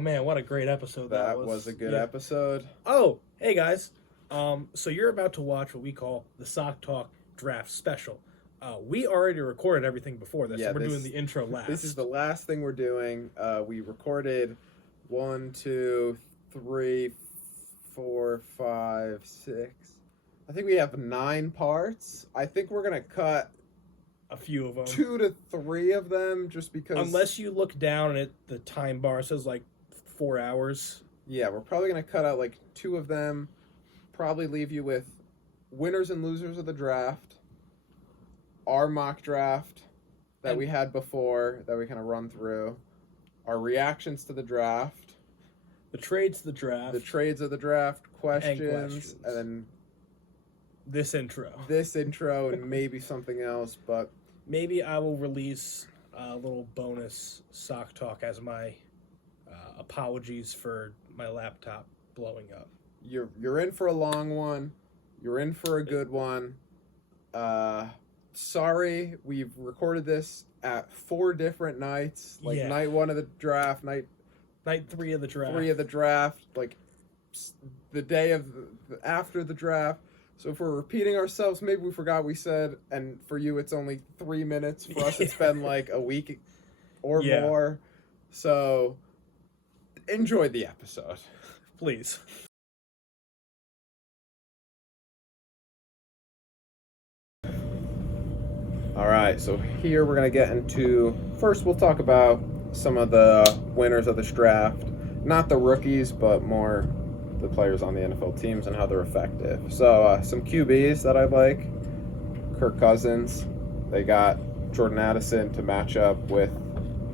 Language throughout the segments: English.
man, what a great episode that was. That was a good episode. Oh, hey guys. So you're about to watch what we call the Sock Talk Draft Special. We already recorded everything before this, so we're doing the intro last. This is the last thing we're doing. We recorded 1, 2, 3, 4, 5, 6. I think we have 9 parts. I think we're going to cut a few of them. 2 to 3 of them just because... Unless you look down at the time bar, it says like 4 hours. Yeah, we're probably going to cut out like 2 of them. Probably leave you with winners and losers of the draft. Our mock draft that we had before that we kind of run through. Our reactions to the draft. The trades of the draft. The trades of the draft. Questions. And then... This intro, and maybe something else, but maybe I will release a little bonus Sock Talk as my apologies for my laptop blowing up. You're in for a long one. You're in for a good one. Sorry, we've recorded this at 4 different nights. Night 1 of the draft, night 3 of the draft, 3 of the draft, like the day of after the draft. So if we're repeating ourselves, maybe we forgot we said, and for you it's only 3 minutes. For us it's been like a week or more. So enjoy the episode. Please. All right, so here we're going to get into, first we'll talk about some of the winners of this draft. Not the rookies, but more the players on the NFL teams and how they're effective. So some QBs that I like. Kirk Cousins. They got Jordan Addison to match up with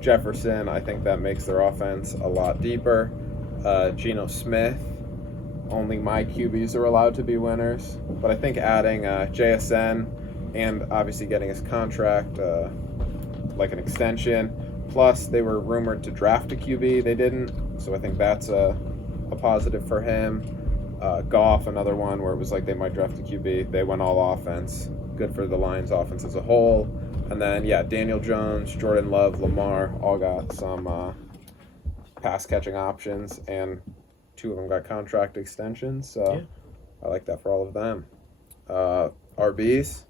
Jefferson. I think that makes their offense a lot deeper. Geno Smith. Only my QBs are allowed to be winners. But I think adding JSN and obviously getting his contract, like an extension. Plus, they were rumored to draft a QB. They didn't. So I think that's a positive for him. Goff, another one where it was like they might draft a QB. They went all offense. Good for the Lions offense as a whole. And then, Daniel Jones, Jordan Love, Lamar, all got some pass-catching options, and 2 of them got contract extensions. So I like that for all of them. RBs,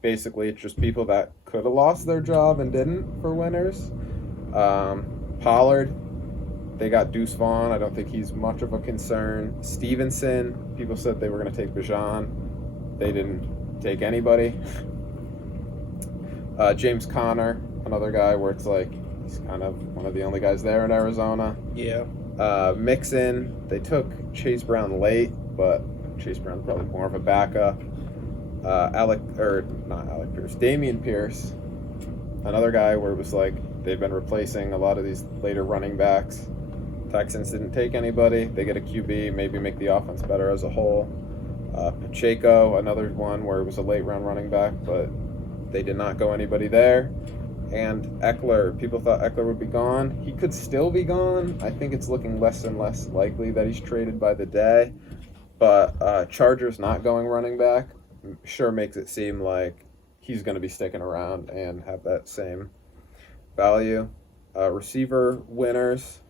basically it's just people that could have lost their job and didn't for winners. Pollard, they got Deuce Vaughn. I don't think he's much of a concern. Stevenson, people said they were going to take Bijan. They didn't take anybody. James Conner, another guy where it's like he's kind of one of the only guys there in Arizona. Yeah. Mixon, they took Chase Brown late, but Chase Brown's probably more of a backup. Dameon Pierce, another guy where it was like they've been replacing a lot of these later running backs. Texans didn't take anybody. They get a QB, maybe make the offense better as a whole. Pacheco, another one where it was a late round running back, but they did not go anybody there. And Eckler, people thought Eckler would be gone. He could still be gone. I think it's looking less and less likely that he's traded by the day. But Chargers not going running back sure makes it seem like he's going to be sticking around and have that same value. Receiver winners,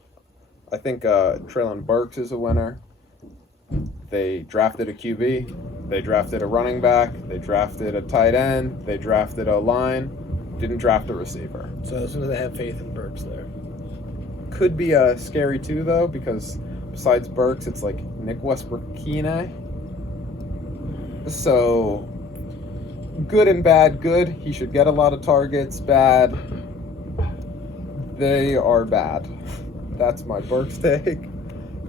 I think Treylon Burks is a winner. They drafted a QB. They drafted a running back. They drafted a tight end. They drafted a line. Didn't draft a receiver. So they have faith in Burks there. Could be scary too, though, because besides Burks, it's like Nick Westbrook-Kine. So, good and bad. Good, he should get a lot of targets. Bad, they are bad. That's my Burks take.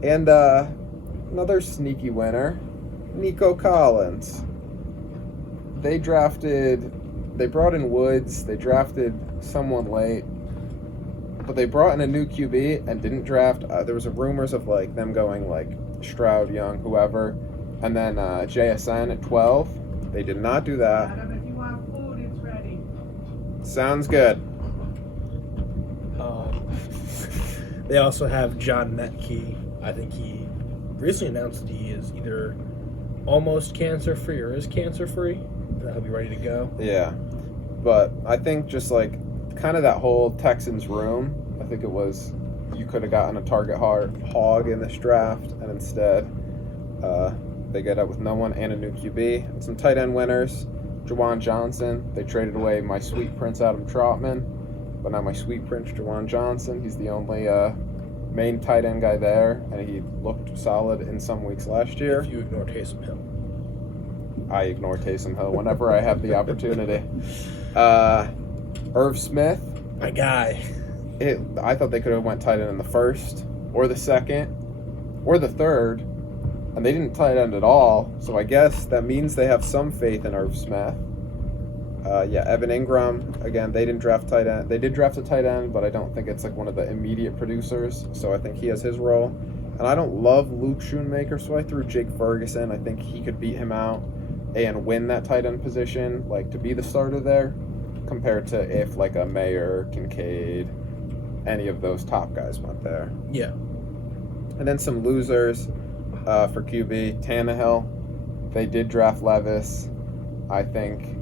And another sneaky winner, Nico Collins. They brought in Woods. They drafted someone late. But they brought in a new QB and didn't draft. There was rumors of like them going like Stroud, Young, whoever. And then JSN at 12. They did not do that. Adam, if you want food, it's ready. Sounds good. They also have John Metke. I think he recently announced that he is either almost cancer-free or is cancer-free. He'll be ready to go. Yeah. But I think just like kind of that whole Texans room, I think it was you could have gotten a target hog in this draft, and instead they get up with no one and a new QB. And some tight end winners. Juwan Johnson. They traded away my sweet prince Adam Trotman, but now my sweet prince Juwan Johnson. He's the only main tight end guy there, and he looked solid in some weeks last year. If you ignore Taysom Hill. I ignore Taysom Hill whenever I have the opportunity. Irv Smith. My guy. I thought they could have went tight end in the first, or the second, or the third, and they didn't tight end at all. So I guess that means they have some faith in Irv Smith. Evan Ingram. Again, they didn't draft tight end. They did draft a tight end, but I don't think it's like one of the immediate producers. So I think he has his role. And I don't love Luke Schoonmaker, so I threw Jake Ferguson. I think he could beat him out and win that tight end position, like to be the starter there, compared to if like a Mayer, Kincaid, any of those top guys went there. Yeah. And then some losers for QB. Tannehill. They did draft Levis. I think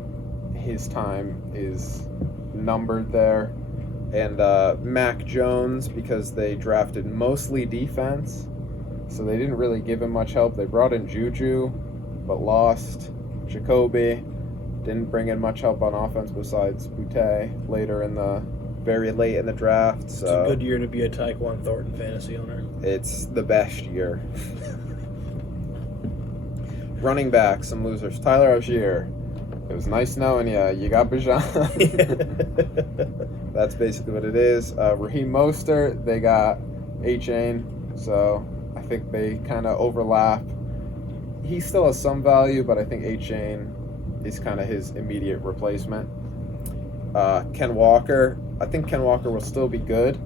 his time is numbered there. And Mac Jones, because they drafted mostly defense, so they didn't really give him much help. They brought in Juju, but lost Jacoby. Didn't bring in much help on offense besides Boutte very late in the draft. So It's a good year to be a Tyquan Thornton fantasy owner. it's the best year. Running back, some losers. Tyler Algier. It was nice knowing you. You got Bijan. That's basically what it is. Raheem Mostert, they got A-Chain, so I think they kind of overlap. He still has some value, but I think A-Chain is kind of his immediate replacement. Ken Walker, I think Ken Walker will still be good,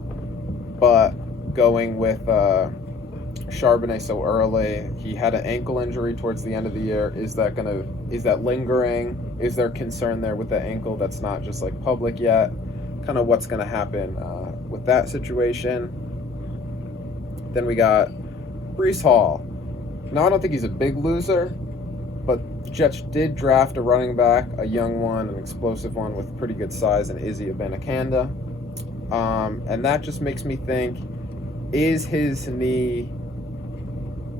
but going with Charbonnet so early, he had an ankle injury towards the end of the year. Is that lingering? Is there concern there with the ankle that's not just like public yet? Kind of what's going to happen with that situation. Then we got Breece Hall. Now, I don't think he's a big loser, but the Jets did draft a running back, a young one, an explosive one with pretty good size, and Izzy Abanikanda. And that just makes me think, is his knee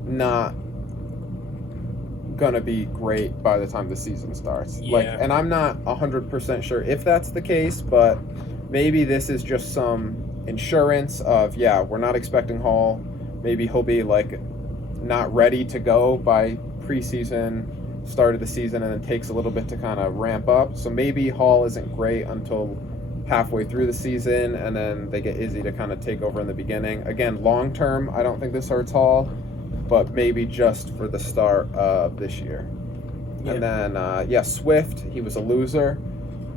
not gonna be great by the time the season starts? Yeah. And I'm not 100% sure if that's the case, but maybe this is just some insurance of, we're not expecting Hall. Maybe he'll be like not ready to go by preseason, start of the season, and then takes a little bit to kind of ramp up. So maybe Hall isn't great until halfway through the season, and then they get Izzy to kind of take over in the beginning. Again, long term, I don't think this hurts Hall, but maybe just for the start of this year. Yeah. And then, Swift, he was a loser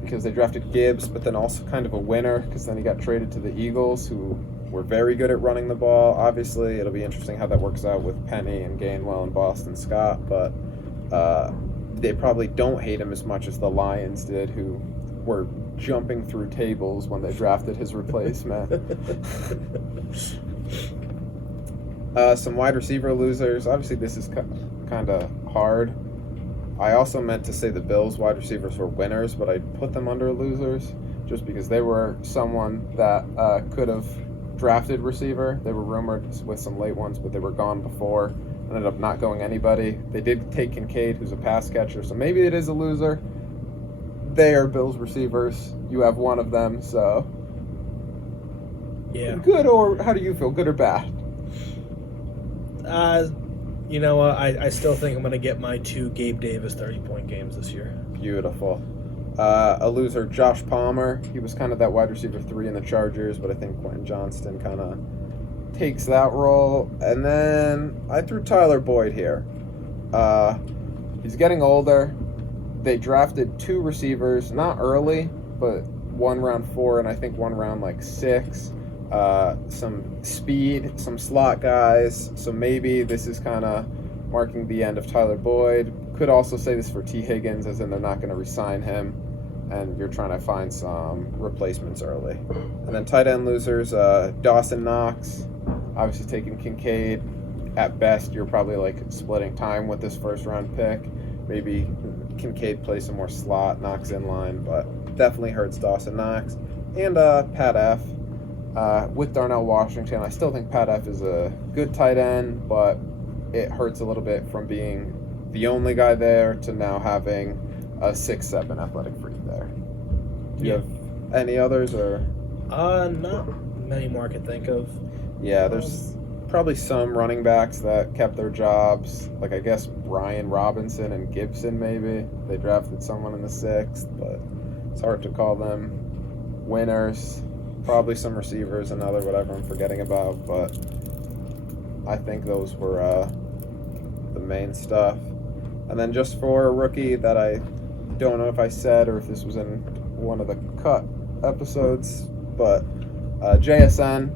because they drafted Gibbs, but then also kind of a winner because then he got traded to the Eagles, who were very good at running the ball. Obviously, it'll be interesting how that works out with Penny and Gainwell and Boston Scott, but they probably don't hate him as much as the Lions did, who were jumping through tables when they drafted his replacement. Some wide receiver losers. Obviously, this is kind of hard. I also meant to say the Bills wide receivers were winners, but I put them under losers just because they were someone that could have drafted receiver. They were rumored with some late ones, but they were gone before. Ended up not going anybody. They did take Kincaid, who's a pass catcher, so maybe it is a loser. They are Bills receivers. You have one of them, so Yeah. good, or how do you feel? Good or bad? You know what? I still think I'm going to get my 2 Gabe Davis 30-point games this year. Beautiful. A loser, Josh Palmer. He was kind of that wide receiver 3 in the Chargers, but I think Quentin Johnston kind of takes that role. And then I threw Tyler Boyd here. He's getting older. They drafted 2 receivers, not early, but one round 4 and I think one round 6. Some speed, some slot guys. So maybe this is kind of marking the end of Tyler Boyd. Could also say this for T. Higgins, as in they're not going to re-sign him, and you're trying to find some replacements early. And then tight end losers, Dawson Knox, obviously taking Kincaid. At best, you're probably splitting time with this first round pick. Maybe Kincaid plays some more slot, Knox in line, but definitely hurts Dawson Knox. And Pat F. with Darnell Washington. I still think Pat F is a good tight end, but it hurts a little bit from being the only guy there to now having a 6'7" athletic freak there. Do you have any others or? Not many more I can think of. Yeah, there's probably some running backs that kept their jobs. Like, I guess Brian Robinson and Gibson, maybe. They drafted someone in the 6th, but it's hard to call them winners. Probably some receivers, another whatever I'm forgetting about, but I think those were the main stuff. And then just for a rookie that I don't know if I said or if this was in one of the cut episodes, but JSN,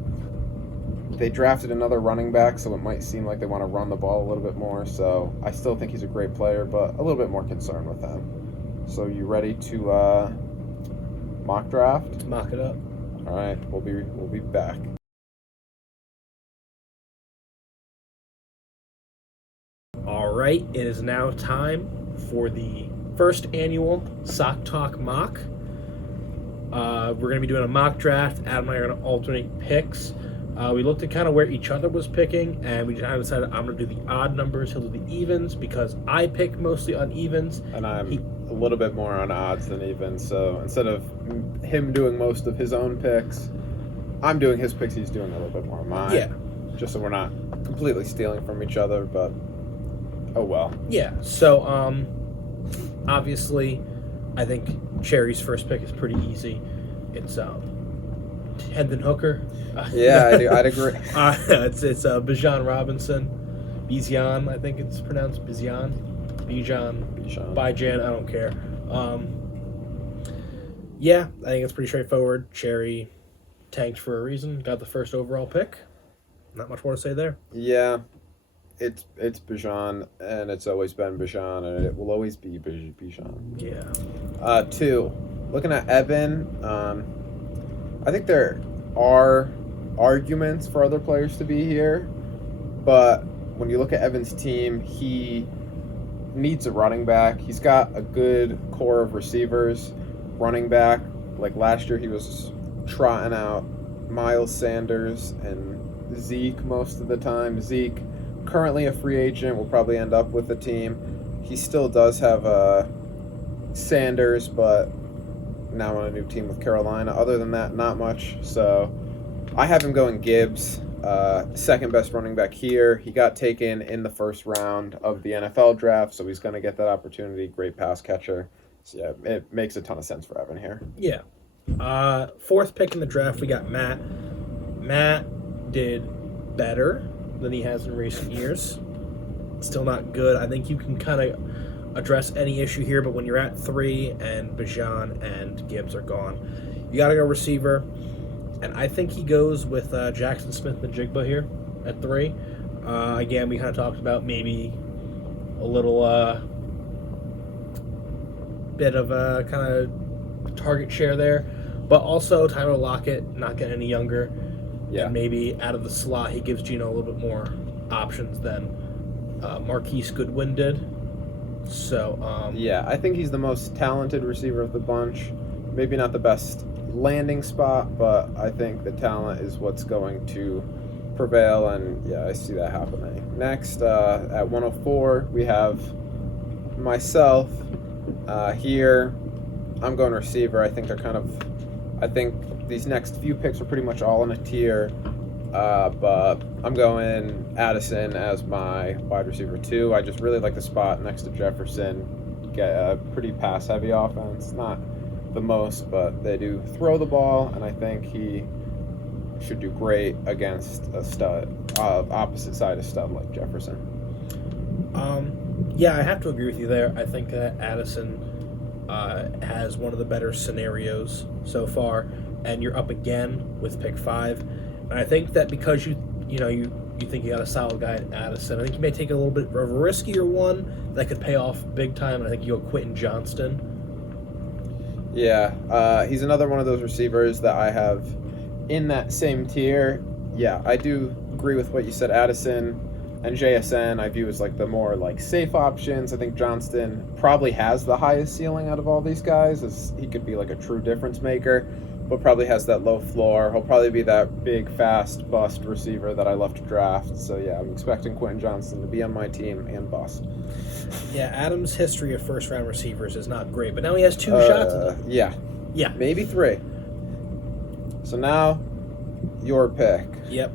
they drafted another running back, so it might seem like they want to run the ball a little bit more. So I still think he's a great player, but a little bit more concerned with him. So you ready to mock draft? Mock it up. All right, we'll be back. All right, it is now time for the first annual Sock Talk mock. We're going to be doing a mock draft. Adam and I are going to alternate picks. We looked at kind of where each other was picking, and we kind of decided I'm going to do the odd numbers, he'll do the evens, because I pick mostly on evens. And I'm a little bit more on odds than evens, so instead of him doing most of his own picks, I'm doing his picks, he's doing a little bit more of mine. Yeah. Just so we're not completely stealing from each other, but oh well. Yeah, so obviously, I think Cherry's first pick is pretty easy. It's Hendon Hooker. Yeah, I'd agree. It's Bijan Robinson. Bijan, I think it's pronounced Bijan. Bijan, I don't care. Yeah, I think it's pretty straightforward. Cherry tanked for a reason. Got the first overall pick. Not much more to say there. Yeah, it's Bijan, and it's always been Bijan, and it will always be Bijan. Yeah. 2. Looking at Evan, I think there are arguments for other players to be here, but when you look at Evan's team, he needs a running back. He's got a good core of receivers. Running back, like last year, he was trotting out Miles Sanders and Zeke most of the time. Zeke, currently a free agent, will probably end up with the team. He still does have Sanders, but now on a new team with Carolina. Other than that, not much. So I have him going Gibbs, second best running back here. He got taken in the first round of the NFL draft, so he's going to get that opportunity. Great pass catcher. So yeah, it makes a ton of sense for Evan here. Yeah. 4th pick in the draft, we got Matt. Matt did better than he has in recent years. Still not good. I think you can kind of address any issue here, but when you're at 3 and Bijan and Gibbs are gone, you got to go receiver. And I think he goes with Jackson Smith-Njigba here at 3. Again, we kind of talked about maybe a little bit of a kind of target share there, but also Tyler Lockett not getting any younger. Yeah. And maybe out of the slot, he gives Gino a little bit more options than Marquise Goodwin did. So yeah, I think he's the most talented receiver of the bunch. Maybe not the best landing spot, but I think the talent is what's going to prevail, and yeah, I see that happening. Next, at 104, we have myself. Here, I'm going receiver. I think these next few picks are pretty much all in a tier, but I'm going Addison as my wide receiver 2. I just really like the spot next to Jefferson. Get a pretty pass-heavy offense. Not the most, but they do throw the ball, and I think he should do great against a stud, opposite side of stud like Jefferson. Yeah, I have to agree with you there. I think that Addison has one of the better scenarios so far, and you're up again with pick 5. And I think that because you think you got a solid guy in Addison, I think you may take a little bit of a riskier one that could pay off big time, and I think you go Quentin Johnston. Yeah, he's another one of those receivers that I have in that same tier. Yeah, I do agree with what you said. Addison and JSN I view as like the more like safe options. I think Johnston probably has the highest ceiling out of all these guys, as he could be like a true difference maker. but probably has that low floor. He'll probably be that big, fast, bust receiver that I love to draft. So, yeah, I'm expecting Quentin Johnston to be on my team and bust. Yeah, Adam's history of first-round receivers is not great, but now he has 2 shots at them. Yeah. Yeah. Maybe 3. So now, your pick. Yep.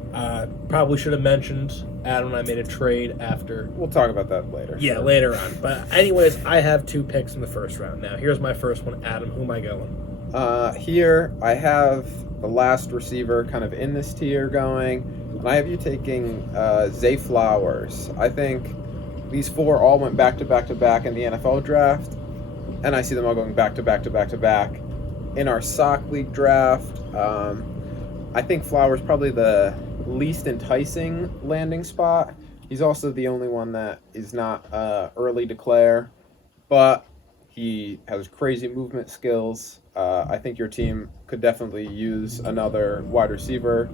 Probably should have mentioned Adam and I made a trade after. We'll talk about that later. Yeah, later on. But anyways, I have 2 picks in the first round. Now, here's my first one. Adam, who am I going? Here, I have the last receiver kind of in this tier going, and I have you taking Zay Flowers. I think these 4 all went back-to-back-to-back in the NFL draft, and I see them all going back-to-back-to-back-to-back in our Sockleague draft. I think Flowers probably the least enticing landing spot. He's also the only one that is not early declare, but he has crazy movement skills. I think your team could definitely use another wide receiver,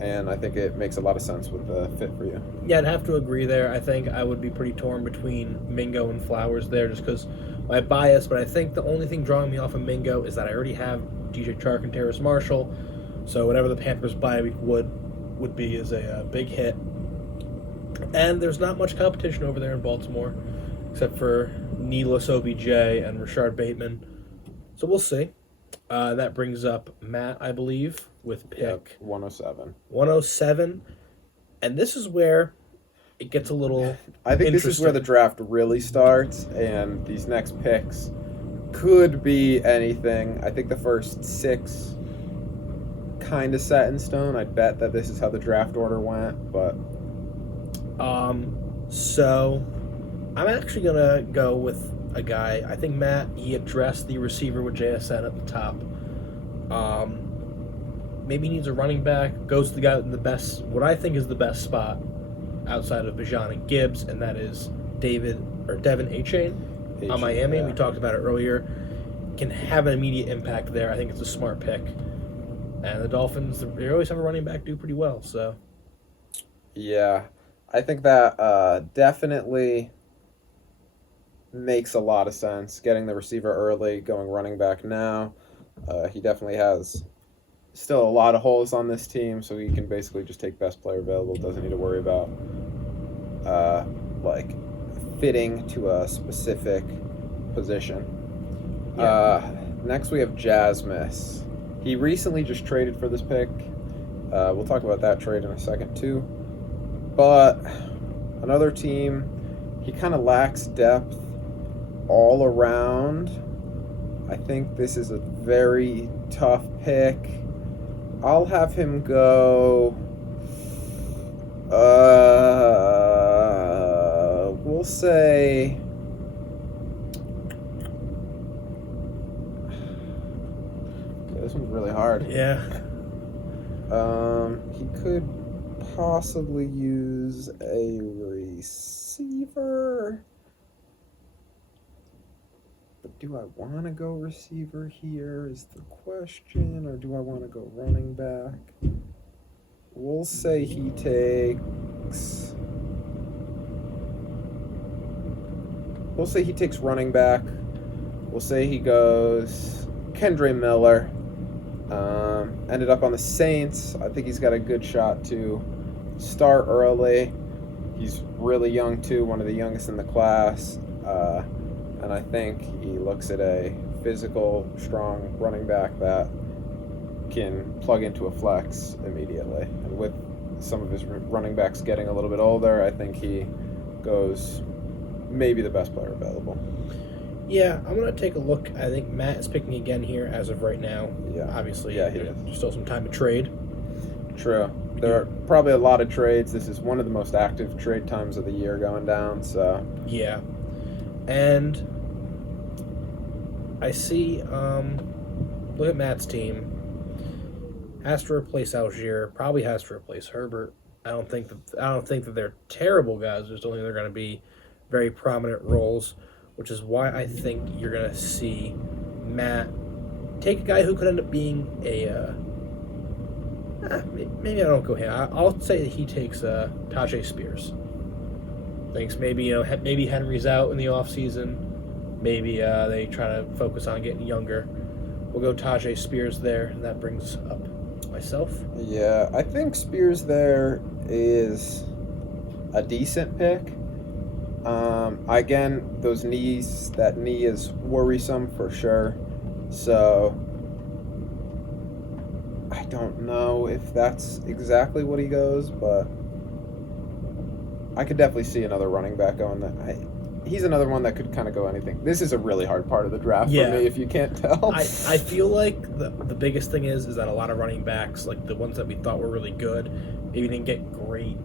and I think it makes a lot of sense with the fit for you. Yeah, I'd have to agree there. I think I would be pretty torn between Mingo and Flowers there just because my bias, but I think the only thing drawing me off of Mingo is that I already have DJ Chark and Terrace Marshall, so whatever the Panthers buy would be is a big hit. And there's not much competition over there in Baltimore, except for Neelis OBJ and Rashard Bateman. So we'll see. That brings up Matt, I believe, with pick 107. 107. And this is where it gets a little I think this is where the draft really starts, and these next picks could be anything. I think the first 6 kind of set in stone. I bet that this is how the draft order went, but so I'm actually gonna go with a guy. I think Matt, he addressed the receiver with JSN at the top. Maybe he needs a running back. Goes to the guy in the best, what I think is the best spot outside of Bijan and Gibbs, and that is Devin Achane on Miami. Yeah. We talked about it earlier. Can have an immediate impact there. I think it's a smart pick. And the Dolphins, they always have a running back do pretty well. So, yeah, I think that definitely makes a lot of sense. Getting the receiver early, going running back now. He definitely has still a lot of holes on this team, so he can basically just take best player available. Doesn't need to worry about fitting to a specific position. Yeah. Next, we have Jasmus. He recently just traded for this pick. We'll talk about that trade in a second too. But another team, he kind of lacks depth all around. I think this is a very tough pick. I'll have him go. We'll say. This one's really hard. yeah. He could possibly use a receiver. But do I want to go receiver here is the question, or do I want to go running back? We'll say he takes running back. We'll say he goes Kendre Miller. Ended up on the Saints. I think he's got a good shot to start early. He's really young too, one of the youngest in the class. And I think he looks at a physical, strong running back that can plug into a flex immediately. And with some of his running backs getting a little bit older, I think he goes maybe the best player available. Yeah, I'm going to take a look. I think Matt is picking again here as of right now. Yeah. Obviously, Yeah, he there's still some time to trade. True. There are probably a lot of trades. This is one of the most active trade times of the year going down, so. Yeah. And I see, look at Matt's team. Has to replace Algier, probably has to replace Herbert. I don't think that they're terrible guys. I just don't think they're going to be very prominent roles, which is why I think you're going to see Matt take a guy who could end up being a maybe I don't go here. I'll say that he takes Tajay Spears. Thinks maybe maybe Henry's out in the offseason. Maybe they try to focus on getting younger. We'll go Tajay Spears there, and that brings up myself. Yeah, I think Spears there is a decent pick. Again, that knee is worrisome for sure. So I don't know if that's exactly what he goes, but I could definitely see another running back going that. He's another one that could kind of go anything. This is a really hard part of the draft for me, if you can't tell. I feel like the biggest thing is that a lot of running backs, like the ones that we thought were really good, maybe didn't get great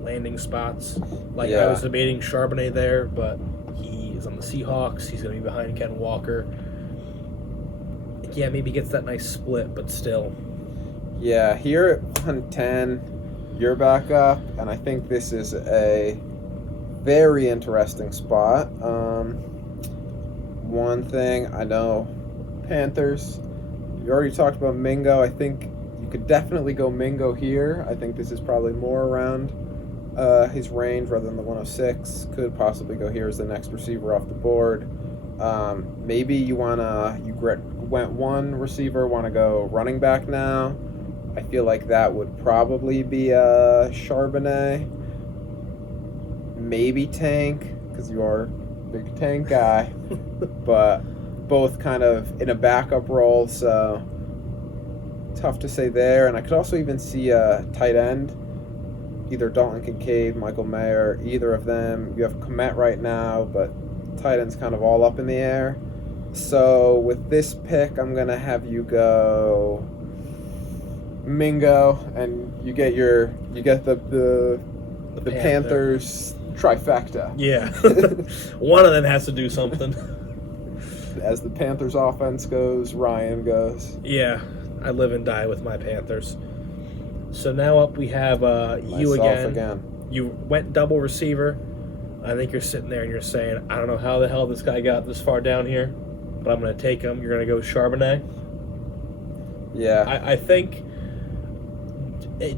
landing spots. Like I was debating Charbonnet there, but he is on the Seahawks. He's going to be behind Ken Walker. Yeah, maybe gets that nice split, but still. Yeah, here at 110, you're back up, and I think this is a very interesting spot. One thing I know, Panthers, you already talked about Mingo. I think you could definitely go Mingo here. I think this is probably more around his range rather than the 106. Could possibly go here as the next receiver off the board. Maybe you went one receiver, want to go running back now. I feel like that would probably be Charbonnet. Maybe Tank, because you are a big Tank guy. But both kind of in a backup role, so tough to say there. And I could also even see a tight end, either Dalton Kincaid, Michael Mayer, either of them. You have Komet right now, but tight end's kind of all up in the air. So with this pick, I'm going to have you go Mingo, and you get the Panthers trifecta. Yeah. One of them has to do something. As the Panthers offense goes, Ryan goes. Yeah, I live and die with my Panthers. So now up we have you again. You went double receiver. I think you're sitting there and you're saying, I don't know how the hell this guy got this far down here, but I'm going to take him. You're going to go Charbonnet. Yeah. I think,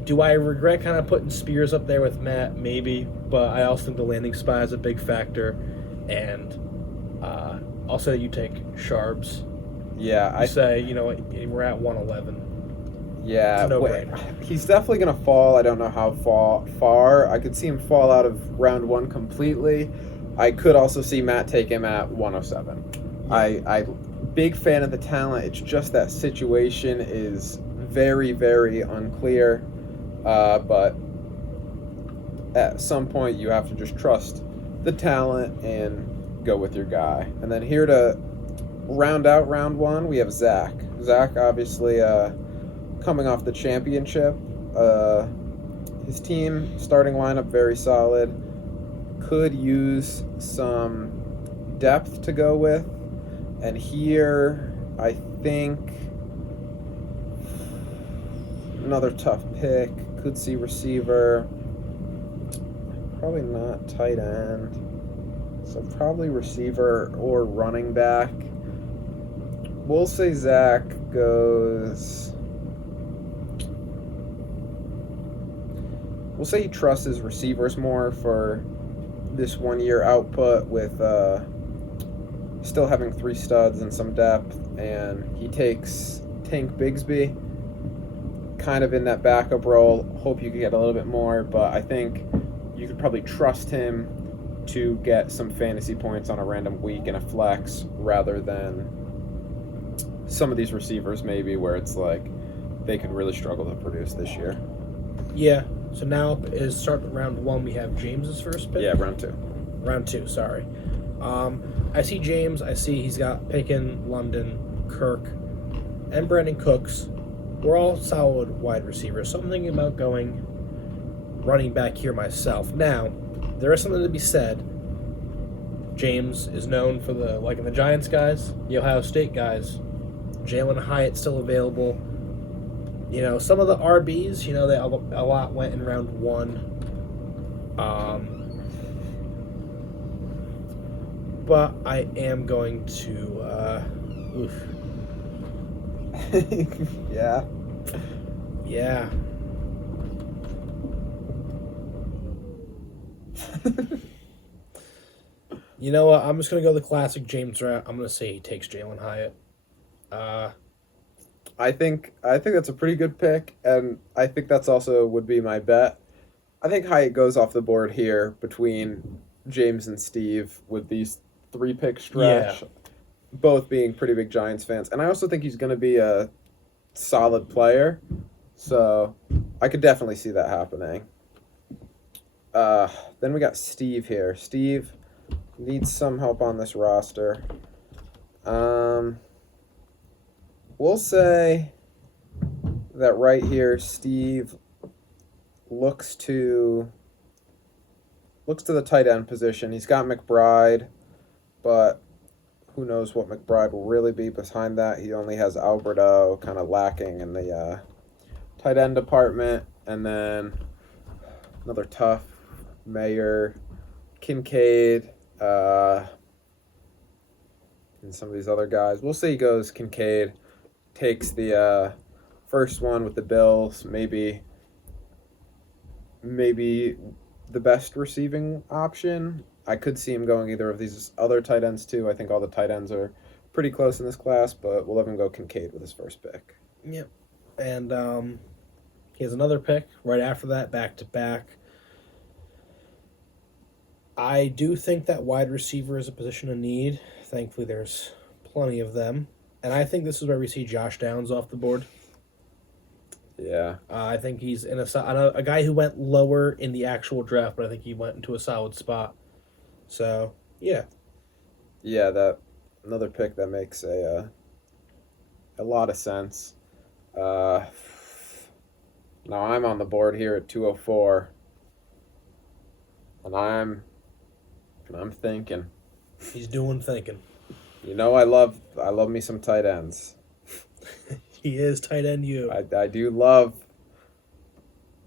do I regret kind of putting Spears up there with Matt? Maybe, but I also think the landing spot is a big factor, and I'll say you take Sharps. Yeah. I say, we're at 111. Yeah, no-brainer. He's definitely going to fall. I don't know how far. I could see him fall out of round one completely. I could also see Matt take him at 107. Yeah. I big fan of the talent. It's just that situation is very, very unclear. But at some point, you have to just trust the talent and go with your guy. And then here to round out round one, we have Zach. Zach, obviously, coming off the championship. His team starting lineup very solid. Could use some depth to go with. And here, I think another tough pick. Could see receiver. Probably not tight end. So probably receiver or running back. We'll say Zach goes... We'll say he trusts his receivers more for this 1 year output with still having 3 studs and some depth, and he takes Tank Bigsby kind of in that backup role. Hope you could get a little bit more, but I think you could probably trust him to get some fantasy points on a random week in a flex rather than some of these receivers maybe where it's like they could really struggle to produce this year. Yeah. So now is start round one. We have James's first pick. Yeah, round two. Round two. Sorry. I see James. I see he's got Picken, London, Kirk, and Brandon Cooks. We're all solid wide receivers. So I'm thinking about going running back here myself. Now, there is something to be said. James is known for the Giants guys, the Ohio State guys. Jalen Hyatt still available. Some of the RBs, they a lot went in round one. But I am going to, Yeah. Yeah. You know what? I'm just going to go the classic James route. I'm going to say he takes Jalen Hyatt. I think that's a pretty good pick, and I think that's also would be my bet. I think Hyatt goes off the board here between James and Steve with these 3 pick Yeah. stretch, both being pretty big Giants fans, and I also think he's going to be a solid player, so I could definitely see that happening. Then we got Steve here. Steve needs some help on this roster. We'll say that right here, Steve looks to the tight end position. He's got McBride, but who knows what McBride will really be behind that. He only has Alberto, kind of lacking in the tight end department, and then another tough Mayer, Kincaid, and some of these other guys. We'll say he goes Kincaid, takes the first one with the Bills, maybe the best receiving option. I could see him going either of these other tight ends too. I think all the tight ends are pretty close in this class, but we'll let him go Kincaid with his first pick. Yep. And he has another pick right after that, back to back. I do think that wide receiver is a position of need. Thankfully, there's plenty of them. And I think this is where we see Josh Downs off the board. Yeah. I think he's in a guy who went lower in the actual draft, but I think he went into a solid spot. So, yeah. Yeah, that another pick that makes a lot of sense. Now I'm on the board here at 204, and I'm thinking. He's doing thinking. You know, I love me some tight ends. He is tight end you. I do love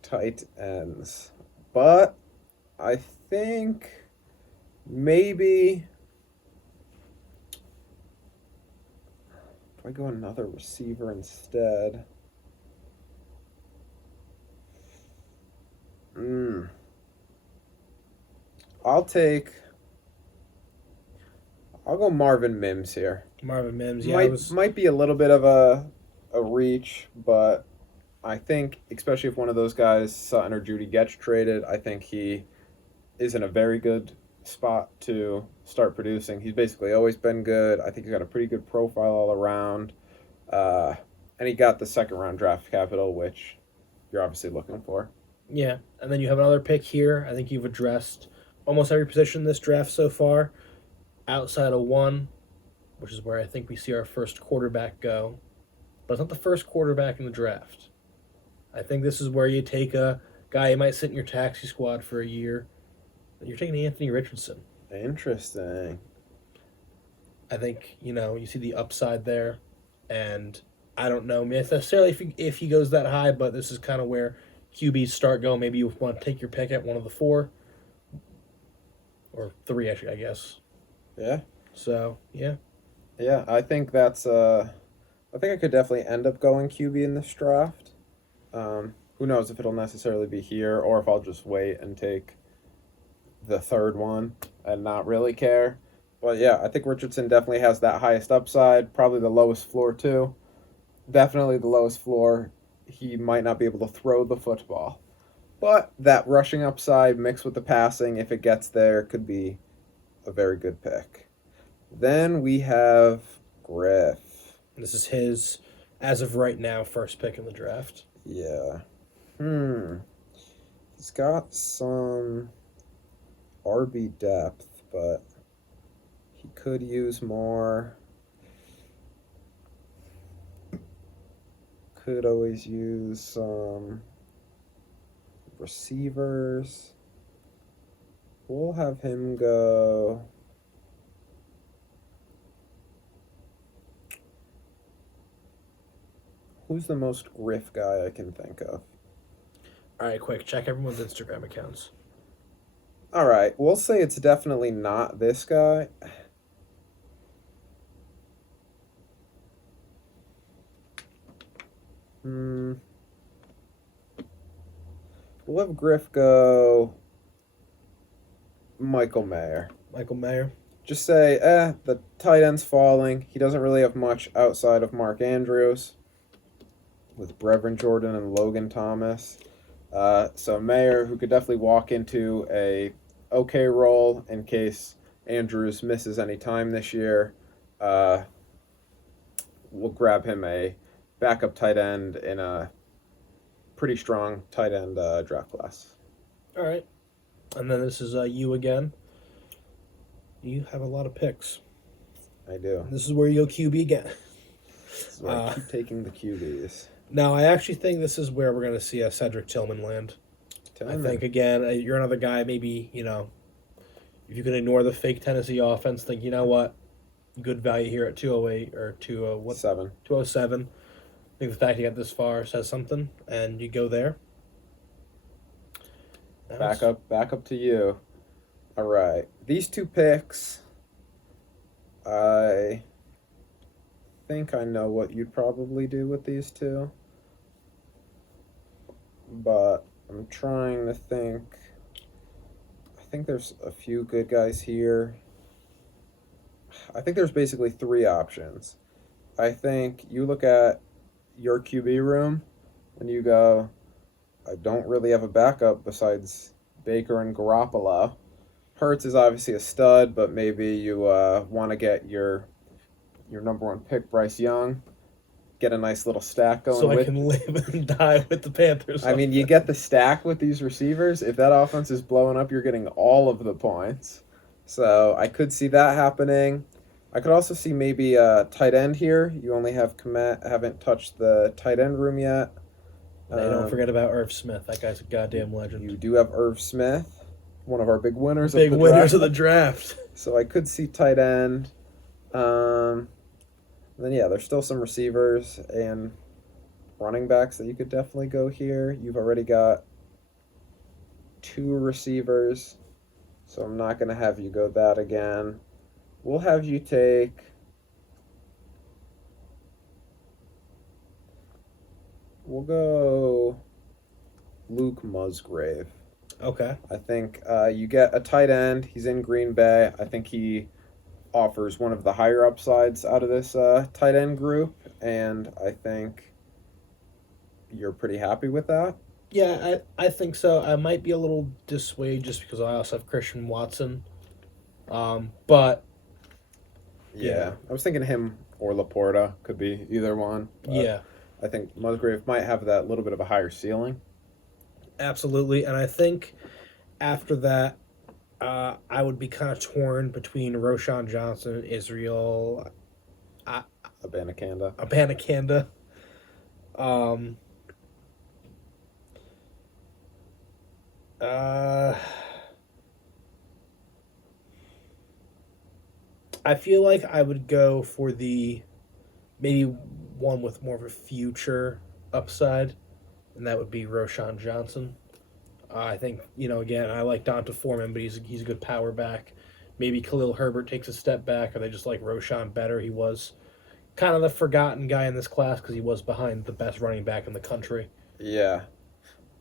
tight ends, but I think maybe if I go another receiver instead. I'll go Marvin Mims here. Marvin Mims, yeah. Might be a little bit of a reach, but I think, especially if one of those guys, Sutton or Judy, gets traded, I think he is in a very good spot to start producing. He's basically always been good. I think he's got a pretty good profile all around. And he got the second round draft capital, which you're obviously looking for. Yeah, and then you have another pick here. I think you've addressed almost every position in this draft so far, outside of one, which is where I think we see our first quarterback go. But it's not the first quarterback in the draft. I think this is where you take a guy who might sit in your taxi squad for a year. You're taking Anthony Richardson. Interesting. I think, you see the upside there. And I don't know necessarily if he goes that high, but this is kind of where QBs start going. Maybe you want to take your pick at one of the 4. Or 3, actually, I guess. Yeah. So, yeah. Yeah, I think that's I think I could definitely end up going QB in this draft. Who knows if it'll necessarily be here or if I'll just wait and take the third one and not really care. But yeah, I think Richardson definitely has that highest upside, probably the lowest floor too. Definitely the lowest floor. He might not be able to throw the football. But that rushing upside mixed with the passing, if it gets there, could be a very good pick. Then we have Griff. This is his, as of right now, first pick in the draft. Yeah. He's got some RB depth, but he could use more. Could always use some receivers. We'll have him go. Who's the most Griff guy I can think of? All right, quick, check everyone's Instagram accounts. All right, we'll say it's definitely not this guy. We'll have Griff go Michael Mayer. Michael Mayer. Just say, the tight end's falling. He doesn't really have much outside of Mark Andrews. with Brevin Jordan and Logan Thomas. So Mayer, who could definitely walk into a okay role in case Andrews misses any time this year. We'll grab him a backup tight end in a pretty strong tight end draft class. All right. And then this is you again. You have a lot of picks. I do. This is where you go QB again. This is where I keep taking the QBs. Now, I actually think this is where we're going to see a Cedric Tillman land. I think, again, you're another guy, maybe, if you can ignore the fake Tennessee offense, think, you know what, good value here at 208 or 207. I think the fact you got this far says something, and you go there. Back up to you. All right. These two picks, I think I know what you'd probably do with these two. But I'm trying to think. I think there's a few good guys here. I think there's basically three options. I think you look at your QB room and you go, I don't really have a backup besides Baker and Garoppolo. Hurts is obviously a stud, but maybe you want to get your number one pick, Bryce Young, get a nice little stack going. So I can live and die with the Panthers. I mean, you get the stack with these receivers. If that offense is blowing up, you're getting all of the points. So I could see that happening. I could also see maybe a tight end here. You only haven't touched the tight end room yet. Don't forget about Irv Smith. That guy's a goddamn legend. You do have Irv Smith, one of our big winners. Big winners of the draft. So I could see tight end. Then yeah, there's still some receivers and running backs that you could definitely go here. You've already got two receivers, so I'm not going to have you go that again. We'll have you take... We'll go Luke Musgrave. Okay. I think you get a tight end. He's in Green Bay. I think he offers one of the higher upsides out of this tight end group, and I think you're pretty happy with that. Yeah, I think so. I might be a little dissuaded just because I also have Christian Watson. But yeah, I was thinking him or Laporta could be either one. Yeah. I think Musgrave might have that little bit of a higher ceiling. Absolutely, and I think after that, I would be kind of torn between Roshan Johnson and Israel Abanikanda. I feel like I would go for the maybe one with more of a future upside, and that would be Roshan Johnson. I think, again, I like Donta Foreman, but he's a good power back. Maybe Khalil Herbert takes a step back, or they just like Roshan better. He was kind of the forgotten guy in this class because he was behind the best running back in the country. Yeah.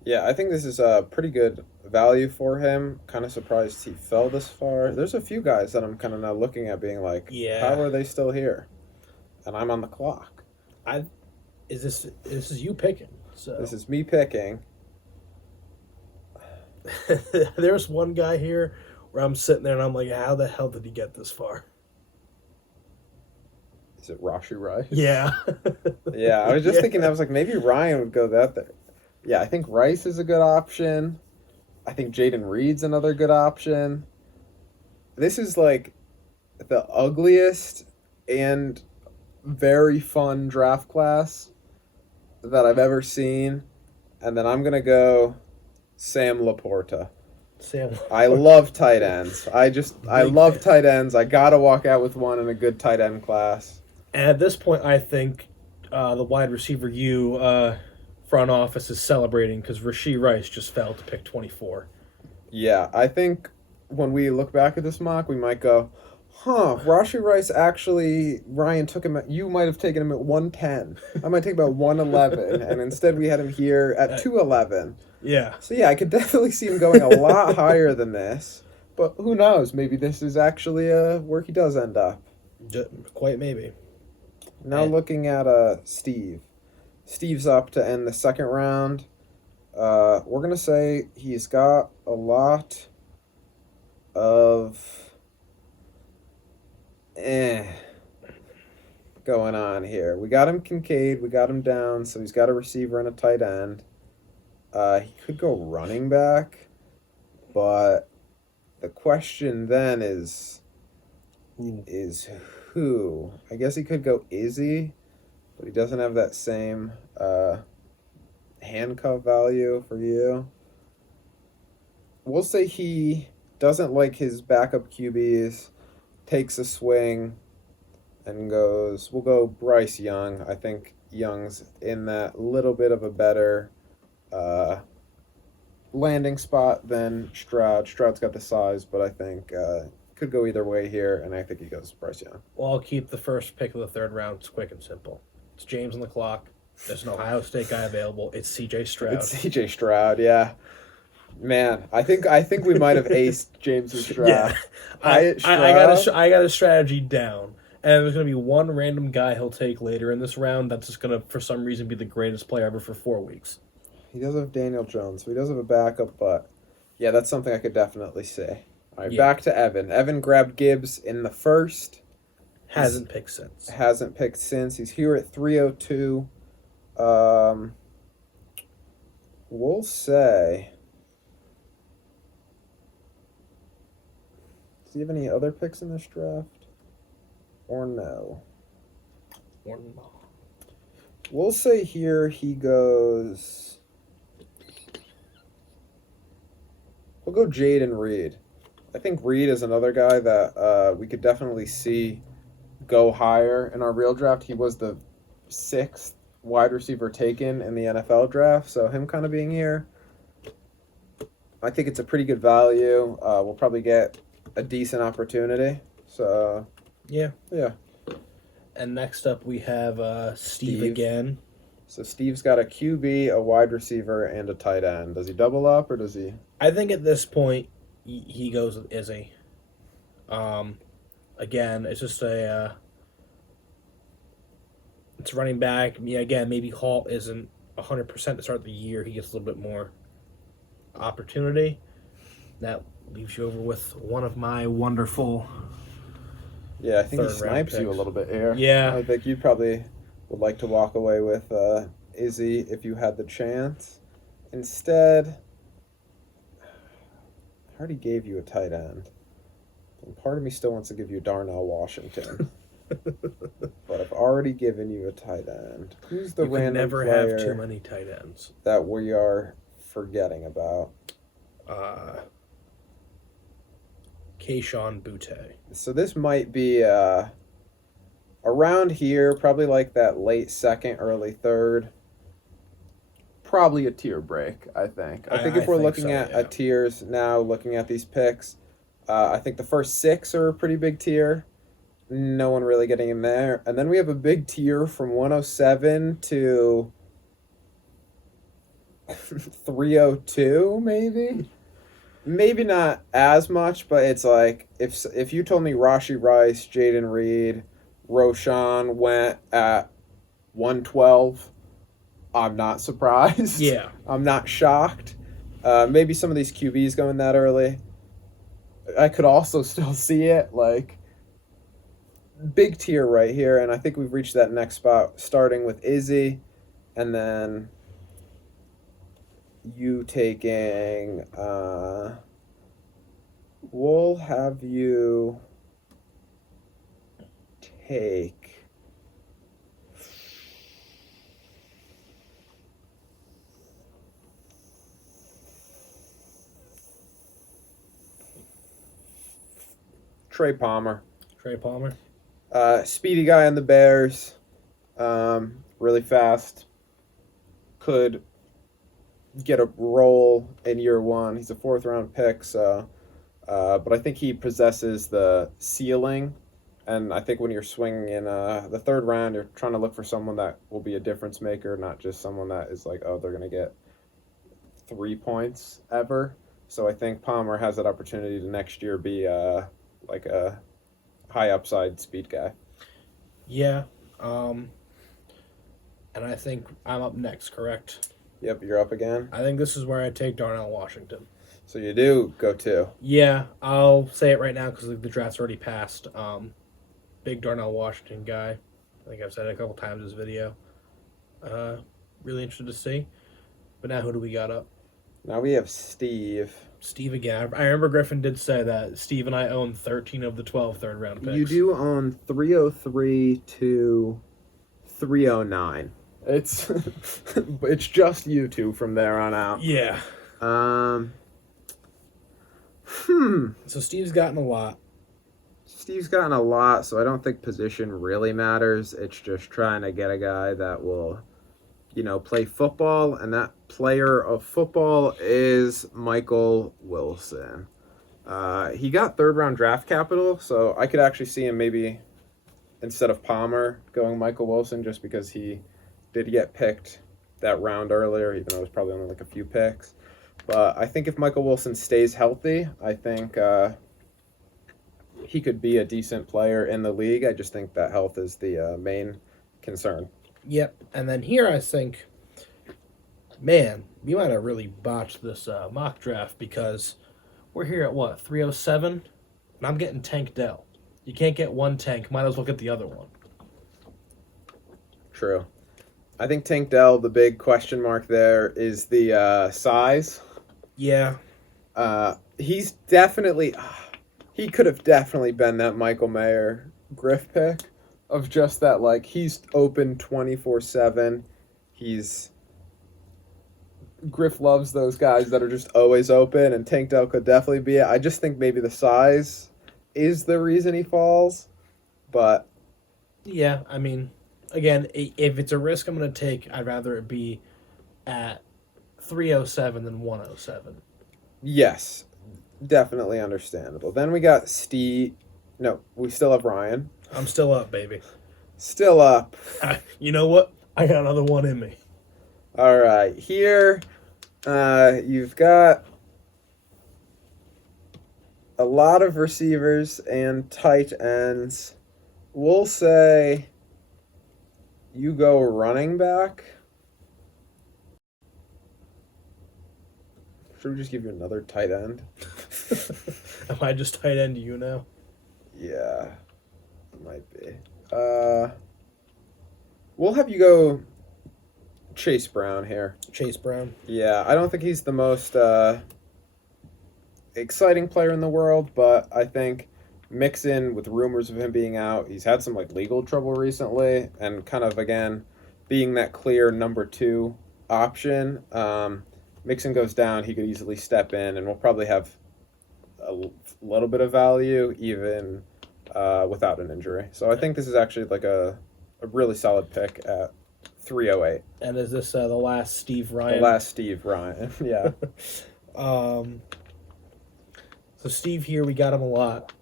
Yeah, I think this is a pretty good value for him. Kind of surprised he fell this far. There's a few guys that I'm kind of now looking at being like, how are they still here? And I'm on the clock. This is you picking. So this is me picking. There's one guy here where I'm sitting there and I'm like, how the hell did he get this far? Is it Rashee Rice? Yeah. Yeah, I was just thinking, I was like, maybe Ryan would go that there. Yeah, I think Rice is a good option. I think Jaden Reed's another good option. This is like the ugliest and very fun draft class that I've ever seen. And then I'm going to go Sam Laporta. I love tight ends. I love tight ends. I got to walk out with one in a good tight end class. And at this point, I think the wide receiver front office is celebrating because Rashee Rice just fell to pick 24. Yeah, I think when we look back at this mock, we might go, Rashee Rice actually, Ryan took him you might have taken him at 110. I might take about 111, and instead we had him here at 211. Yeah. So yeah, I could definitely see him going a lot higher than this, but who knows? Maybe this is actually where he does end up. Quite maybe. Now looking at Steve. Steve's up to end the second round. We're going to say he's got a lot of going on here. We got him Kincaid, we got him down, so he's got a receiver and a tight end. He could go running back, but the question then is who? I guess he could go Izzy, but he doesn't have that same handcuff value for you. We'll say he doesn't like his backup QBs, takes a swing, and we'll go Bryce Young. I think Young's in that little bit of a better landing spot than Stroud. Stroud's got the size, but I think could go either way here, and I think he goes Bryce Young. Well, I'll keep the first pick of the third round. It's quick and simple. It's James on the clock. There's an Ohio State guy available. It's C.J. Stroud. It's C.J. Stroud, yeah. Man, I think we might have aced James Stroud. Yeah, I got a strategy down, and there's gonna be one random guy he'll take later in this round that's just gonna, for some reason, be the greatest player ever for 4 weeks. He does have Daniel Jones, so he does have a backup, but yeah, that's something I could definitely say. All right, back to Evan. Evan grabbed Gibbs in the first. Hasn't picked since. He's here at 302. We'll say. Does he have any other picks in this draft? Or no? Or no. We'll say here he goes. We'll go Jaden Reed. I think Reed is another guy that we could definitely see go higher in our real draft. He was the 6th wide receiver taken in the NFL draft, so him kind of being here, I think it's a pretty good value. We'll probably get a decent opportunity. So yeah. And next up we have Steve again. So Steve's got a QB, a wide receiver, and a tight end. Does he double up or does he? I think at this point he goes with Izzy. Again, it's just it's running back. Yeah, again, maybe Hall isn't 100% to start the year. He gets a little bit more opportunity. That leaves you over with one of my wonderful. Yeah, I think he snipes you a little bit here. Yeah. I think you probably would like to walk away with Izzy if you had the chance. Instead, I already gave you a tight end. And part of me still wants to give you Darnell Washington. But I've already given you a tight end. Who's the random never player have too many tight ends that we are forgetting about? Kayshon Boutte. So this might be around here, probably like that late second, early third. Probably a tier break, I think. I think if we're looking at tiers now, looking at these picks, I think the first 6 are a pretty big tier. No one really getting in there. And then we have a big tier from 107 to 302, maybe? Maybe not as much, but it's like, if you told me Rashee Rice, Jaden Reed, Roshan went at 112, I'm not surprised. Yeah. I'm not shocked. Maybe some of these QBs going that early. I could also still see it, like, big tier right here, and I think we've reached that next spot, starting with Izzy, and then you taking, we'll have you take Trey Palmer. Speedy guy on the Bears. Really fast. Could get a role in year one. He's a 4th round pick, so but I think he possesses the ceiling, and I think when you're swinging in the 3rd round, you're trying to look for someone that will be a difference maker, not just someone that is like, oh, they're going to get 3 points ever. So I think Palmer has that opportunity to next year be like a high upside speed guy. Yeah. And I think I'm up next, correct? Yep, you're up again. I think this is where I take Darnell Washington. So you do go 2. Yeah, I'll say it right now because the draft's already passed. Big Darnell Washington guy. I think I've said it a couple times in this video. Really interested to see. But now who do we got up? Now we have Steve. Steve again. I remember Griffin did say that Steve and I own 13 of the 12 third-round picks. You do own 303 to 309. It's it's just you two from there on out. Yeah. So Steve's gotten a lot. Steve's gotten a lot, so I don't think position really matters. It's just trying to get a guy that will, play football, and that player of football is Michael Wilson. He got third-round draft capital, so I could actually see him maybe, instead of Palmer, going Michael Wilson just because he did get picked that round earlier, even though it was probably only like a few picks. But I think if Michael Wilson stays healthy, I think he could be a decent player in the league. I just think that health is the main concern. Yep. And then here I think, man, we might have really botched this mock draft because we're here at 307? And I'm getting Tank Dell. You can't get one tank. Might as well get the other one. True. I think Tank Dell, the big question mark there is the size. Yeah. He's definitely... He could have definitely been that Michael Mayer Griff pick of just that, he's open 24/7. Griff loves those guys that are just always open, and Tank Dell could definitely be it. I just think maybe the size is the reason he falls, but... Yeah, I mean, again, if it's a risk I'm going to take, I'd rather it be at 307 than 107. Yes. Definitely understandable. Then we got Steve. No, we still have Ryan. I'm still up, baby. Still up. You know what? I got another one in me. All right. Here, you've got a lot of receivers and tight ends. We'll say you go running back. Should we just give you another tight end? Am I just tight end to you now? Yeah, might be. We'll have you go Chase Brown here. Chase Brown. Yeah, I don't think he's the most exciting player in the world, but I think mix in with rumors of him being out, he's had some legal trouble recently, and kind of again being that clear number 2 option. Mixon goes down, he could easily step in, and we'll probably have a little bit of value even without an injury. So I think this is actually a really solid pick at 308. And is this the last Steve Ryan? The last Steve Ryan, yeah. So Steve here, we got him a lot.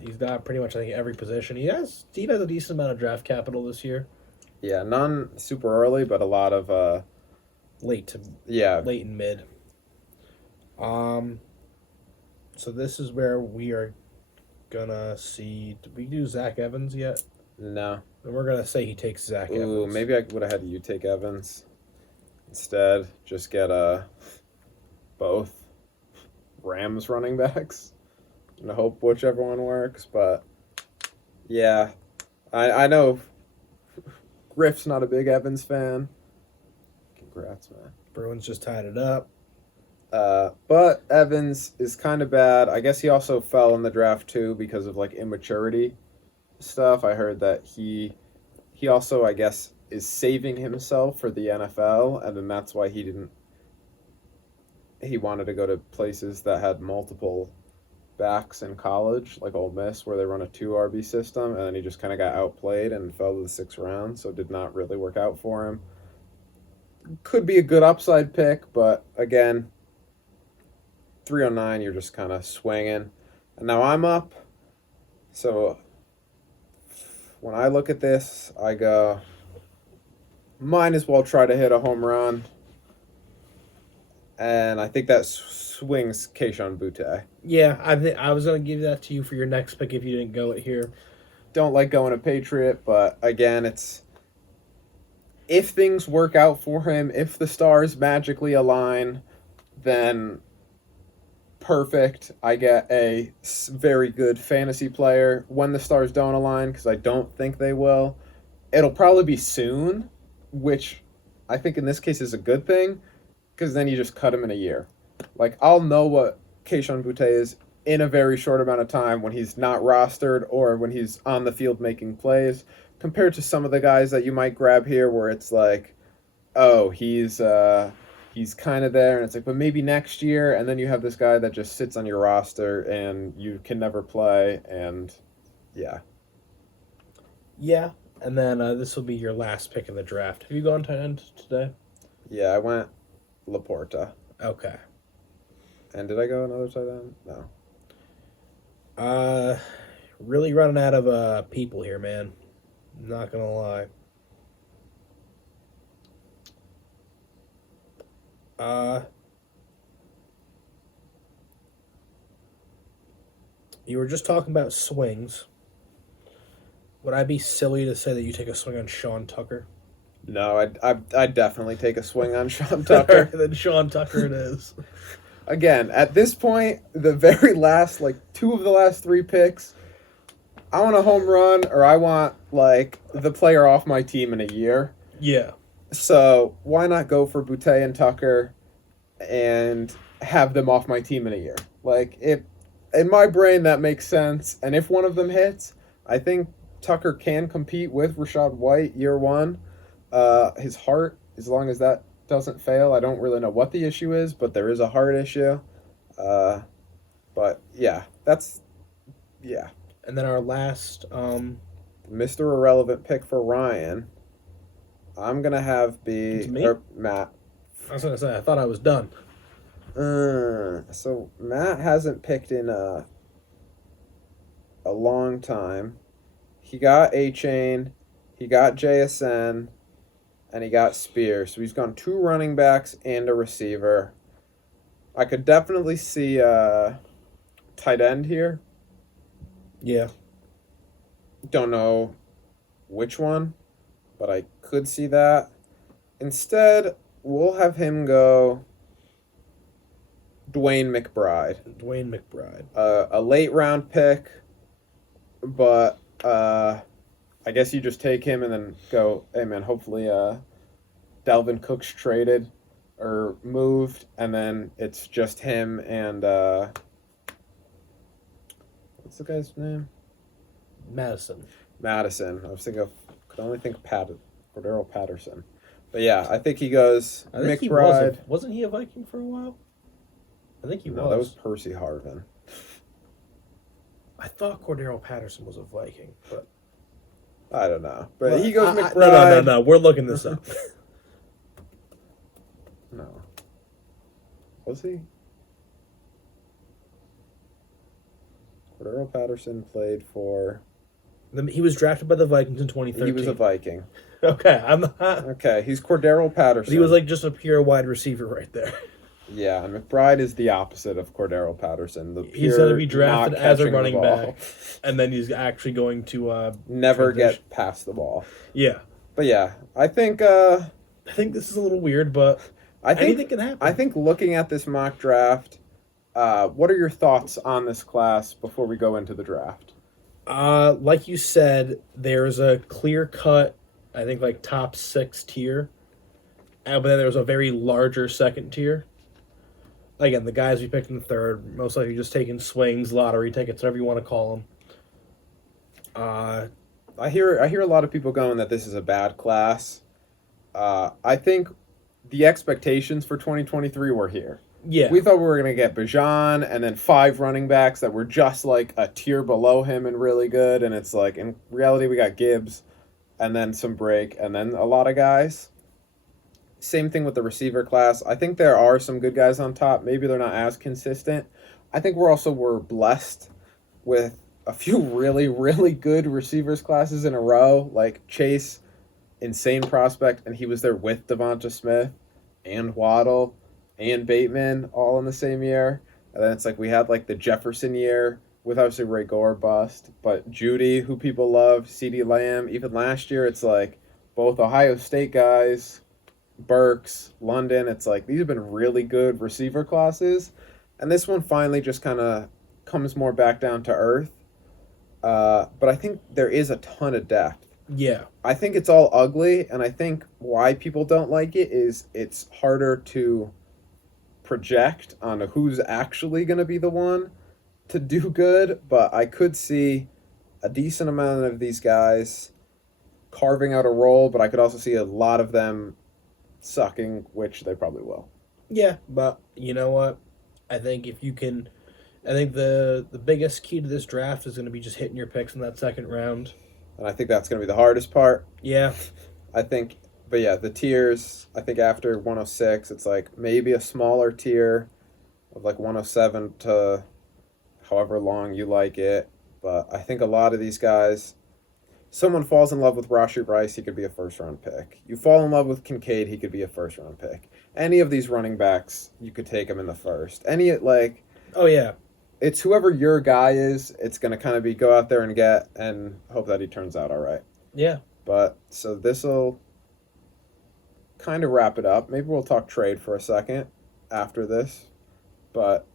He's got pretty much, I think, every position. Steve has a decent amount of draft capital this year. Yeah, none super early, but a lot of... late and mid. So this is where we are gonna see. Did we do Zach Evans yet? No. And we're gonna say he takes Zach Evans. Ooh, maybe I would have had you take Evans instead. Just get both Rams running backs and hope whichever one works. But yeah, I know Griff's not a big Evans fan. Congrats, man. Bruins just tied it up. But Evans is kind of bad. I guess he also fell in the draft too because of immaturity stuff. I heard that he also, I guess, is saving himself for the NFL, and then that's why he wanted to go to places that had multiple backs in college, like Ole Miss, where they run a 2 RB system, and then he just kind of got outplayed and fell to the 6th round, so it did not really work out for him. Could be a good upside pick, but again, 309, you're just kind of swinging. And now I'm up. So when I look at this, I go, might as well try to hit a home run. And I think that swings Keishon Butte. Yeah, I was going to give that to you for your next pick if you didn't go it here. Don't like going a Patriot, but again, if things work out for him, if the stars magically align, then perfect. I get a very good fantasy player. When the stars don't align, because I don't think they will, it'll probably be soon, which I think in this case is a good thing, because then you just cut him in a year. Like, I'll know what Keishon Butte is in a very short amount of time when he's not rostered or when he's on the field making plays, compared to some of the guys that you might grab here where it's like, oh, he's kind of there, and it's like, but maybe next year, and then you have this guy that just sits on your roster and you can never play, and yeah. Yeah, and then this will be your last pick in the draft. Have you gone tight end today? Yeah, I went Laporta. Okay. And did I go another tight end? No. Really running out of people here, man. Not gonna lie. You were just talking about swings. Would I be silly to say that you take a swing on Sean Tucker? No, I'd definitely take a swing on Sean Tucker. Then Sean Tucker it is. Again, at this point, the very last, like, 2 of the last 3 picks, I want a home run or I want, like, the player off my team in a year. Yeah. So why not go for Butte and Tucker and have them off my team in a year? Like, in my brain, that makes sense. And if one of them hits, I think Tucker can compete with Rachaad White year 1. His heart, as long as that doesn't fail, I don't really know what the issue is, but there is a heart issue. But yeah, yeah. And then our last, Mr. Irrelevant pick for Ryan, I'm gonna have It's me? Matt. I was gonna say I thought I was done. So Matt hasn't picked in a long time. He got A-Chain, he got JSN, and he got Spear. So he's gone 2 running backs and a receiver. I could definitely see tight end here. Yeah. Don't know which one, but I could see that. Instead, we'll have him go Dwayne McBride. Dwayne McBride. A late round pick, but I guess you just take him and then go, hey man, hopefully Dalvin Cook's traded or moved, and then it's just him and what's the guy's name? Madison. I was thinking could only think Cordero Patterson. But yeah, I think he goes I think McBride. Wasn't he a Viking for a while? I think he was. No, that was Percy Harvin. I thought Cordero Patterson was a Viking, but I don't know. But he goes McBride. No. We're looking this up. No. Was he? Cordero Patterson played for... He was drafted by the Vikings in 2013. He was a Viking. Okay, I'm not... Okay, he's Cordero Patterson. He was like just a pure wide receiver right there. Yeah, and McBride is the opposite of Cordero Patterson. He's going to be drafted as a running back, and then he's actually going to... never get past the ball. Yeah. But yeah, I think this is a little weird, but anything can happen. I think looking at this mock draft, what are your thoughts on this class before we go into the draft? Like you said, there's a clear-cut, I think, like top 6 tier, but then there's a very larger second tier. Again, the guys we picked in the third, most likely just taking swings, lottery tickets, whatever you want to call them. I hear a lot of people going that this is a bad class. I think the expectations for 2023 were here. Yeah. We thought we were going to get Bijan and then 5 running backs that were just like a tier below him and really good. And it's like, in reality, we got Gibbs and then some break and then a lot of guys. Same thing with the receiver class. I think there are some good guys on top. Maybe they're not as consistent. I think we're blessed with a few really, really good receivers classes in a row. Like Chase, insane prospect, and he was there with Devonta Smith and Waddle and Bateman all in the same year. And then it's like we had like the Jefferson year with obviously Ray Gore bust, but Judy, who people love, CeeDee Lamb. Even last year, it's like both Ohio State guys, Burks, London. It's like these have been really good receiver classes, and this one finally just kind of comes more back down to earth. But I think there is a ton of depth. Yeah. I think it's all ugly, and I think why people don't like it is it's harder to project on who's actually going to be the one to do good, but I could see a decent amount of these guys carving out a role, but I could also see a lot of them sucking, which they probably will. Yeah, but you know what? I think I think the biggest key to this draft is going to be just hitting your picks in that second round. And I think that's going to be the hardest part. Yeah. I think, but yeah, the tiers, I think after 106, it's like maybe a smaller tier of like 107 to however long you like it. But I think a lot of these guys, someone falls in love with Rashee Rice, he could be a first-round pick. You fall in love with Kincaid, he could be a first-round pick. Any of these running backs, you could take him in the first. Oh, yeah. It's whoever your guy is, it's going to kind of be go out there and get and hope that he turns out all right. Yeah. But, so this will kind of wrap it up. Maybe we'll talk trade for a second after this. But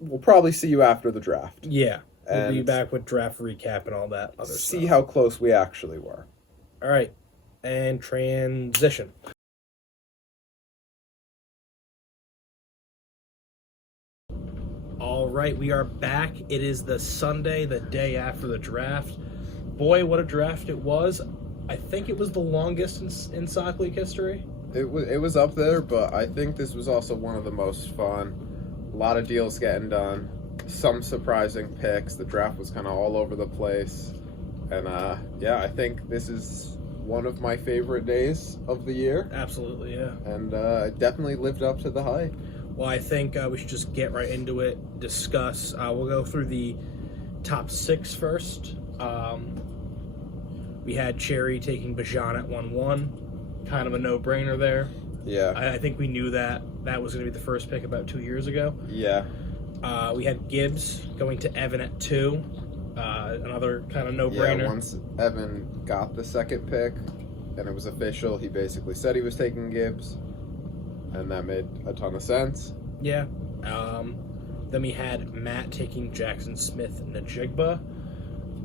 we'll probably see you after the draft. Yeah. We'll be And back with draft recap and all that other see stuff. how close we actually were. All right. And transition. All right, we are back. It is the Sunday, the day after the draft. Boy, what a draft it was. I think it was the longest in Sockleague history. It was up there, but I think this was also one of the most fun. A lot of deals getting done. Some surprising picks. The draft was kind of all over the place. And yeah, I think this is one of my favorite days of the year. Absolutely, yeah. And it definitely lived up to the hype. Well, I think we should just get right into it, discuss. We'll go through the top 6 first. We had Cherry taking Bijan at 1-1. Kind of a no-brainer there. Yeah. I think we knew that was going to be the first pick about 2 years ago. Yeah. We had Gibbs going to Evan at 2. Another kind of no-brainer. Yeah, once Evan got the second pick and it was official, he basically said he was taking Gibbs. And that made a ton of sense. Yeah. Then we had Matt taking Jackson Smith and Najigba.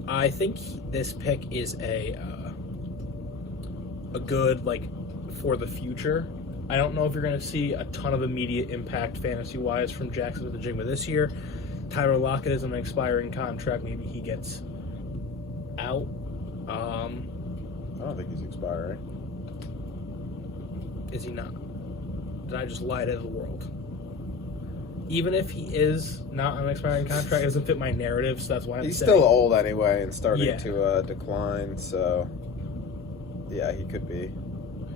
I think this pick is a good, like, for the future. I don't know if you're going to see a ton of immediate impact fantasy-wise from Jackson with Najigba this year. Tyler Lockett is on an expiring contract. Maybe he gets out. I don't think he's expiring. Is he not? Did I just lie to the world? Even if he is not on an expiring contract, it doesn't fit my narrative, so that's why I'm He's saying. still old anyway and starting Yeah. to decline, so yeah, he could be.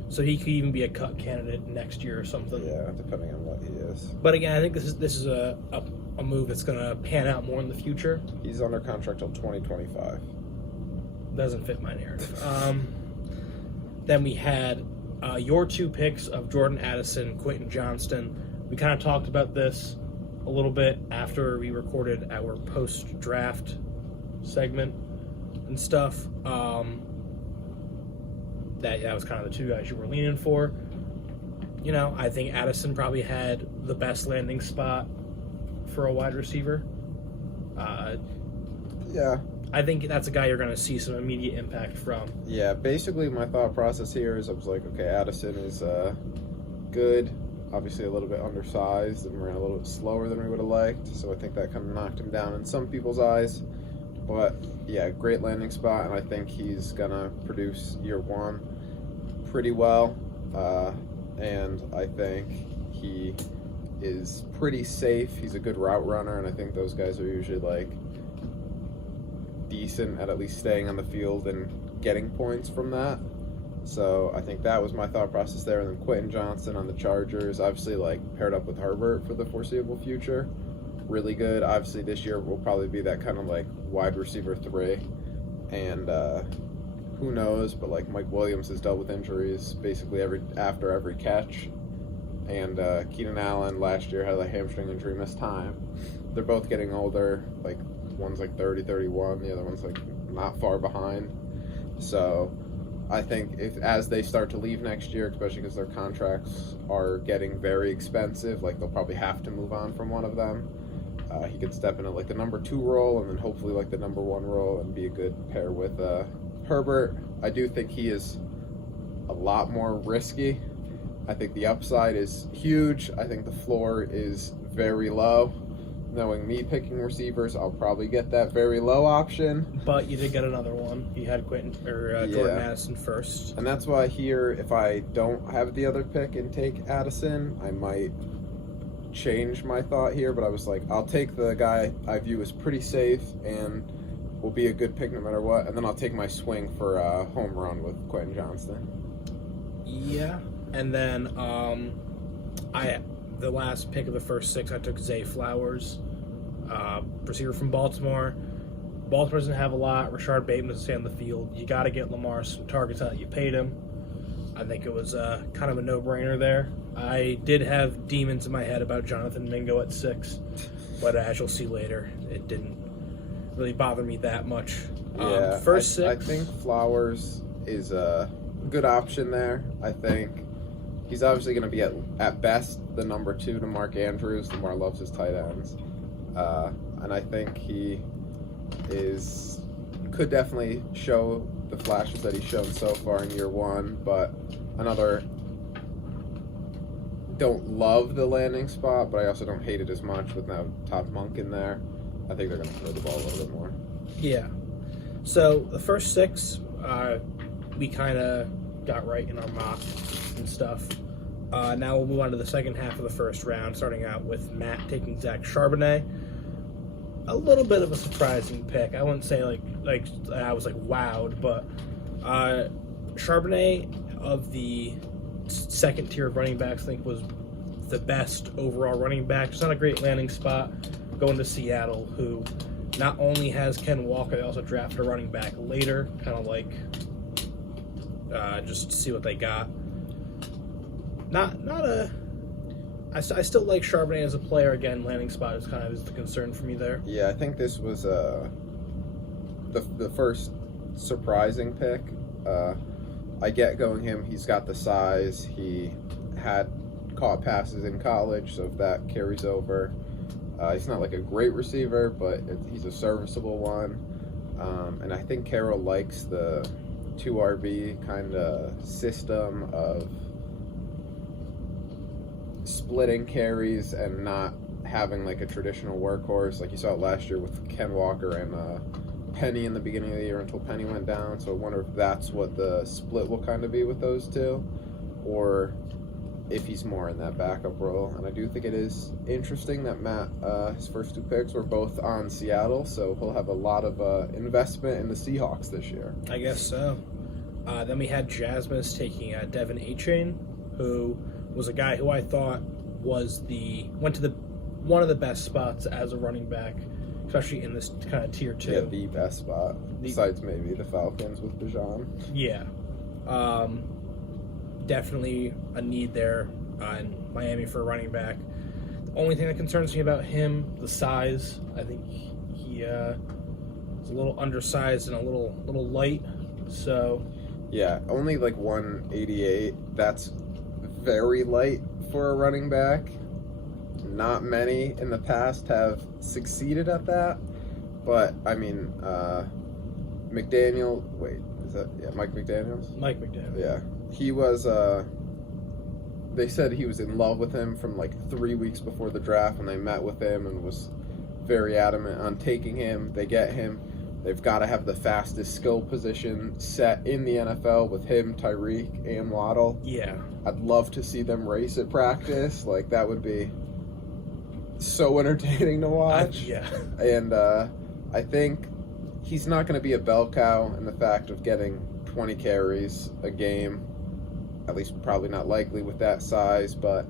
So he could even be a cut candidate next year or something. Yeah, depending on what he is. But again, I think this is a move that's going to pan out more in the future. He's under contract till 2025. Doesn't fit my narrative. Then we had your 2 picks of Jordan Addison, Quentin Johnston. We kind of talked about this a little bit after we recorded our post-draft segment and stuff. That was kind of the 2 guys you were leaning for. You know, I think Addison probably had the best landing spot for a wide receiver. Yeah. I think that's a guy you're going to see some immediate impact from. Yeah, basically my thought process here is I was like, okay, Addison is good. Obviously a little bit undersized and ran a little bit slower than we would have liked. So I think that kind of knocked him down in some people's eyes. But yeah, great landing spot, and I think he's going to produce year 1 pretty well. And I think he is pretty safe. He's a good route runner, and I think those guys are usually like decent at least staying on the field and getting points from that. So I think that was my thought process there. And then Quentin Johnston on the Chargers, obviously like paired up with Herbert for the foreseeable future. Really good. Obviously this year will probably be that kind of like wide receiver 3. And who knows, but like Mike Williams has dealt with injuries basically after every catch. And Keenan Allen last year had a hamstring injury, missed time. They're both getting older. Like one's like 30, 31. The other one's like not far behind. So I think if as they start to leave next year, especially because their contracts are getting very expensive, like they'll probably have to move on from one of them. He could step into like the number 2 role and then hopefully like the number 1 role and be a good pair with Herbert. I do think he is a lot more risky. I think the upside is huge. I think the floor is very low. Knowing me picking receivers, I'll probably get that very low option. But you did get another one. You had Jordan Addison first. And that's why here, if I don't have the other pick and take Addison, I might change my thought here. But I was like, I'll take the guy I view as pretty safe and will be a good pick no matter what. And then I'll take my swing for a home run with Quentin Johnston. Yeah. And then the last pick of the first 6, I took Zay Flowers, receiver from Baltimore. Baltimore doesn't have a lot. Rashard Bateman doesn't stay on the field. You got to get Lamar some targets on it. You paid him. I think it was kind of a no-brainer there. I did have demons in my head about Jonathan Mingo at 6, but as you'll see later, it didn't really bother me that much. First 6. I think Flowers is a good option there. I think he's obviously going to be at best the number 2 to Mark Andrews. Lamar loves his tight ends. And I think he could definitely show the flashes that he's shown so far in year 1, but don't love the landing spot, but I also don't hate it as much with now Todd Monk in there. I think they're going to throw the ball a little bit more. Yeah. So the first 6, we kind of got right in our mock and stuff. Now we'll move on to the second half of the first round, starting out with Matt taking Zach Charbonnet. A little bit of a surprising pick. I wouldn't say like I was like wowed, but Charbonnet of the second tier of running backs, I think was the best overall running back. It's not a great landing spot going to Seattle, who not only has Ken Walker, they also drafted a running back later, kind of like just to see what they got. I still like Charbonnet as a player. Again, landing spot is kind of the concern for me there. Yeah, I think this was the first surprising pick. I get going him. He's got the size. He had caught passes in college, so if that carries over. He's not like a great receiver, but he's a serviceable one. And I think Carroll likes the 2 RB kind of system of splitting carries and not having like a traditional workhorse like you saw it last year with Ken Walker and Penny in the beginning of the year until Penny went down. So I wonder if that's what the split will kind of be with those 2, or if he's more in that backup role. And I do think it is interesting that Matt, his first 2 picks were both on Seattle, so he'll have a lot of investment in the Seahawks this year. I guess so. Then we had Jasmus taking Devin Achane, who was a guy who I thought went to one of the best spots as a running back, especially in this kind of tier 2. Yeah, the best spot, besides maybe the Falcons with Bijan. Yeah. Definitely a need there in Miami for a running back. The only thing that concerns me about him, the size. I think he is a little undersized and a little light. So yeah, only like 188. That's very light for a running back. Not many in the past have succeeded at that. But I mean, McDaniel. Wait, is that Mike McDaniels? Mike McDaniel. Yeah. He was, they said he was in love with him from like 3 weeks before the draft when they met with him and was very adamant on taking him. They get him. They've got to have the fastest skill position set in the NFL with him, Tyreek, and Waddle. Yeah. I'd love to see them race at practice. Like, that would be so entertaining to watch. Yeah. And I think he's not going to be a bell cow in the fact of getting 20 carries a game. At least probably not likely with that size, but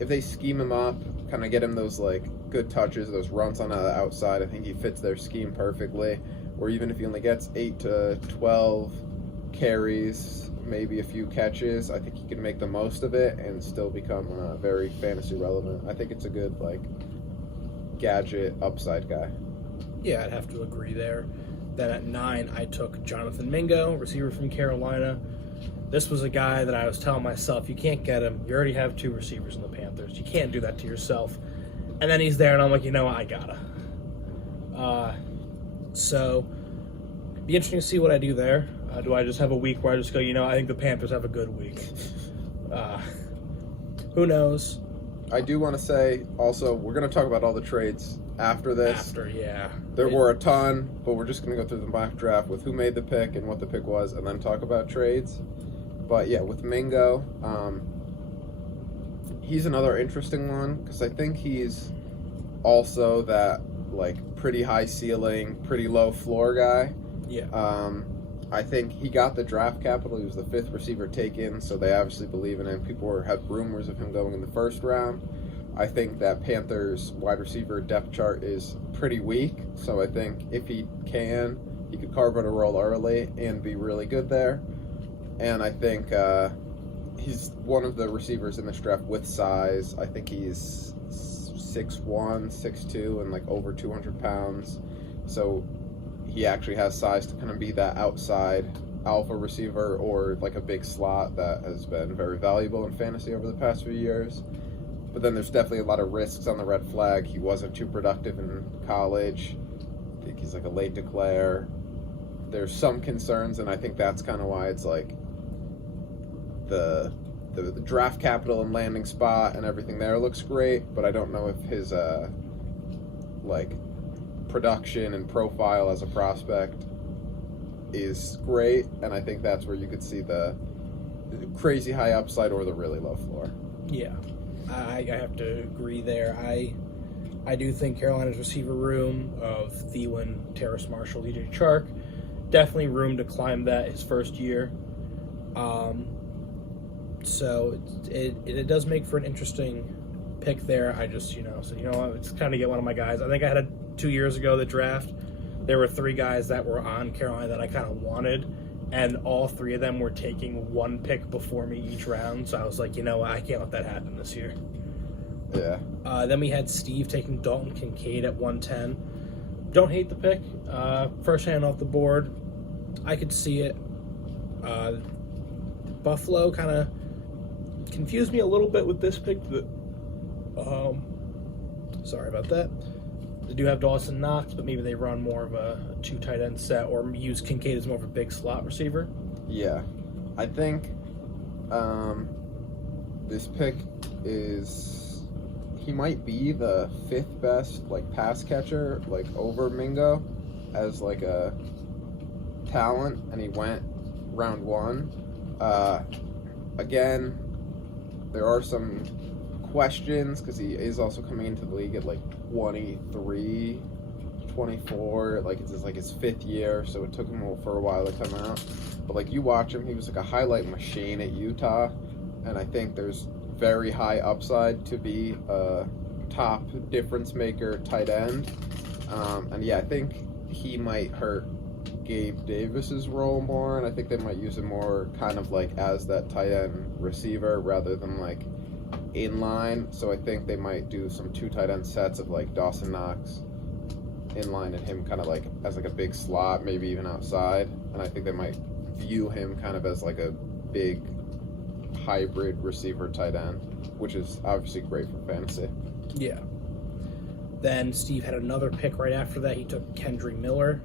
if they scheme him up, kind of get him those like good touches, those runs on the outside, I think he fits their scheme perfectly. Or even if he only gets 8 to 12 carries, maybe a few catches, I think he can make the most of it and still become very fantasy relevant. I think it's a good like gadget upside guy. Yeah, I'd have to agree there. Then at 9, I took Jonathan Mingo, receiver from Carolina. This was a guy that I was telling myself, you can't get him. You already have 2 receivers in the Panthers. You can't do that to yourself. And then he's there, and I'm like, you know what, I gotta. So, be interesting to see what I do there. Do I just have a week where I just go, I think the Panthers have a good week? Who knows? I do want to say, also, we're going to talk about all the trades after this. Yeah. There were a ton, but we're just going to go through the mock draft with who made the pick and what the pick was, and then talk about trades. But yeah, with Mingo, he's another interesting one because I think he's also that pretty high ceiling, pretty low floor guy. Yeah. I think he got the draft capital. He was the 5th receiver taken, so they obviously believe in him. People had rumors of him going in the 1st round. I think that Panthers wide receiver depth chart is pretty weak, so I think if he could carve out a role early and be really good there. And I think he's one of the receivers in this draft with size. I think he's 6'1", 6'2", and over 200 pounds. So he actually has size to kind of be that outside alpha receiver or a big slot that has been very valuable in fantasy over the past few years. But then there's definitely a lot of risks on the red flag. He wasn't too productive in college. I think he's a late declare. There's some concerns, and I think that's kind of why it's the draft capital and landing spot and everything there looks great, but I don't know if his production and profile as a prospect is great, and I think that's where you could see the crazy high upside or the really low floor. Yeah, I have to agree there. I do think Carolina's receiver room of Thielen, Terrace Marshall, DJ Chark, definitely room to climb that his first year. So it does make for an interesting pick there. I just, it's kind of get one of my guys. I think I had 2 years ago, the draft, there were 3 guys that were on Carolina that I kind of wanted, and all 3 of them were taking 1 pick before me each round, so I was like, I can't let that happen this year. Yeah. Then we had Steve taking Dalton Kincaid at 110. Don't hate the pick. First hand off the board. I could see it. Buffalo kind of confused me a little bit with this pick. Sorry about that. They do have Dawson Knox, but maybe they run more of a 2 tight end set or use Kincaid as more of a big slot receiver. Yeah. I think this pick he might be the 5th best pass catcher over Mingo as a talent, and he went round 1. Again, there are some questions because he is also coming into the league at 23, 24. It's his 5th year, so it took him for a while to come out. But you watch him, he was a highlight machine at Utah, and I think there's very high upside to be a top difference maker tight end. And yeah, I think he might hurt Gabe Davis's role more, and I think they might use him more kind of as that tight end receiver rather than in line. So I think they might do some 2 tight end sets of Dawson Knox in line and him kind of as a big slot, maybe even outside. And I think they might view him kind of as a big hybrid receiver tight end, which is obviously great for fantasy. Yeah. Then Steve had another pick right after that. He took Kendry Miller,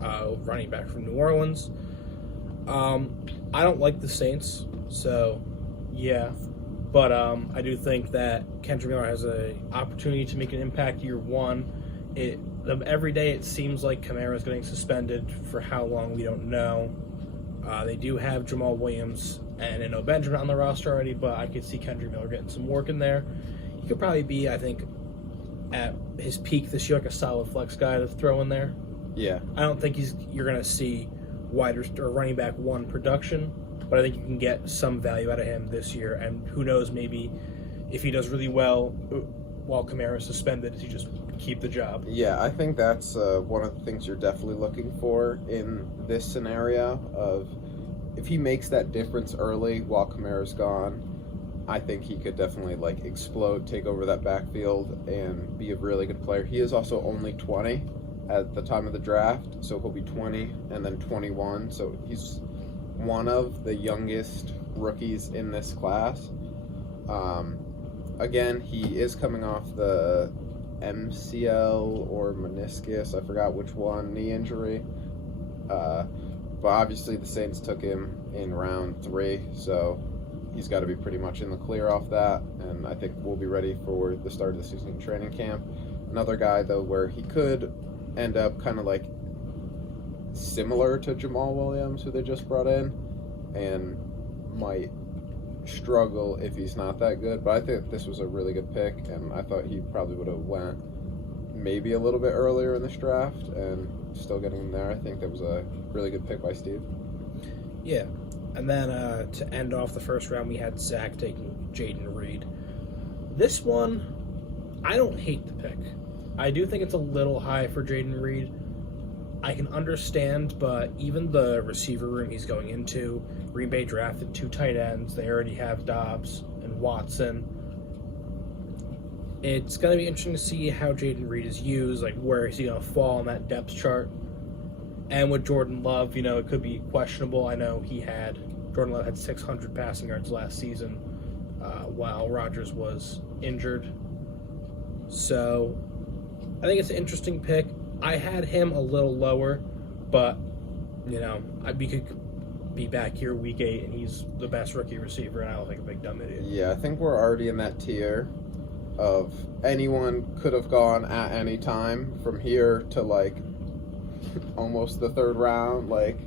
running back from New Orleans. I don't like the Saints, so yeah. But I do think that Kendry Miller has an opportunity to make an impact year 1. Every day it seems like Kamara's getting suspended for how long, we don't know. They do have Jamal Williams and Eno Benjamin on the roster already, but I could see Kendry Miller getting some work in there. He could probably be, I think, at his peak this year, a solid flex guy to throw in there. Yeah. I don't think you're going to see running back 1 production, but I think you can get some value out of him this year. And who knows, maybe if he does really well while Kamara is suspended, does he just keep the job? Yeah, I think that's one of the things you're definitely looking for in this scenario of if he makes that difference early while Kamara's gone, I think he could definitely explode, take over that backfield, and be a really good player. He is also only 20, at the time of the draft, so he'll be 20 and then 21. So he's one of the youngest rookies in this class. Again, he is coming off the MCL or meniscus, I forgot which one, knee injury. But obviously the Saints took him in round 3, so he's got to be pretty much in the clear off that, and I think we'll be ready for the start of the season in training camp. Another guy, though, where he could end up kind of like similar to Jamal Williams, who they just brought in, and might struggle if he's not that good. But I think this was a really good pick, and I thought he probably would have went maybe a little bit earlier in this draft, and still getting him there. I think that was a really good pick by Steve. Yeah. And then to end off the first round, we had Zach taking Jaden Reed. This one, I don't hate the pick. I do think it's a little high for Jaden Reed. I can understand, but even the receiver room he's going into, Green Bay drafted 2 tight ends. They already have Dobbs and Watson. It's going to be interesting to see how Jaden Reed is used, like where is he going to fall on that depth chart. And with Jordan Love, it could be questionable. I know Jordan Love had 600 passing yards last season while Rodgers was injured. So I think it's an interesting pick. I had him a little lower, but, we could be back here week 8 and he's the best rookie receiver, and I don't think a big dumb idiot. Yeah, I think we're already in that tier of anyone could have gone at any time from here to, like, almost the 3rd round. Like,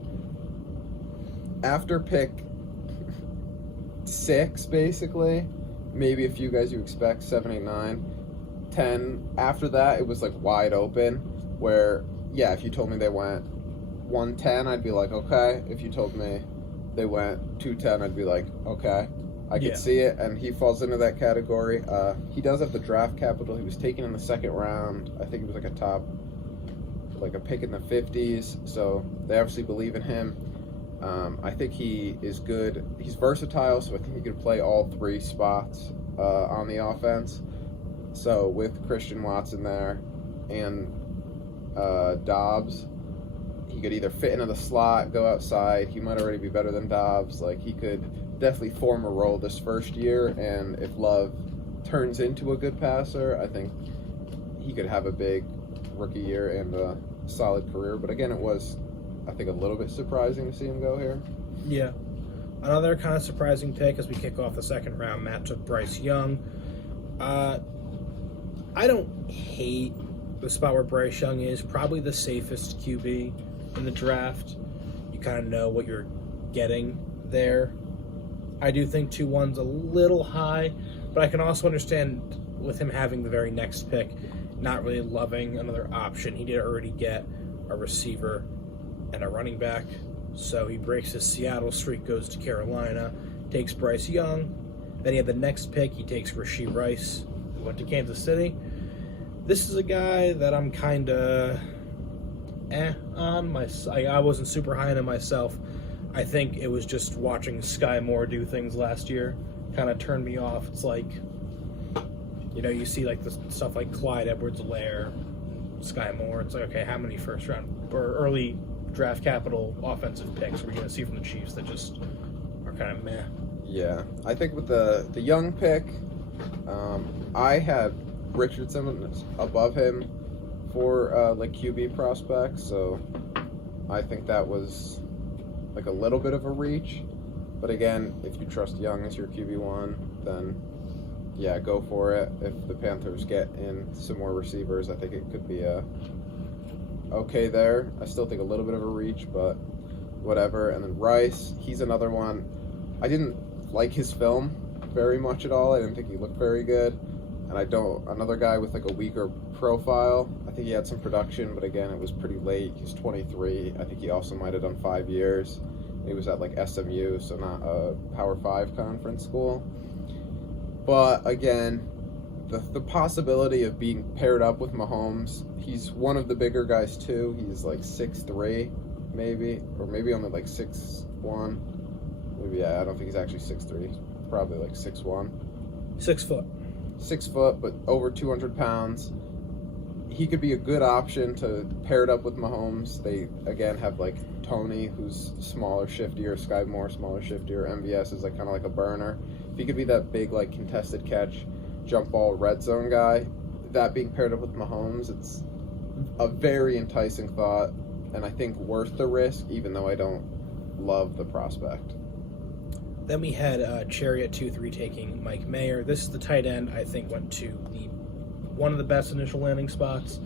after pick 6, basically, maybe a few guys you expect, 7, 8, 9, 10. After that, it was like wide open, where, yeah, if you told me they went 110, I'd be like, okay. If you told me they went 210, I'd be like, okay. I could see it, and he falls into that category. He does have the draft capital. He was taken in the 2nd round. I think he was like a pick in the 50s, so they obviously believe in him. I think he is good. He's versatile, so I think he could play all 3 spots on the offense. So with Christian Watson there and Dobbs, he could either fit into the slot, go outside. He might already be better than Dobbs. Like, he could definitely form a role this first year, and if Love turns into a good passer, I think he could have a big rookie year and a solid career. But again, it was, I think, a little bit surprising to see him go here. Yeah. Another kind of surprising pick as we kick off the 2nd round, Matt took Bryce Young. I don't hate the spot where Bryce Young is. Probably the safest QB in the draft. You kind of know what you're getting there. I do think 2-1's a little high, but I can also understand with him having the very next pick, not really loving another option. He did already get a receiver and a running back, so he breaks his Seattle streak, goes to Carolina, takes Bryce Young. Then he had the next pick. He takes Rashee Rice, who went to Kansas City. This is a guy that I'm kind of on. I wasn't super high on him myself. I think it was just watching Sky Moore do things last year kind of turned me off. It's like, you see like the stuff like Clyde Edwards-Helaire, Sky Moore. It's like, okay, how many first round or early draft capital offensive picks are we going to see from the Chiefs that just are kind of meh? Yeah, I think with the Young pick, I had Richardson above him for like QB prospects, so I think that was like a little bit of a reach. But again, if you trust Young as your QB1, then yeah, go for it. If the Panthers get in some more receivers, I think it could be okay there. I still think a little bit of a reach, but whatever. And then Rice, he's another one. I didn't like his film very much at all. I didn't think he looked very good. And another guy with like a weaker profile. I think he had some production, but again, it was pretty late. He's 23. I think he also might have done 5 years. He was at like SMU, so not a Power 5 conference school. But again, the possibility of being paired up with Mahomes, he's one of the bigger guys too. He's like 6'3", maybe, or maybe only like 6'1". Maybe, yeah, I don't think he's actually 6'3". He's probably like 6'1". 6 foot. 6 foot, but over 200 pounds. he could be a good option to pair it up with Mahomes. They, again, have, like, Tony, who's smaller, shiftier, Sky Moore, smaller, shiftier. MVS is, like, kind of like a burner. If he could be that big, like, contested catch, jump ball, red zone guy, that being paired up with Mahomes, it's a very enticing thought, and I think worth the risk, even though I don't love the prospect. Then we had Cherry at 2-3 taking Mike Mayer. This is the tight end I think went to one of the best initial landing spots.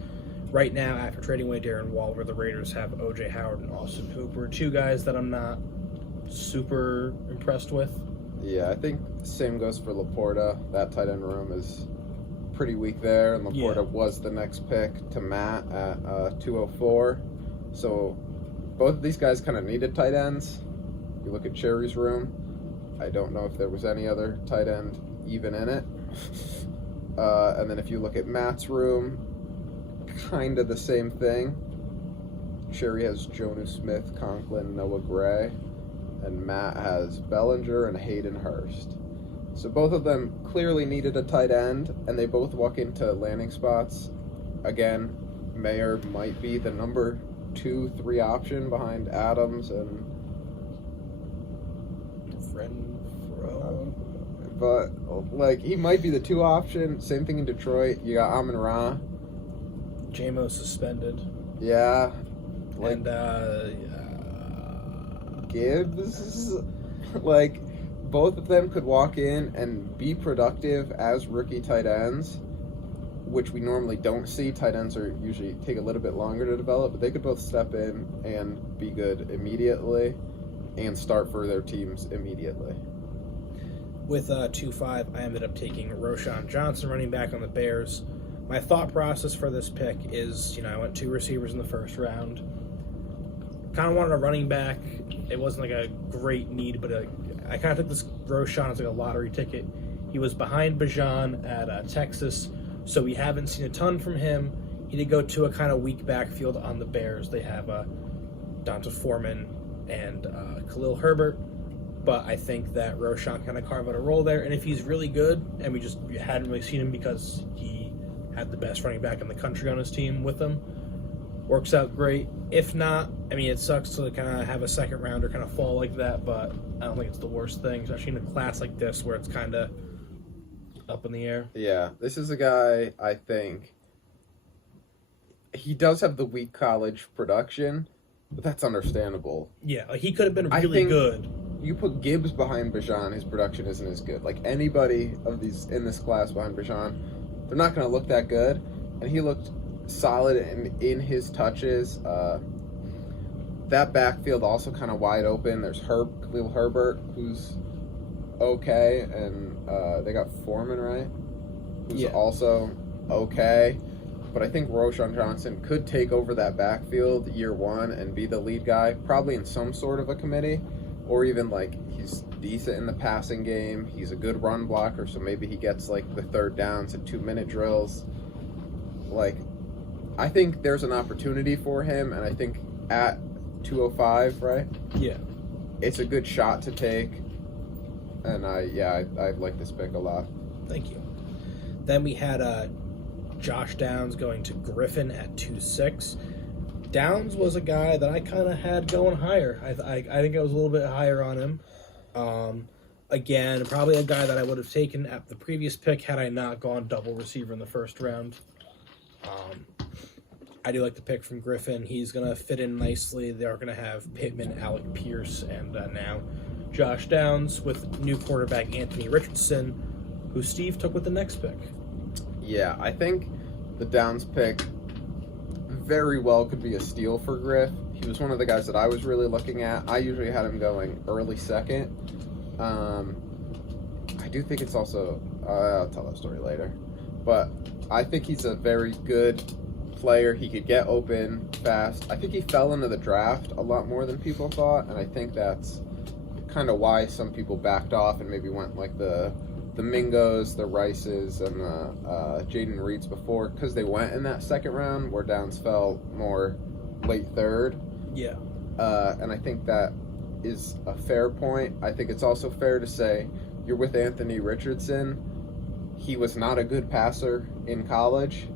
Right now, after trading away Darren Waller, the Raiders have O.J. Howard and Austin Hooper, two guys that I'm not super impressed with. Yeah, I think same goes for Laporta. That tight end room is pretty weak there, and Laporta was the next pick to Matt at 204. So both of these guys kind of needed tight ends. You look at Cherry's room, I don't know if there was any other tight end even in it. And then if you look at Matt's room, kind of the same thing. Cherry has Jonnu Smith, Conklin, Noah Gray, and Matt has Bellinger and Hayden Hurst. So both of them clearly needed a tight end, and they both walk into landing spots. Again, Mayer might be the number 2-3 option behind Adams and Renfro. But, like, he might be the 2 option. Same thing in Detroit. You got Amon-Ra. JMO suspended. Yeah. And Gibbs. Like, both of them could walk in and be productive as rookie tight ends, which we normally don't see. Tight ends are usually take a little bit longer to develop, but they could both step in and be good immediately and start for their teams immediately. With 2-5, I ended up taking Roschon Johnson, running back on the Bears. My thought process for this pick is, I went 2 receivers in the first round. Kind of wanted a running back. It wasn't like a great need, but I kind of took this Roschon as like a lottery ticket. He was behind Bijan at Texas, so we haven't seen a ton from him. He did go to a kind of weak backfield on the Bears. They have Donta Foreman and Khalil Herbert, but I think that Roschon kind of carved out a role there, and if he's really good, and we hadn't really seen him because he had the best running back in the country on his team with him, works out great. If not, it sucks to kind of have a second rounder kind of fall like that, but I don't think it's the worst thing, especially in a class like this where it's kind of up in the air. Yeah, this is a guy, I think, he does have the weak college production, but that's understandable. Yeah, he could have been really good. You put Gibbs behind Bijan, his production isn't as good. Like, anybody of these in this class behind Bijan, they're not going to look that good, and he looked solid in his touches. That backfield also kind of wide open. There's Khalil Herbert, who's okay, and they got Foreman, right? Who's also okay. But I think Roschon Johnson could take over that backfield year one and be the lead guy, probably in some sort of a committee, or even like he's decent in the passing game. He's a good run blocker, so maybe he gets like the third downs and 2-minute drills. Like, I think there's an opportunity for him, and I think at 205, right? Yeah. It's a good shot to take, and I like this pick a lot. Thank you. Then we had Josh Downs going to Griffin at 2-6. Downs was a guy that I kind of had going higher. I think I was a little bit higher on him. Again, probably a guy that I would have taken at the previous pick had I not gone double receiver in the first round. I do like the pick from Griffin. He's going to fit in nicely. They're going to have Pittman, Alec Pierce, and now Josh Downs with new quarterback Anthony Richardson, who Steve took with the next pick. Yeah, I think the Downs pick very well could be a steal for Griff. He was one of the guys that I was really looking at. I usually had him going early second. I do think it's also, I'll tell that story later. But I think he's a very good player. He could get open fast. I think he fell into the draft a lot more than people thought, and I think that's kind of why some people backed off and maybe went like the Mingos, the Rices, and the Jaden Reeds before, because they went in that second round where Downs fell more late third. Yeah. And I think that is a fair point. I think it's also fair to say you're with Anthony Richardson. He was not a good passer in college.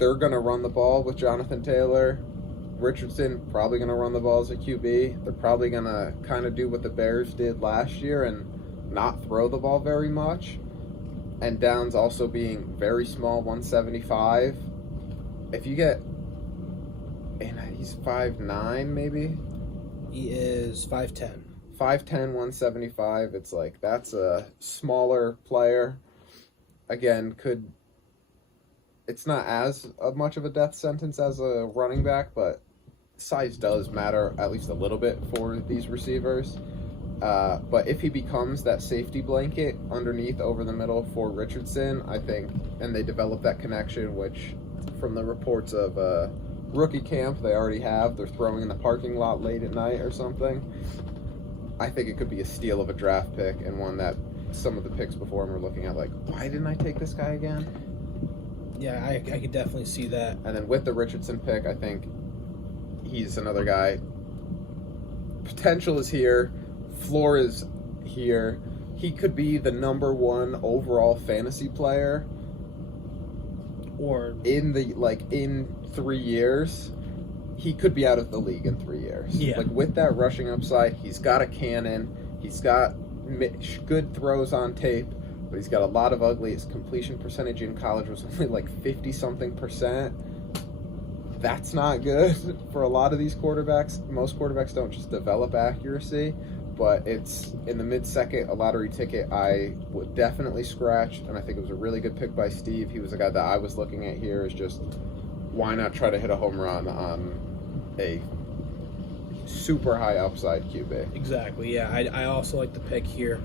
they're going to run the ball with Jonathan Taylor. Richardson probably going to run the ball as a QB. They're probably going to kind of do what the Bears did last year and not throw the ball very much. And Downs also being very small, 175. If you get, and he's 5'9", maybe? He is 5'10". 5'10", 175. It's like, that's a smaller player. Again, it's not as much of a death sentence as a running back, but size does matter at least a little bit for these receivers. But if he becomes that safety blanket underneath over the middle for Richardson, I think, and they develop that connection, which from the reports of rookie camp they already have, they're throwing in the parking lot late at night or something. I think it could be a steal of a draft pick, and one that some of the picks before him were looking at like, why didn't I take this guy again? Yeah, I could definitely see that. And then with the Richardson pick, I think he's another guy. Potential is here. Floor is here. He could be the number one overall fantasy player. Or in 3 years. He could be out of the league in 3 years. Yeah. Like with that rushing upside, he's got a cannon. He's got good throws on tape. But he's got a lot of ugly. His completion percentage in college was only like 50-something%. That's not good for a lot of these quarterbacks. Most quarterbacks don't just develop accuracy, but it's in the mid-second, a lottery ticket I would definitely scratch, and I think it was a really good pick by Steve. He was a guy that I was looking at here is just, why not try to hit a home run on a super high upside QB? Exactly, yeah. I also like the pick here.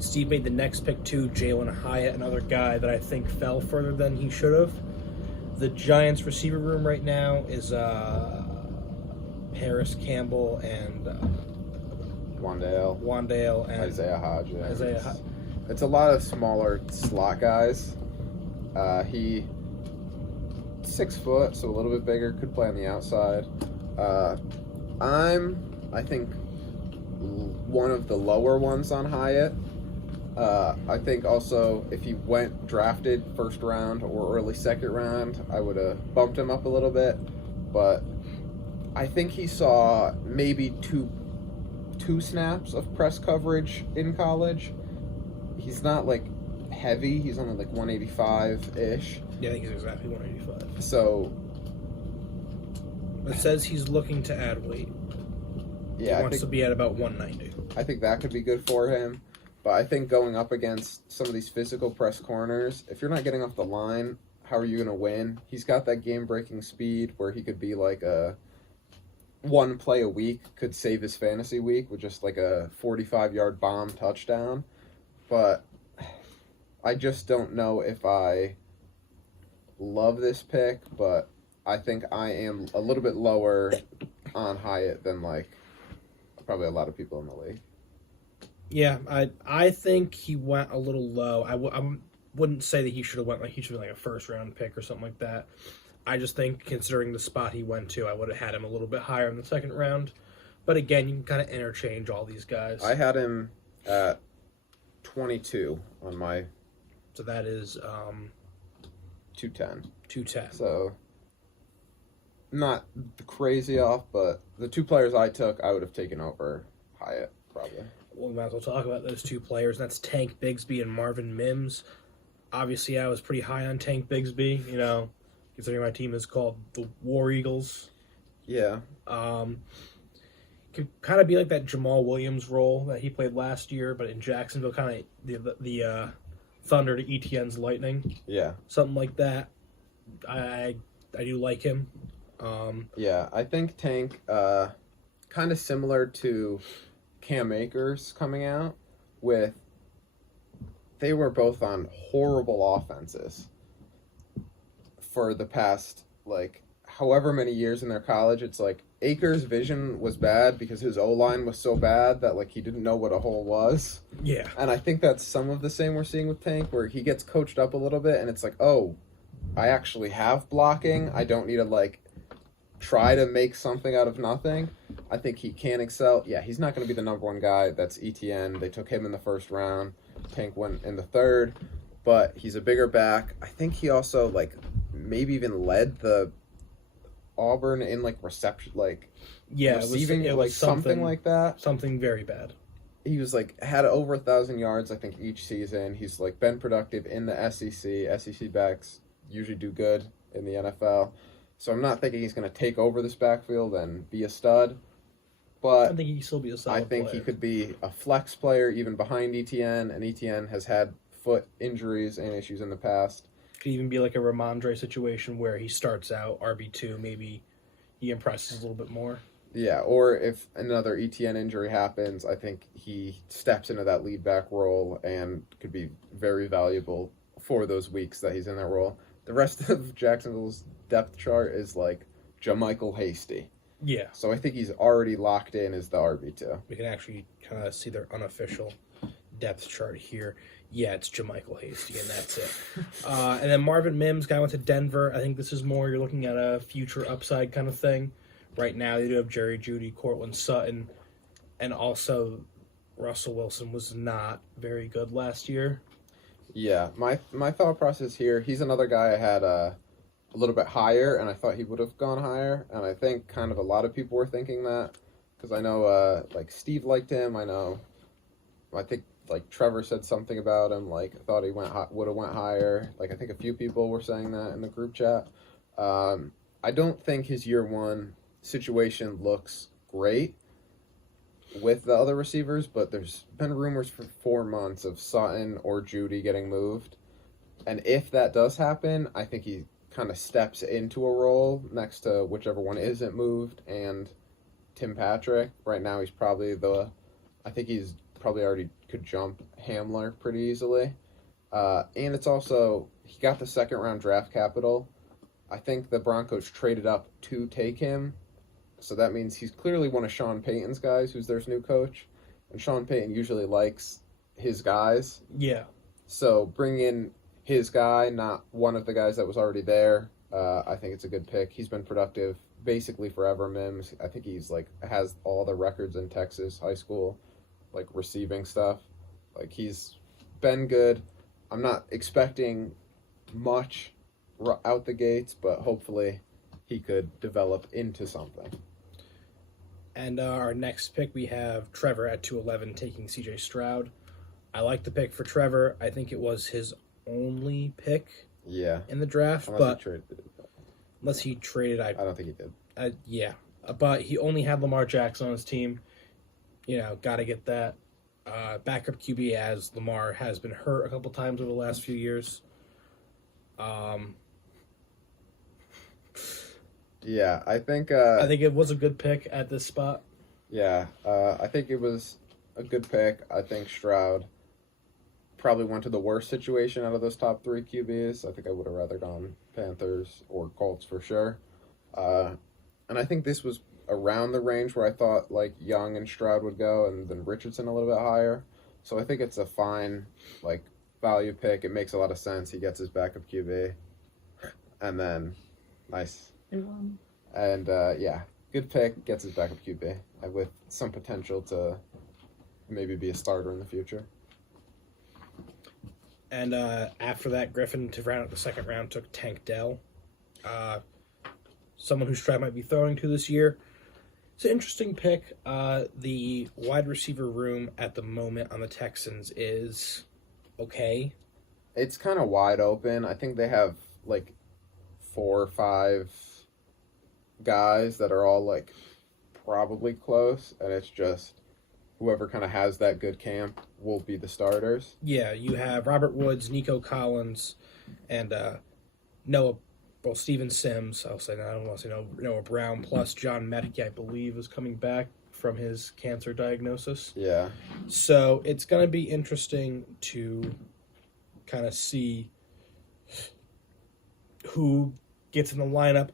Steve made the next pick too, Jalen Hyatt, another guy that I think fell further than he should have. The Giants receiver room right now is Harris Campbell and Wandale and Isaiah Hodgins. Isaiah It's a lot of smaller slot guys. He 6 foot, so a little bit bigger, could play on the outside. I think one of the lower ones on Hyatt. I think also if he went drafted first round or early second round, I would have bumped him up a little bit. But I think he saw maybe two snaps of press coverage in college. He's not like heavy. He's only like 185-ish. Yeah, I think he's exactly 185. So it says he's looking to add weight. Yeah, he wants to be at about 190. I think that could be good for him. But I think going up against some of these physical press corners, if you're not getting off the line, how are you going to win? He's got that game-breaking speed where he could be like a one play a week, could save his fantasy week with just like a 45-yard bomb touchdown. But I just don't know if I love this pick, but I think I am a little bit lower on Hyatt than like probably a lot of people in the league. Yeah, I think he went a little low. I wouldn't say that he should have went like he should be like a first round pick or something like that. I just think considering the spot he went to, I would have had him a little bit higher in the second round. But again, you can kind of interchange all these guys. I had him at 22 on my. So that is 210. 210. So not crazy off, but the two players I took, I would have taken over Hyatt probably. Well, we might as well talk about those two players. That's Tank Bigsby and Marvin Mims. Obviously, I was pretty high on Tank Bigsby, considering my team is called the War Eagles. Yeah. Could kind of be like that Jamal Williams role that he played last year, but in Jacksonville, kind of the Thunder to ETN's Lightning. Yeah. Something like that. I do like him. Yeah, I think Tank, kind of similar to Cam Akers coming out they were both on horrible offenses for the past, like, however many years in their college. It's like Akers' vision was bad because his O-line was so bad that, like, he didn't know what a hole was. Yeah. And I think that's some of the same we're seeing with Tank, where he gets coached up a little bit, and it's like, oh, I actually have blocking. I don't need to, like, try to make something out of nothing. I think he can excel. Yeah, he's not going to be the number one guy. That's ETN. They took him in the first round. Tank went in the third, but he's a bigger back. I think he also, like, maybe even led the Auburn in like reception, like receiving, it like was something like that. Something very bad. He was like had over 1,000 yards, I think, each season. He's like been productive in the SEC. SEC backs usually do good in the NFL, so I'm not thinking he's going to take over this backfield and be a stud. But I think he can still be a solid I think player. he could be a flex player even behind ETN, and ETN has had foot injuries and issues in the past. Could even be like a Ramondre situation where he starts out RB2, maybe he impresses a little bit more. Yeah, or if another ETN injury happens, I think he steps into that lead back role and could be very valuable for those weeks that he's in that role. The rest of Jacksonville's depth chart is like Jamichael Hasty. Yeah. So I think he's already locked in as the RB2. We can actually kind of see their unofficial depth chart here. Yeah, it's Jamichael Hasty, and that's it. And then Marvin Mims, guy went to Denver. I think this is more, you're looking at a future upside kind of thing. Right now, they do have Jerry Jeudy, Cortland Sutton, and also Russell Wilson was not very good last year. Yeah, my thought process here, he's another guy I had a little bit higher, and I thought he would have gone higher, and I think kind of a lot of people were thinking that, because I know, like, Steve liked him, I think, like, Trevor said something about him, like, I thought he would have went higher, like, I think a few people were saying that in the group chat. I don't think his year one situation looks great with the other receivers, but there's been rumors for 4 months of Sutton or Jeudy getting moved, and if that does happen, I think he kind of steps into a role next to whichever one isn't moved and Tim Patrick. Right now he's probably I think he's probably already could jump Hamler pretty easily, and it's also he got the second round draft capital. I think the Broncos traded up to take him. So that means he's clearly one of Sean Payton's guys, who's their new coach. And Sean Payton usually likes his guys. Yeah. So bring in his guy, not one of the guys that was already there. I think it's a good pick. He's been productive basically forever, Mims. I think he's like has all the records in Texas high school, like receiving stuff. Like he's been good. I'm not expecting much out the gates, but hopefully he could develop into something. And our next pick, we have Trevor at 211 taking CJ Stroud. I like the pick for Trevor. I think it was his only pick in the draft. Unless he traded, I don't think he did. Yeah. But he only had Lamar Jackson on his team. Got to get that. Backup QB as Lamar has been hurt a couple times over the last few years. Yeah, I think it was a good pick at this spot. Yeah, I think it was a good pick. I think Stroud probably went to the worst situation out of those top 3 QBs. I think I would have rather gone Panthers or Colts for sure. And I think this was around the range where I thought like Young and Stroud would go, and then Richardson a little bit higher. So I think it's a fine like value pick. It makes a lot of sense. He gets his backup QB, and then nice. And yeah, good pick, gets his backup QB with some potential to maybe be a starter in the future. And after that, Griffin to round out the second round took Tank Dell, someone who Stroud might be throwing to this year. It's an interesting pick. The wide receiver room at the moment on the Texans is okay. It's kind of wide open. I think they have like 4 or 5 guys that are all like probably close, and it's just whoever kind of has that good camp will be the starters. Yeah, you have Robert Woods, Nico Collins, and Steven Sims. I don't want to say Noah Brown, plus John Metke, I believe, is coming back from his cancer diagnosis. Yeah. So it's going to be interesting to kind of see who gets in the lineup.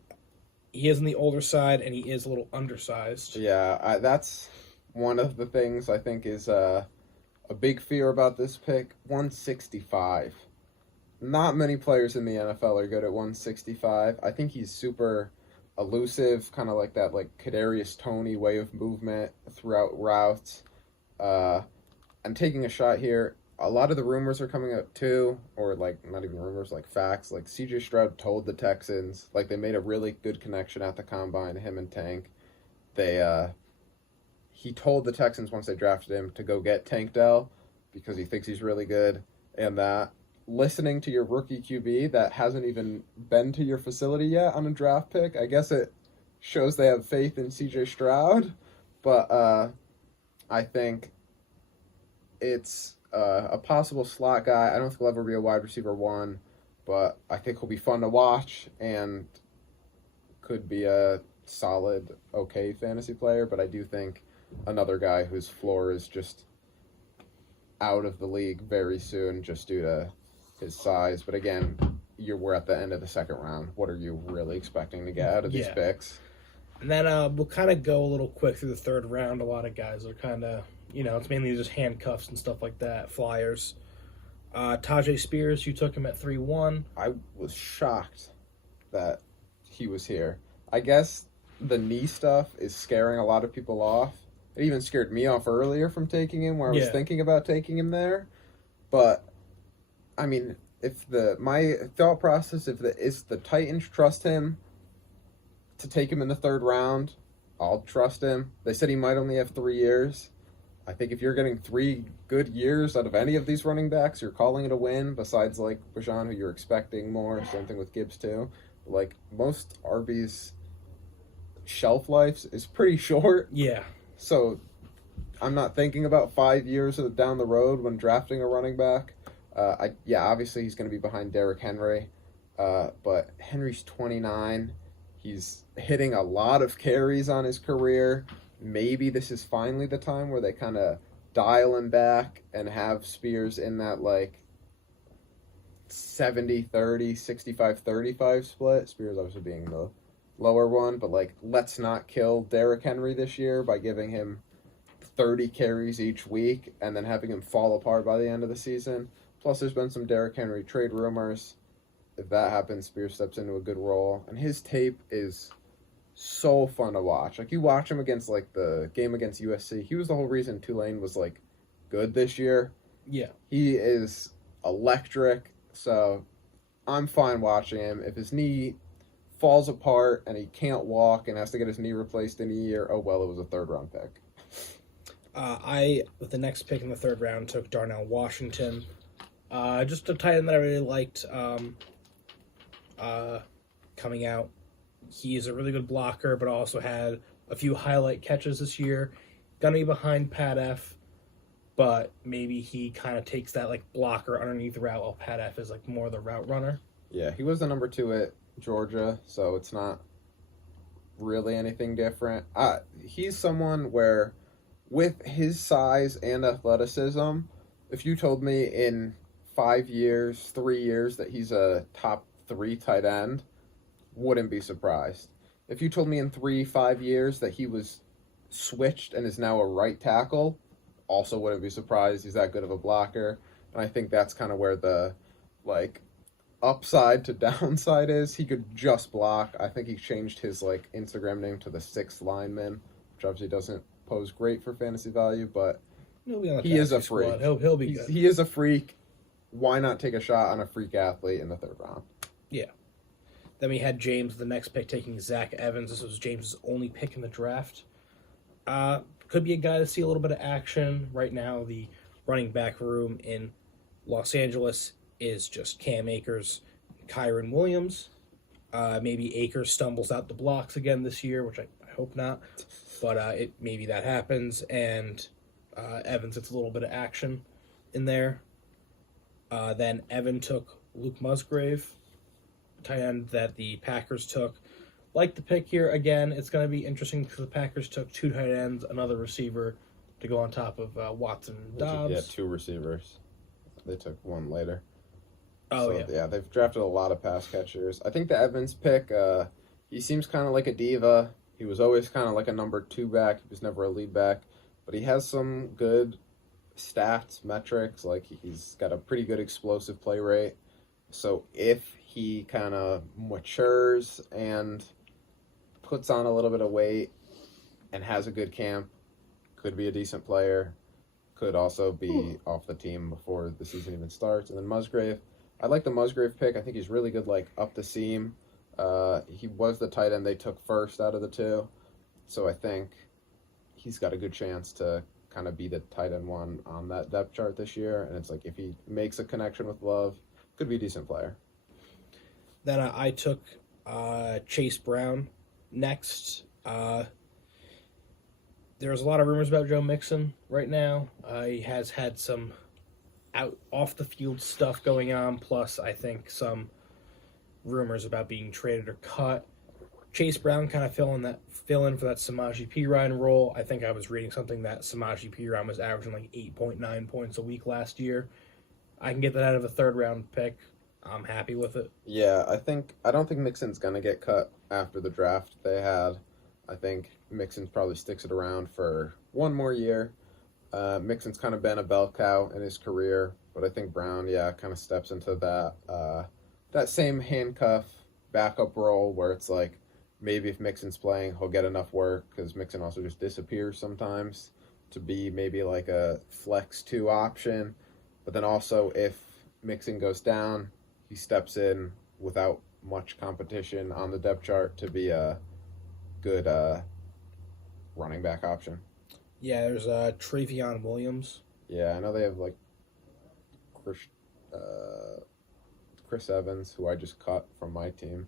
He is on the older side, and he is a little undersized. Yeah, that's one of the things I think is a big fear about this pick. 165. Not many players in the NFL are good at 165. I think he's super elusive, kind of like that like Kadarius Toney way of movement throughout routes. And taking a shot here, a lot of the rumors are coming out too, or like not even rumors, like facts. Like CJ Stroud told the Texans, like they made a really good connection at the combine, him and Tank. They he told the Texans once they drafted him to go get Tank Dell because he thinks he's really good, and that listening to your rookie QB that hasn't even been to your facility yet on a draft pick, I guess it shows they have faith in CJ Stroud, but I think it's a possible slot guy. I don't think he'll ever be a wide receiver one, but I think he'll be fun to watch and could be a solid, okay fantasy player. But I do think another guy whose floor is just out of the league very soon just due to his size. But again, we're at the end of the second round. What are you really expecting to get out of these picks? And then we'll kind of go a little quick through the third round. A lot of guys are kind of, it's mainly just handcuffs and stuff like that, flyers. Tajay Spears, you took him at 3-1. I was shocked that he was here. I guess the knee stuff is scaring a lot of people off. It even scared me off earlier from taking him, where I was thinking about taking him there. But, I mean, my thought process, if the Titans trust him to take him in the third round, I'll trust him. They said he might only have 3 years. I think if you're getting 3 good years out of any of these running backs, you're calling it a win, besides, like, Bijan, who you're expecting more. Same thing with Gibbs, too. Like, most RB's shelf life is pretty short. Yeah. So I'm not thinking about 5 years down the road when drafting a running back. Obviously he's going to be behind Derrick Henry, but Henry's 29. He's hitting a lot of carries on his career. Maybe this is finally the time where they kind of dial him back and have Spears in that, like, 70-30, 65-35 split. Spears obviously being the lower one, but, like, let's not kill Derrick Henry this year by giving him 30 carries each week and then having him fall apart by the end of the season. Plus, there's been some Derrick Henry trade rumors. If that happens, Spears steps into a good role. And his tape is so fun to watch. Like, you watch him against, like, the game against USC. He was the whole reason Tulane was, like, good this year. Yeah. He is electric, so I'm fine watching him. If his knee falls apart and he can't walk and has to get his knee replaced in a year, oh, well, it was a third-round pick. With the next pick in the third round, took Darnell Washington. Just a tight end that I really liked coming out. He's a really good blocker, but also had a few highlight catches this year. Gonna be behind Pat F, but maybe he kind of takes that, like, blocker underneath the route while Pat F is, like, more the route runner. Yeah, he was the number 2 at Georgia, so it's not really anything different. He's someone where, with his size and athleticism, if you told me in 5 years, 3 years that he's a top 3 tight end, wouldn't be surprised. If you told me in 3-5 years that he was switched and is now a right tackle, also wouldn't be surprised. He's that good of a blocker. And I think that's kind of where the, like, upside to downside is. He could just block. I think he changed his, like, Instagram name to the 6th lineman, which obviously doesn't pose great for fantasy value, but he is a freak. He'll be good. He is a freak. Why not take a shot on a freak athlete in the third round? Yeah. Then we had James, the next pick, taking Zach Evans. This was James's only pick in the draft. Could be a guy to see a little bit of action. Right now, the running back room in Los Angeles is just Cam Akers, Kyron Williams. Maybe Akers stumbles out the blocks again this year, which I hope not. But maybe that happens, and Evans gets a little bit of action in there. Then Evan took Luke Musgrave, tight end that the Packers took. Like the pick here, again, it's going to be interesting because the Packers took 2 tight ends, another receiver to go on top of Watson and Dobbs. Yeah, 2 receivers. They took 1 later. Oh, so, yeah. Yeah, they've drafted a lot of pass catchers. I think the Evans pick, he seems kind of like a diva. He was always kind of like a number 2 back. He was never a lead back. But he has some good stats, metrics. Like, he's got a pretty good explosive play rate. So if he kind of matures and puts on a little bit of weight and has a good camp, could be a decent player. could also be off the team before the season even starts. And then Musgrave, I like the Musgrave pick. I think he's really good, like up the seam. He was the tight end they took first out of the two, so I think he's got a good chance to kind of be the tight end one on that depth chart this year. And it's like if he makes a connection with Love, could be a decent player. Then I took Chase Brown next. There's a lot of rumors about Joe Mixon right now. He has had some off the field stuff going on, plus I think some rumors about being traded or cut. Chase Brown kind of fill in for that Samaje Perine role. I think I was reading something that Samaje Perine was averaging like 8.9 points a week last year. I can get that out of a third round pick. I'm happy with it. Yeah, I don't think Mixon's gonna get cut after the draft they had. I think Mixon probably sticks it around for one more year. Mixon's kind of been a bell cow in his career, but I think Brown, kind of steps into that same handcuff backup role where it's like maybe if Mixon's playing, he'll get enough work because Mixon also just disappears sometimes to be maybe like a flex 2 option. But then also if Mixon goes down, he steps in without much competition on the depth chart to be a good running back option. Yeah, there's Travion Williams. Yeah, I know they have like Chris Evans, who I just cut from my team.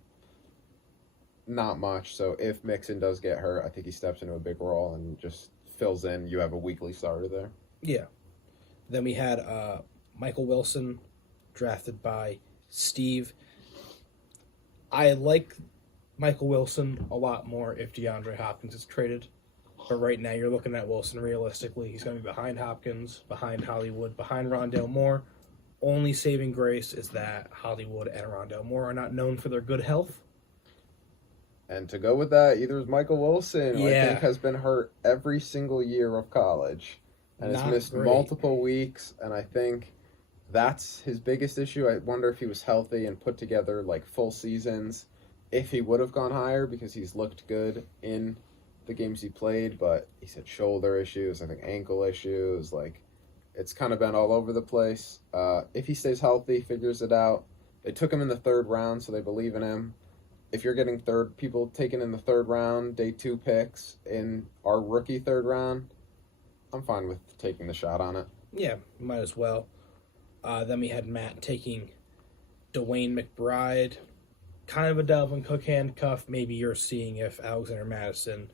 Not much. So if Mixon does get hurt, I think he steps into a big role and just fills in. You have a weekly starter there. Yeah. Then we had Michael Wilson, drafted by Steve. I like Michael Wilson a lot more if DeAndre Hopkins is traded. But right now you're looking at Wilson realistically. He's going to be behind Hopkins, behind Hollywood, behind Rondale Moore. Only saving grace is that Hollywood and Rondale Moore are not known for their good health. And to go with that, either is Michael Wilson, who I think has been hurt every single year of college and has missed multiple weeks. And I think that's his biggest issue. I wonder if he was healthy and put together like full seasons, if he would have gone higher because he's looked good in the games he played, but he's had shoulder issues, I think ankle issues, like it's kind of been all over the place. If he stays healthy, figures it out. They took him in the 3rd round, so they believe in him. If you're getting people taken in the 3rd round, day 2 picks in our rookie 3rd round, I'm fine with taking the shot on it. Yeah, might as well. Then we had Matt taking Dwayne McBride, kind of a Dalvin Cook handcuff. Maybe you're seeing if Alexander Madison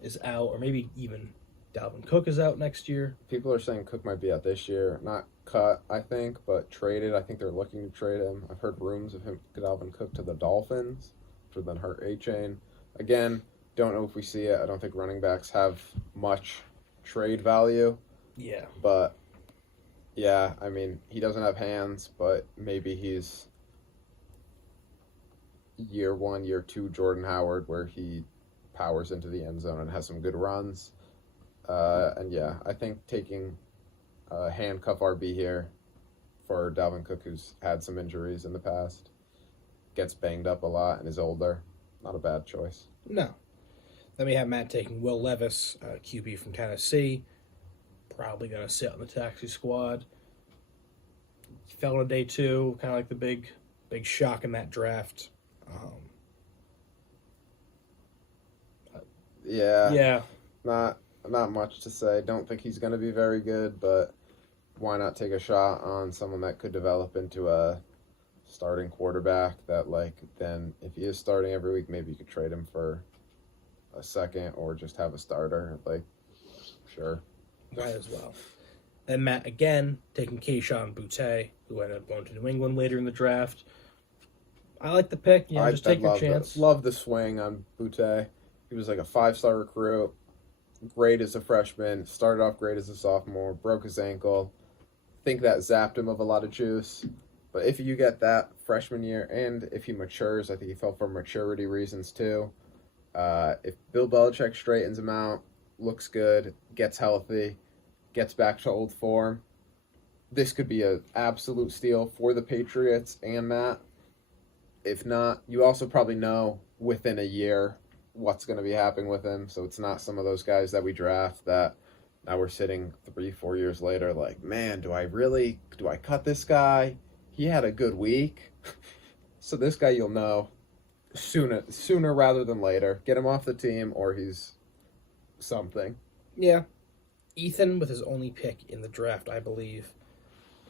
is out, or maybe even Dalvin Cook is out next year. People are saying Cook might be out this year. Not cut, I think, but traded. I think they're looking to trade him. I've heard rumors of him, Dalvin Cook, to the Dolphins, which would then hurt A-Chain. Again, don't know if we see it. I don't think running backs have much trade value. Yeah. But, yeah, I mean, he doesn't have hands, but maybe he's year 1, year 2 Jordan Howard, where he powers into the end zone and has some good runs. I think taking a handcuff RB here for Dalvin Cook, who's had some injuries in the past, gets banged up a lot and is older. Not a bad choice. No. Then we have Matt taking Will Levis, QB from Tennessee. Probably going to sit on the taxi squad. He fell to day 2, kind of like the big shock in that draft. Yeah. Not much to say. Don't think he's going to be very good, but why not take a shot on someone that could develop into a starting quarterback that, like, then if he is starting every week, maybe you could trade him for a second or just have a starter. Like, sure. Might as well. And Matt, again, taking Kayshon Boutte, who ended up going to New England later in the draft. I like the pick. Just take your chance. Love the swing on Boutte. He was like a 5-star recruit. Great as a freshman. Started off great as a sophomore. Broke his ankle. Think that zapped him of a lot of juice. But if you get that freshman year, and if he matures, I think he fell for maturity reasons too. If Bill Belichick straightens him out, looks good, gets healthy, gets back to old form, this could be an absolute steal for the Patriots and Matt. If not, you also probably know within a year what's going to be happening with him. So it's not some of those guys that we draft that Now we're sitting 3-4 years later, like, man, do I cut this guy? He had a good week. So this guy you'll know sooner rather than later. Get him off the team or he's something. Yeah. Ethan with his only pick in the draft, I believe.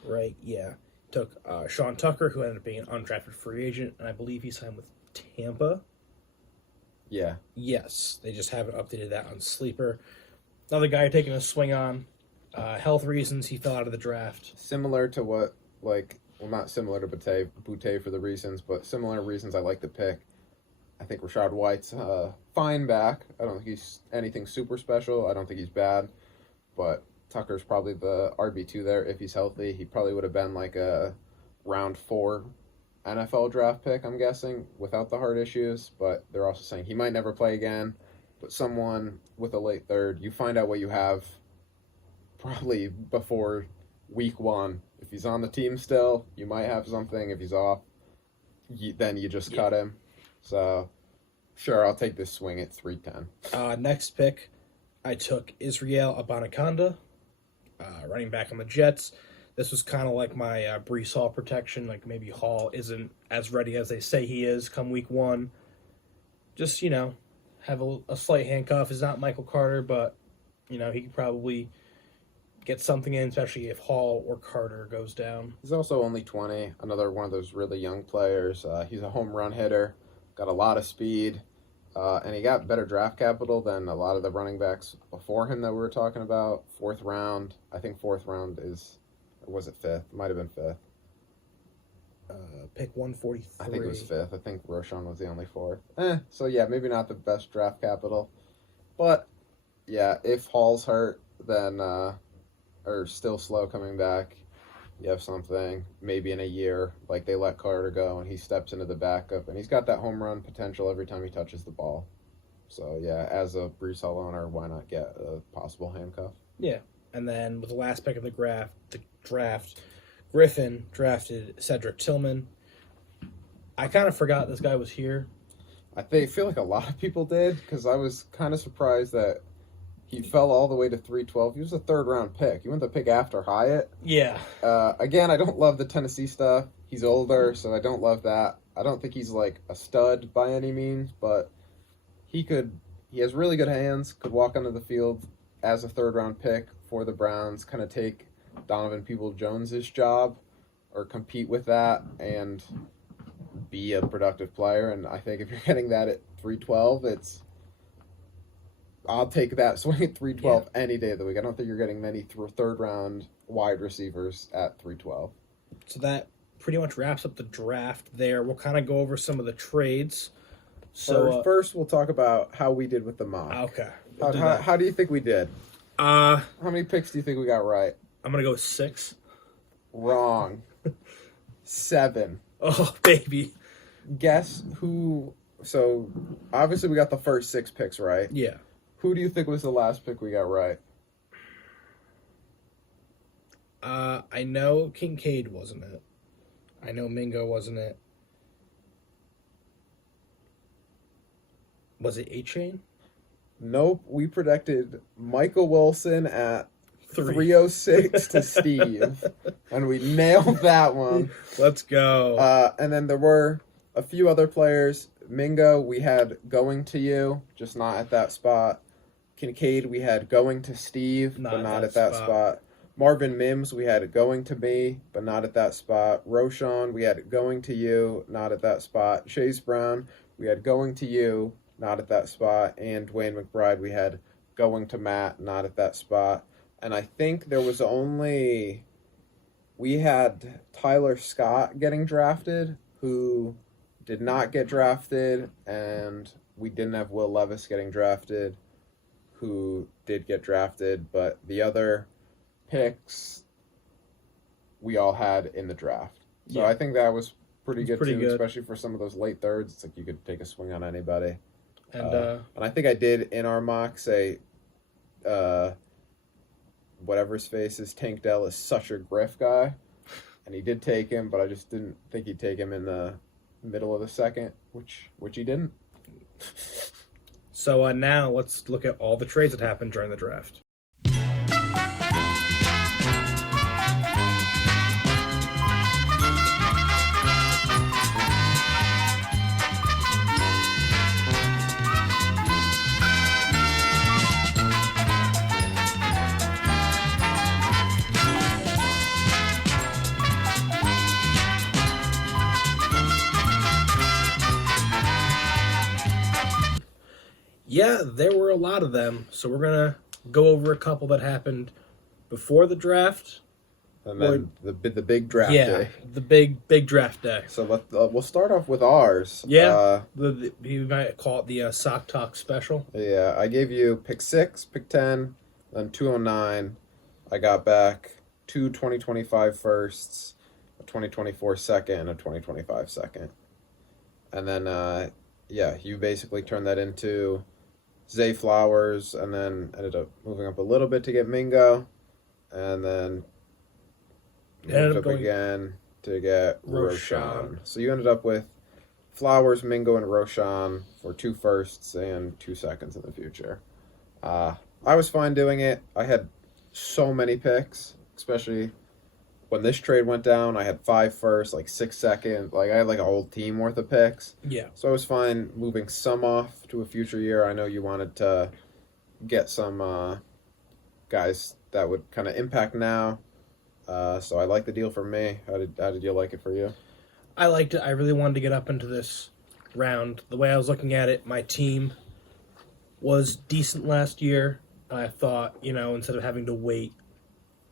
Right? Yeah. Took Sean Tucker, who ended up being an undrafted free agent, and I believe he signed with Tampa. Yeah. Yes. They just haven't updated that on Sleeper. Another guy taking a swing on. Health reasons, he fell out of the draft. Similar to what, like, well, not similar to Boutte for the reasons, but similar reasons I like the pick. I think Rashad White's fine back. I don't think he's anything super special. I don't think he's bad. But Tucker's probably the RB2 there if he's healthy. He probably would have been like a round 4 NFL draft pick, I'm guessing, without the heart issues. But they're also saying he might never play again. But someone with a late third, you find out what you have probably before week 1. If he's on the team still, you might have something. If he's off, then you just cut him. So, sure, I'll take this swing at 310. Next pick, I took Israel Abanikanda, running back on the Jets. This was kind of like my Breece Hall protection. Like maybe Hall isn't as ready as they say he is come week 1. Just, have a slight handcuff. He's not Michael Carter, but, he could probably get something in, especially if Hall or Carter goes down. He's also only 20, another one of those really young players. He's a home run hitter, got a lot of speed, and he got better draft capital than a lot of the running backs before him that we were talking about. 4th round. I think 4th round is, or was it 5th? Might have been 5th. Pick 143. I think it was 5th. I think Roshan was the only 4th. So yeah, maybe not the best draft capital. But yeah, if Hall's hurt, then or still slow coming back, you have something. Maybe in a year, like they let Carter go and he steps into the backup, and he's got that home run potential every time he touches the ball. So yeah, as a Breece Hall owner, why not get a possible handcuff? Yeah, and then with the last pick of the draft, Griffin drafted Cedric Tillman. I kind of forgot this guy was here. I feel like a lot of people did, because I was kind of surprised that he fell all the way to 312. He was a 3rd round pick. He went the pick after Hyatt. Yeah. Again, I don't love the Tennessee stuff. He's older, so I don't love that. I don't think he's like a stud by any means, but he has really good hands, could walk onto the field as a 3rd round pick for the Browns, kind of take Donovan Peoples-Jones's job or compete with that and be a productive player. And I think if you're getting that at 312, I'll take that swing at 312 any day of the week. I don't think you're getting many 3rd round wide receivers at 312. So that pretty much wraps up the draft there. We'll kind of go over some of the trades. So first we'll talk about how we did with the mock. Okay. How do you think we did? How many picks do you think we got right? I'm going to go with 6. Wrong. 7. Oh, baby. Guess who... So, obviously we got the first 6 picks right. Yeah. Who do you think was the last pick we got right? I know Kincaid wasn't it. I know Mingo wasn't it. Was it A-Chain? Nope. We predicted Michael Wilson at 306 to Steve. And we nailed that one. Let's go. And then there were a few other players. Mingo, we had going to you, just not at that spot. Kincaid, we had going to Steve, but not at that spot. Marvin Mims, we had going to me, but not at that spot. Roshan, we had going to you, not at that spot. Chase Brown, we had going to you, not at that spot. And Dwayne McBride, we had going to Matt, not at that spot. And I think there was we had Tyler Scott getting drafted, who did not get drafted, and we didn't have Will Levis getting drafted, who did get drafted, but the other picks we all had in the draft. So yeah. I think that was pretty good, especially for some of those late thirds. It's like you could take a swing on anybody. And I think I did in our mock say whatever his face is, Tank Dell is such a Griff guy. And he did take him, but I just didn't think he'd take him in the middle of the second, which he didn't. So now let's look at all the trades that happened during the draft. Yeah, there were a lot of them. So we're going to go over a couple that happened before the draft. And then the big draft day. The big draft day. So we'll start off with ours. Yeah, you might call it the Sock Talk special. Yeah, I gave you pick 6, pick 10, then 209. I got back 2 2025 firsts, a 2024 second, and a 2025 second. And then, you basically turned that into Zay Flowers, and then ended up moving up a little bit to get Mingo, and then moved up again to get Roshan. So you ended up with Flowers, Mingo, and Roshan for 2 firsts and 2 seconds in the future. I was fine doing it. I had so many picks, especially when this trade went down. I had 5 firsts, like 6 seconds. Like I had like a whole team worth of picks. Yeah. So I was fine moving some off to a future year. I know you wanted to get some guys that would kind of impact now. So I like the deal for me. How did you like it for you? I liked it. I really wanted to get up into this round. The way I was looking at it, my team was decent last year. I thought, instead of having to wait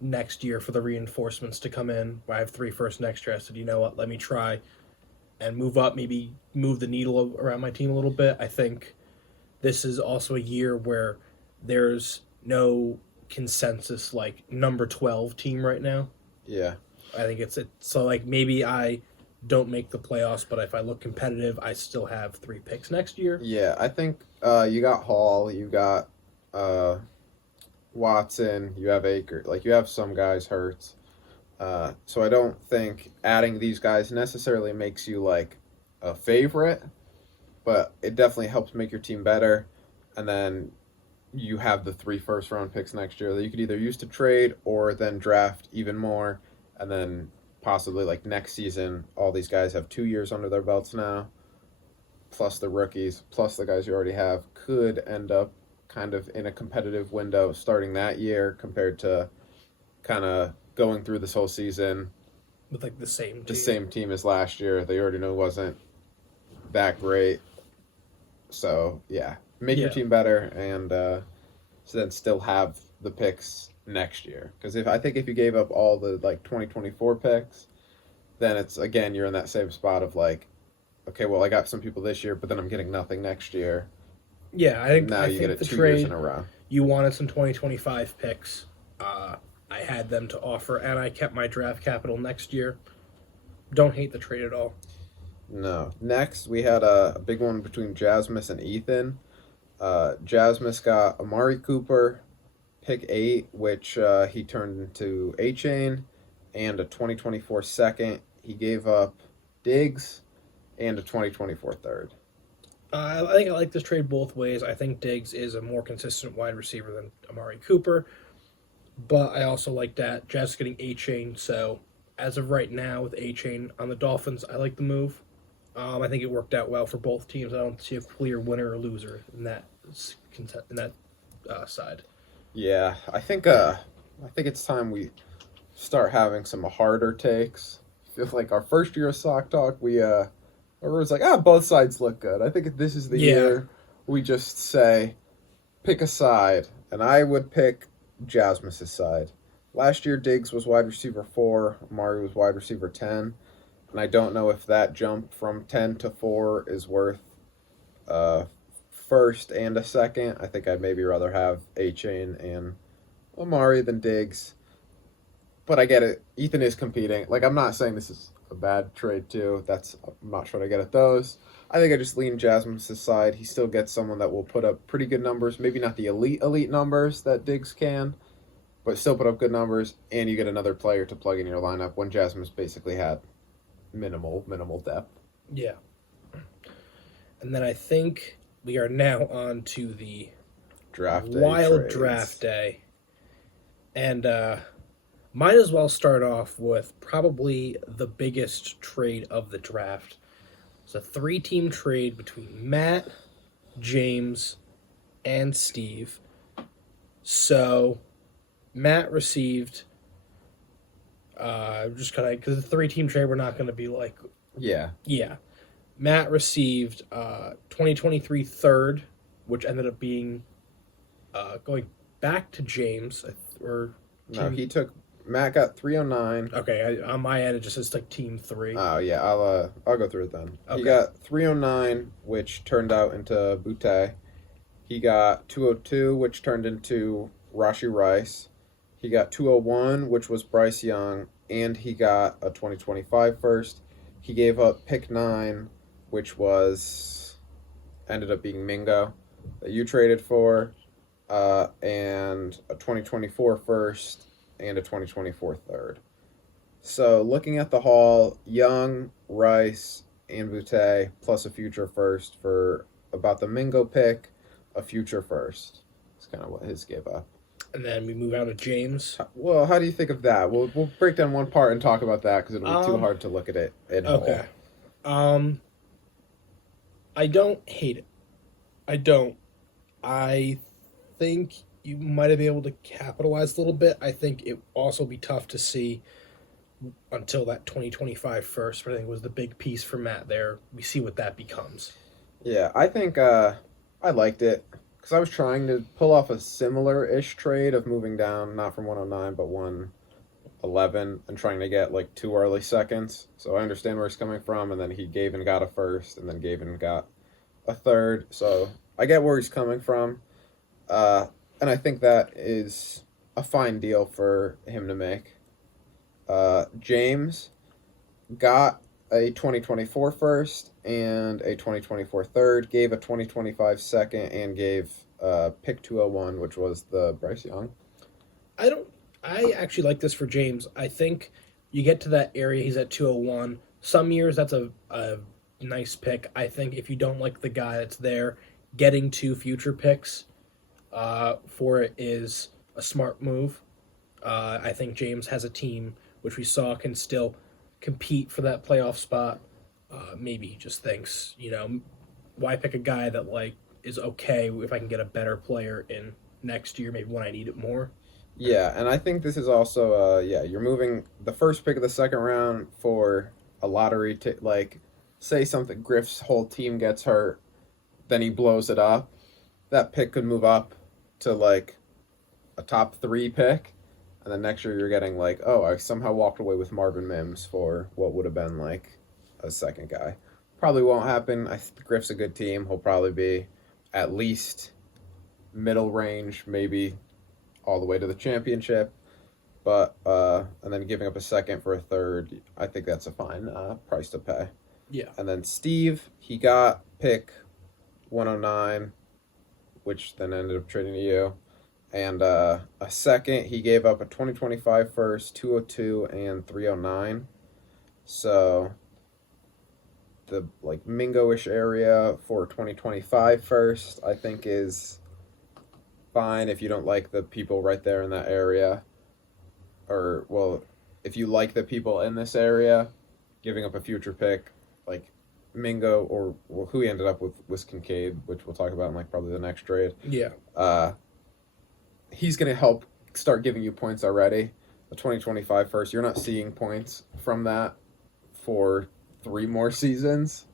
next year for the reinforcements to come in, I have 3 firsts next year. I said, you know what, let me try and move up, maybe move the needle around my team a little bit. I think this is also a year where there's no consensus like number 12 team right now. Yeah. I think it's so like maybe I don't make the playoffs, but if I look competitive, I still have 3 picks next year. Yeah, I think you got Hall, you got Watson, you have Akers, like you have some guys hurt. So I don't think adding these guys necessarily makes you like a favorite, but it definitely helps make your team better. And then you have the 3 first-round picks next year that you could either use to trade or then draft even more. And then possibly like next season, all these guys have 2 years under their belts now, plus the rookies, plus the guys you already have, could end up kind of in a competitive window starting that year compared to kind of going through this whole season with like the same team as last year. They already know wasn't that great. So yeah, make your team better, and so then still have the picks next year. Because if you gave up all the like 2024 picks, then it's again you're in that same spot of like, okay, well I got some people this year, but then I'm getting nothing next year. Yeah, I think you get it the 2 trade, years in a row. You wanted some 2025 picks. I had them to offer, and I kept my draft capital next year. Don't hate the trade at all. No. Next, we had a big one between Jasmus and Ethan. Jasmus got Amari Cooper, pick 8, which he turned into A-Chain, and a 2024 second. He gave up Diggs and a 2024 third. I think I like this trade both ways. I think Diggs is a more consistent wide receiver than Amari Cooper, but I also like that Jazz getting A-Chain. So as of right now with A-Chain on the Dolphins, I like the move. I think it worked out well for both teams. I don't see a clear winner or loser in that side. Yeah, I think it's time we start having some harder takes. I feel like our first year of Sock Talk, everyone's like, both sides look good. I think this is the year we just say, pick a side, and I would pick Jasmus' side. Last year, Diggs was wide receiver 4, Amari was wide receiver 10, and I don't know if that jump from 10 to 4 is worth first and a second. I think I'd maybe rather have A-Chain and Amari than Diggs. But I get it. Ethan is competing. Like, I'm not saying this is a bad trade, too. I'm not sure what I get at those. I think I just lean Jasmus' side. He still gets someone that will put up pretty good numbers. Maybe not the elite numbers that Diggs can, but still put up good numbers. And you get another player to plug in your lineup when Jasmus basically had minimal depth. Yeah. And then I think we are now on to the wild draft day. And might as well start off with probably the biggest trade of the draft. It's a 3-team trade between Matt, James, and Steve. So Matt received just kind of because the 3-team trade, we're not going to be like Matt received 2023 third, which ended up being going back to James or No, team. Matt got 309. Okay, on my end it just says like team 3. Oh yeah, I'll go through it then. Okay. He got 309, which turned out into Butte. He got 202, which turned into Rashi Rice. He got 201, which was Bryce Young, and he got a 2025 first. He gave up pick 9, which ended up being Mingo that you traded for, and a 2024 first and a 2024 third. So looking at the haul, Young, Rice, and Butte plus a future first for about the Mingo pick, a future first. That's kind of what his gave up. And then we move out to James. Well, how do you think of that? We'll break down one part and talk about that because it'll be too hard to look at it in Okay. whole. I don't hate it. I don't. I think you might have been able to capitalize a little bit. I think it also be tough to see until that 2025 first, but I think it was the big piece for Matt there. We see what that becomes. Yeah, I think I liked it because I was trying to pull off a similar-ish trade of moving down, not from 109, but 111, and trying to get like 2 early seconds. So I understand where he's coming from, and then he gave and got a first, and then gave and got a third. So I get where he's coming from, and I think that is a fine deal for him to make. James got a 2024 first and a 2024 third, gave a 2025 second, and gave pick 201, which was the Bryce Young. I actually like this for James. I think you get to that area, he's at 201. Some years that's a nice pick. I think if you don't like the guy that's there, getting 2 future picks for it is a smart move. I think James has a team which we saw can still compete for that playoff spot. Maybe he just thinks, why pick a guy that like is okay if I can get a better player in next year, maybe when I need it more. Yeah, and I think this is also you're moving the first pick of the second round for a lottery say something Griff's whole team gets hurt, then he blows it up. That pick could move up to like a top 3 pick. And then next year you're getting like, oh, I somehow walked away with Marvin Mims for what would have been like a second guy. Probably won't happen. Griff's a good team. He'll probably be at least middle range, maybe all the way to the championship. But and then giving up a second for a third, I think that's a fine price to pay. Yeah. And then Steve, he got pick 109, which then ended up trading to you. And a second, he gave up a 2025 first, 202, and 309. So the like Mingo-ish area for 2025 first, I think is fine if you don't like the people right there in that area. Or, well, if you like the people in this area, giving up a future pick, like Mingo, or who he ended up with was Kincaid, which we'll talk about in like probably the next trade. Yeah. He's going to help start giving you points already. The 2025 first, you're not seeing points from that for 3 more seasons.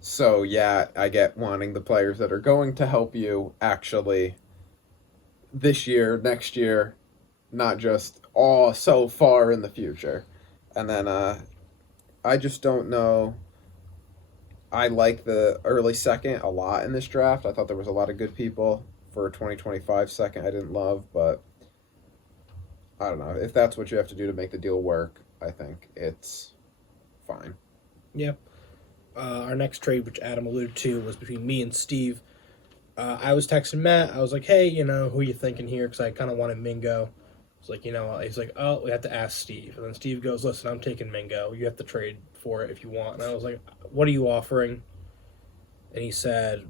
So, yeah, I get wanting the players that are going to help you actually this year, next year, not just all so far in the future. And then I just don't know. I like the early second a lot in this draft. I thought there was a lot of good people. For a 2025 second, I didn't love, but I don't know. If that's what you have to do to make the deal work, I think it's fine. Yeah. Our next trade, which Adam alluded to, was between me and Steve. I was texting Matt. I was like, hey, who are you thinking here? Because I kind of wanted Mingo. It's like, he's like, oh, we have to ask Steve. And then Steve goes, listen, I'm taking Mingo. You have to trade for it if you want. And I was like, what are you offering? And he said,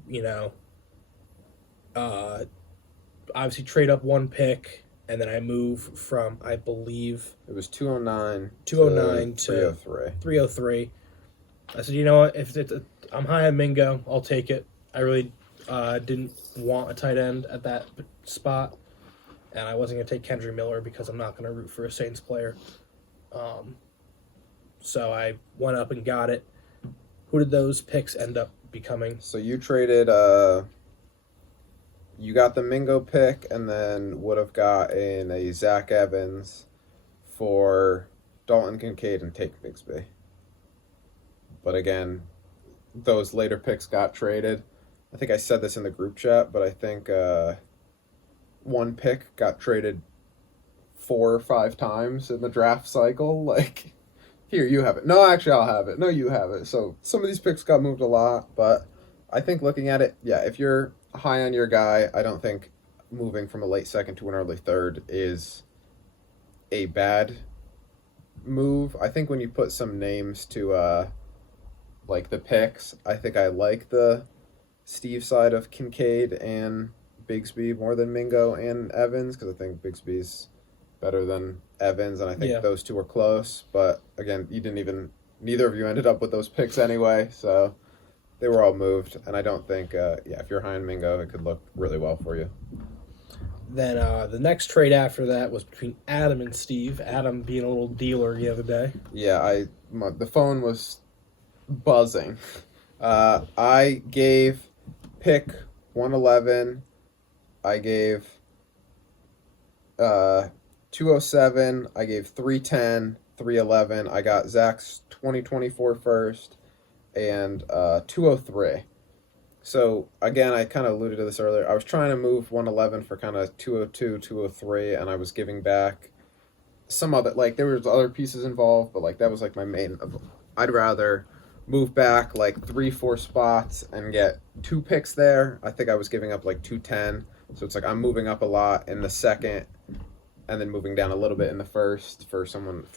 obviously trade up 1 pick, and then I move from, I believe, it was 209 to 303. I said, you know what? If I'm high on Mingo, I'll take it. I really didn't want a tight end at that spot, and I wasn't going to take Kendry Miller because I'm not going to root for a Saints player. So I went up and got it. Who did those picks end up becoming? So you traded you got the Mingo pick, and then would have gotten a Zach Evans for Dalton Kincaid and Take Bigsby. But again, those later picks got traded. I think I said this in the group chat, but I think one pick got traded 4 or 5 times in the draft cycle. Like, here, you have it. No, actually, I'll have it. No, you have it. So some of these picks got moved a lot, but I think looking at it, yeah, if you're high on your guy, I don't think moving from a late second to an early third is a bad move. I think when you put some names to like the picks, I think I like the Steve side of Kincaid and Bigsby more than Mingo and Evans, because I think Bigsby's better than Evans, and I think those two are close. But again, neither of you ended up with those picks anyway, so they were all moved. And I don't think, if you're high on Mingo, it could look really well for you. Then the next trade after that was between Adam and Steve. Adam being a little dealer the other day. Yeah, the phone was buzzing. I gave pick 111. I gave 207. I gave 310, 311. I got Zach's 2024 first and 203. So again, I kind of alluded to this earlier. I was trying to move 111 for kind of 202, 203, and I was giving back some other, like, there was other pieces involved, but like that was like my main. I'd rather move back like 3-4 spots and get 2 picks there. I think I was giving up like 210. So it's like I'm moving up a lot in the second and then moving down a little bit in the first for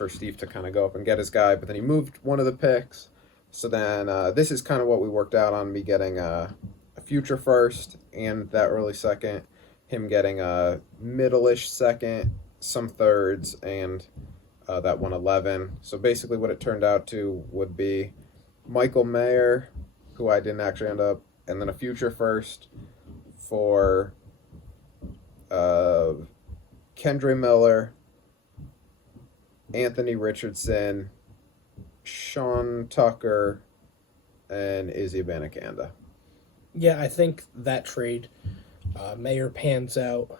Steve to kind of go up and get his guy. But then he moved one of the picks. So then this is kind of what we worked out on, me getting a future first and that early second, him getting a middle-ish second, some thirds, and that 111. So basically what it turned out to would be Michael Mayer, who I didn't actually end up, and then a future first for Kendre Miller, Anthony Richardson, Sean Tucker, and Izzy Abanikanda. Yeah, I think that trade, Mayer pans out.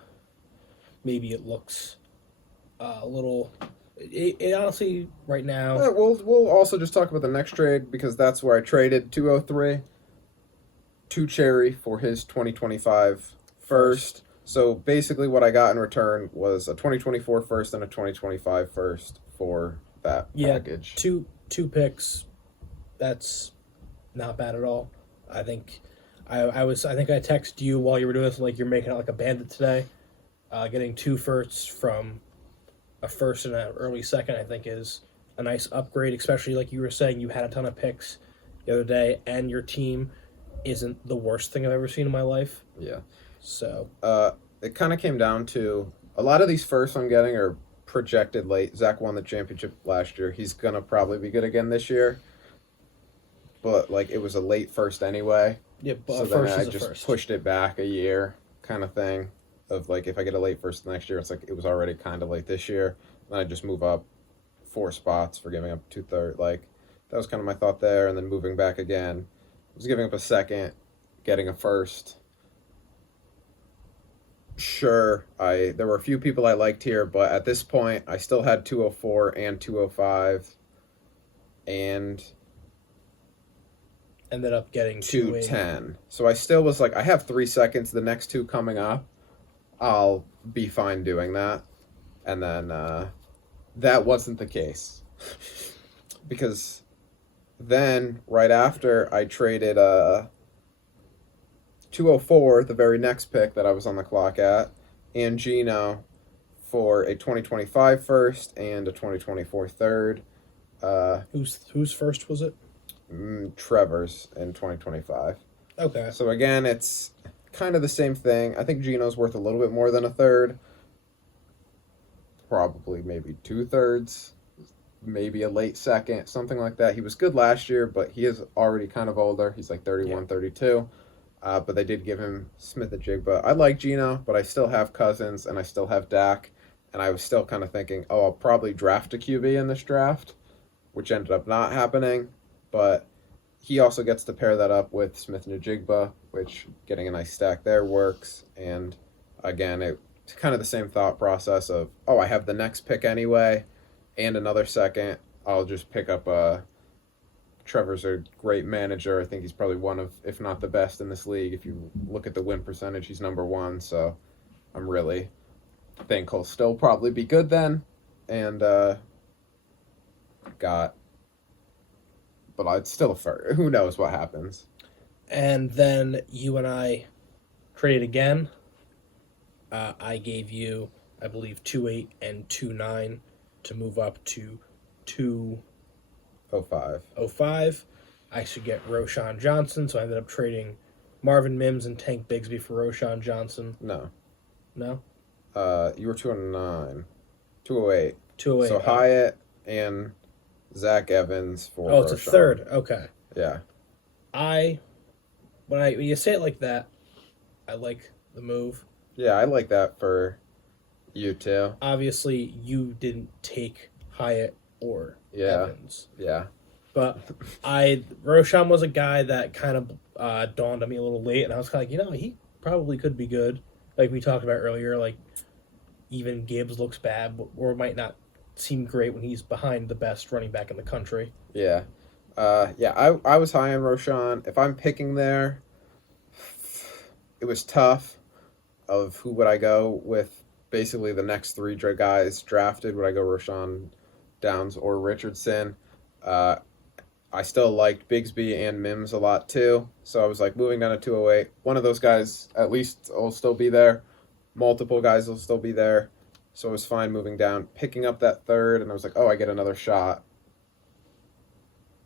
Maybe it looks a little. It honestly, right now. Yeah, we'll also just talk about the next trade, because that's where I traded 203 to Cherry for his 2025 first. So basically what I got in return was a 2024 first and a 2025 first for that package. Two picks. That's not bad at all. I think I think I texted you while you were doing this, like, you're making it like a bandit today. Getting 2 firsts from a first and an early second, I think, is a nice upgrade, especially like you were saying, you had a ton of picks the other day, and your team isn't the worst thing I've ever seen in my life. Yeah. So it kind of came down to a lot of these firsts I'm getting are projected late. Zach won the championship last year. He's gonna probably be good again this year. But like, it was a late first anyway. Yeah, but so then I just pushed it back a year, kind of thing. Of like, if I get a late first next year, it's like it was already kind of late this year. Then I just move up 4 spots for giving up 2/3. Like, that was kind of my thought there. And then moving back again, I was giving up a second, getting a first. Sure, there were a few people I liked here, but at this point, I still had 204 and 205, and ended up getting 210. So I still was like, I have 3 seconds. The next 2 coming up, I'll be fine doing that. And then that wasn't the case, because then right after I traded 204, the very next pick that I was on the clock at, and Gino for a 2025 first and a 2024 third. Whose first was it? Trevor's in 2025. Okay. So again, it's kind of the same thing. I think Gino's worth a little bit more than a third. Probably maybe 2/3. Maybe a late second, something like that. He was good last year, but he is already kind of older. He's like 31, 32. But they did give him Smith and Jigba. I like Gino, but I still have Cousins and I still have Dak. And I was still kind of thinking, I'll probably draft a QB in this draft, which ended up not happening. But he also gets to pair that up with Smith-Njigba, which getting a nice stack there works. And again, it's kind of the same thought process of, I have the next pick anyway and another second. I'll just pick up Trevor's a great manager. I think he's probably one of, if not the best in this league. If you look at the win percentage, he's number one. So I'm really think he'll still probably be good then. And but I'd still who knows what happens. And then you and I traded again. I gave you, I believe, 2-8 and 2-9 to move up to 2-05. I should get Roshan Johnson, so I ended up trading Marvin Mims and Tank Bigsby for Roshan Johnson. No. No? You were 209. 208. 208. So Hyatt and Zach Evans for it's a Roshan. third. Okay. Yeah. When you say it like that, I like the move. Yeah, I like that for you too. Obviously, you didn't take Hyatt or Evans. Yeah. But Roshan was a guy that kind of dawned on me a little late, and I was kind of like, he probably could be good. Like we talked about earlier, like even Gibbs looks bad or might not seem great when he's behind the best running back in the country. Yeah. I was high on Roshan. If I'm picking there, it was tough of who would I go with. Basically, the next three guys drafted. Would I go Roshan, Downs, or Richardson? I still liked Bigsby and Mims a lot too. So I was like, moving down to 208. One of those guys at least will still be there. Multiple guys will still be there. So it was fine moving down, picking up that third, and I was like, I get another shot.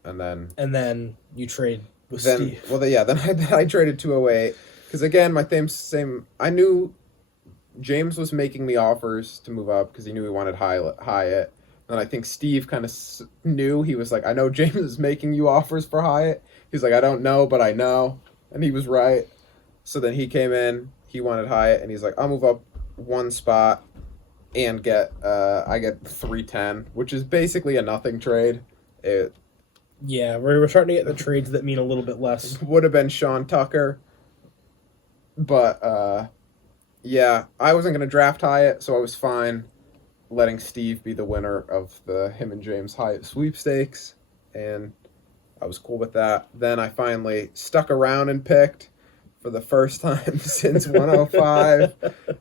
And then you trade with Steve. Well, then I traded 208. Because again, my same. I knew James was making me offers to move up because he knew he wanted Hyatt. And I think Steve kind of knew. He was like, I know James is making you offers for Hyatt. He's like, I don't know, but I know. And he was right. So then he came in. He wanted Hyatt. And he's like, I'll move up one spot and I get 310, which is basically a nothing trade. Yeah, we're starting to get the trades that mean a little bit less. Would have been Sean Tucker. But, I wasn't going to draft Hyatt, so I was fine letting Steve be the winner of the him and James Hyatt sweepstakes, and I was cool with that. Then I finally stuck around and picked for the first time since 105.